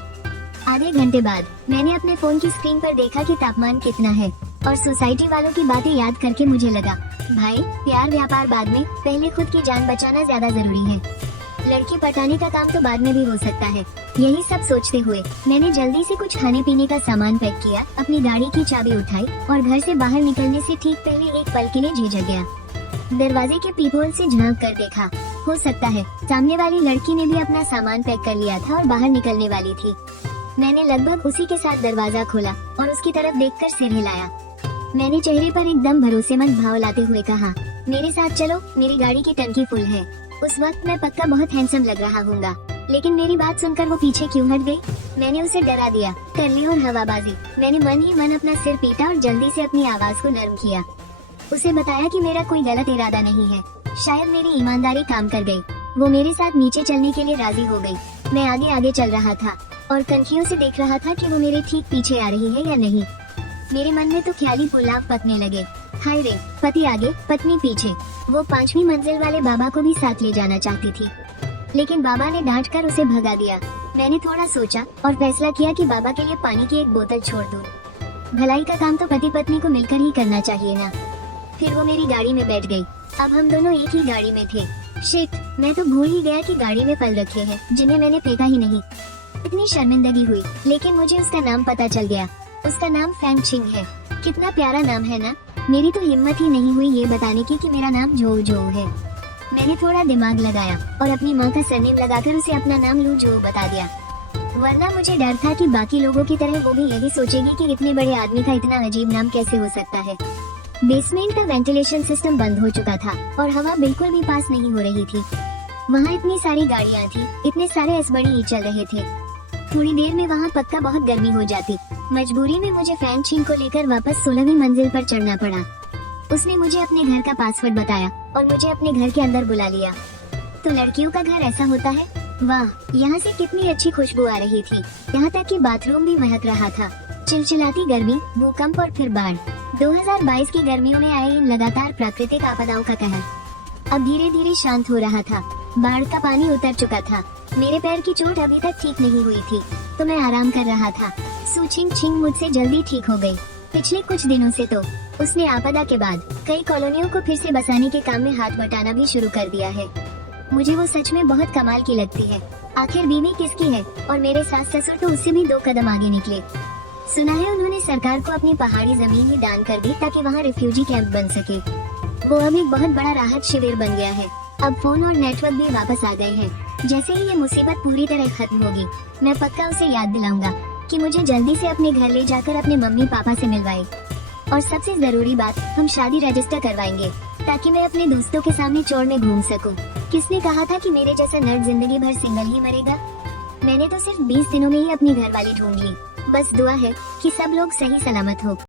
आधे घंटे बाद मैंने अपने फोन की स्क्रीन पर देखा कि तापमान कितना है, और सोसाइटी वालों की बातें याद करके मुझे लगा, भाई प्यार व्यापार बाद में, पहले खुद की जान बचाना ज्यादा जरूरी है। लड़की पटाने का काम तो बाद में भी हो सकता है। यही सब सोचते हुए मैंने जल्दी से कुछ खाने पीने का सामान पैक किया, अपनी गाड़ी की चाबी उठाई और घर से बाहर निकलने से ठीक पहले एक पल के लिए झिझक गया। दरवाजे के पीपहोल से झांक कर देखा। हो सकता है सामने वाली लड़की ने भी अपना सामान पैक कर लिया था और बाहर निकलने वाली थी। मैंने लगभग उसी के साथ दरवाजा खोला और उसकी तरफ देखकर सिर हिलाया। मैंने चेहरे पर एकदम भरोसेमंद भाव लाते हुए कहा, मेरे साथ चलो, मेरी गाड़ी की टंकी फुल है। उस वक्त मैं पक्का बहुत हैंडसम लग रहा हूँगा, लेकिन मेरी बात सुनकर वो पीछे क्यों हट गई? मैंने उसे डरा दिया, तरले और हवाबाजी। मैंने मन ही मन अपना सिर पीटा और जल्दी से अपनी आवाज को नरम किया। उसे बताया कि मेरा कोई गलत इरादा नहीं है। शायद मेरी ईमानदारी काम कर गई। वो मेरे साथ नीचे चलने के लिए राजी हो गई। मैं आगे आगे चल रहा था और कनखियों से देख रहा था कि वो मेरे ठीक पीछे आ रही है या नहीं। मेरे मन में तो ख्याली पुलाव पकने लगे। हाय रे, पति आगे पत्नी पीछे। वो 5वीं मंजिल वाले बाबा को भी साथ ले जाना चाहती थी, लेकिन बाबा ने डांट कर उसे भगा दिया। मैंने थोड़ा सोचा और फैसला किया कि बाबा के लिए पानी की एक बोतल छोड़ दूं। भलाई का काम तो पति पत्नी को मिलकर ही करना चाहिए ना। फिर वो मेरी गाड़ी में बैठ गई। अब हम दोनों एक ही गाड़ी में थे। शिट, मैं तो भूल ही गया कि गाड़ी में फल रखे हैं जिन्हें मैंने फेंका ही नहीं। इतनी शर्मिंदगी हुई, लेकिन मुझे उसका नाम पता चल गया। उसका नाम फैंग छिंग है। कितना प्यारा नाम है ना। मेरी तो हिम्मत ही नहीं हुई ये बताने की कि मेरा नाम जो जो है। मैंने थोड़ा दिमाग लगाया और अपनी माँ का सरनेम लगाकर उसे अपना नाम लू जो बता दिया, वरना मुझे डर था कि बाकी लोगों की तरह वो भी यही सोचेगी कि इतने बड़े आदमी का इतना अजीब नाम कैसे हो सकता है। बेसमेंट का वेंटिलेशन सिस्टम बंद हो चुका था और हवा बिल्कुल भी पास नहीं हो रही थी। वहाँ इतनी सारी गाड़ियाँ थी, इतने सारे असबड़ी चल रहे थे। थोड़ी देर में वहाँ पक्का बहुत गर्मी हो जाती। मजबूरी में मुझे फैंग छिंग को लेकर वापस 16वीं मंजिल पर चढ़ना पड़ा। उसने मुझे अपने घर का पासवर्ड बताया और मुझे अपने घर के अंदर बुला लिया। तो लड़कियों का घर ऐसा होता है। वाह, यहाँ से कितनी अच्छी खुशबू आ रही थी। यहाँ तक कि बाथरूम भी महक रहा था। चिलचिलाती गर्मी, भूकंप और फिर बाढ़। 2022 की गर्मियों में आए इन लगातार प्राकृतिक आपदाओं का कहर अब धीरे धीरे शांत हो रहा था। बाढ़ का पानी उतर चुका था। मेरे पैर की चोट अभी तक ठीक नहीं हुई थी, तो मैं आराम कर रहा था। सू छिंग छिंग मुझसे जल्दी ठीक हो गई। पिछले कुछ दिनों से तो उसने आपदा के बाद कई कॉलोनियों को फिर से बसाने के काम में हाथ बटाना भी शुरू कर दिया है। मुझे वो सच में बहुत कमाल की लगती है। आखिर बीवी किसकी है? और मेरे सास ससुर तो उससे भी 2 कदम आगे निकले। सुना है उन्होंने सरकार को अपनी पहाड़ी जमीन ही दान कर दी ताकि वहाँ रिफ्यूजी कैंप बन सके। वो अब एक बहुत बड़ा राहत शिविर बन गया है। अब फोन और नेटवर्क भी वापस आ गए हैं। जैसे ही ये मुसीबत पूरी तरह खत्म होगी, मैं पक्का उसे याद दिलाऊंगा कि मुझे जल्दी से अपने घर ले जाकर अपने मम्मी पापा से मिलवाए। और सबसे जरूरी बात, हम शादी रजिस्टर करवाएंगे ताकि मैं अपने दोस्तों के सामने चौड़ में घूम सकूं। किसने कहा था कि मेरे जैसा नर्ड जिंदगी भर सिंगल ही मरेगा? मैंने तो सिर्फ 20 दिनों में ही अपनी घरवाली ढूंढ ली। बस दुआ है कि सब लोग सही सलामत हो।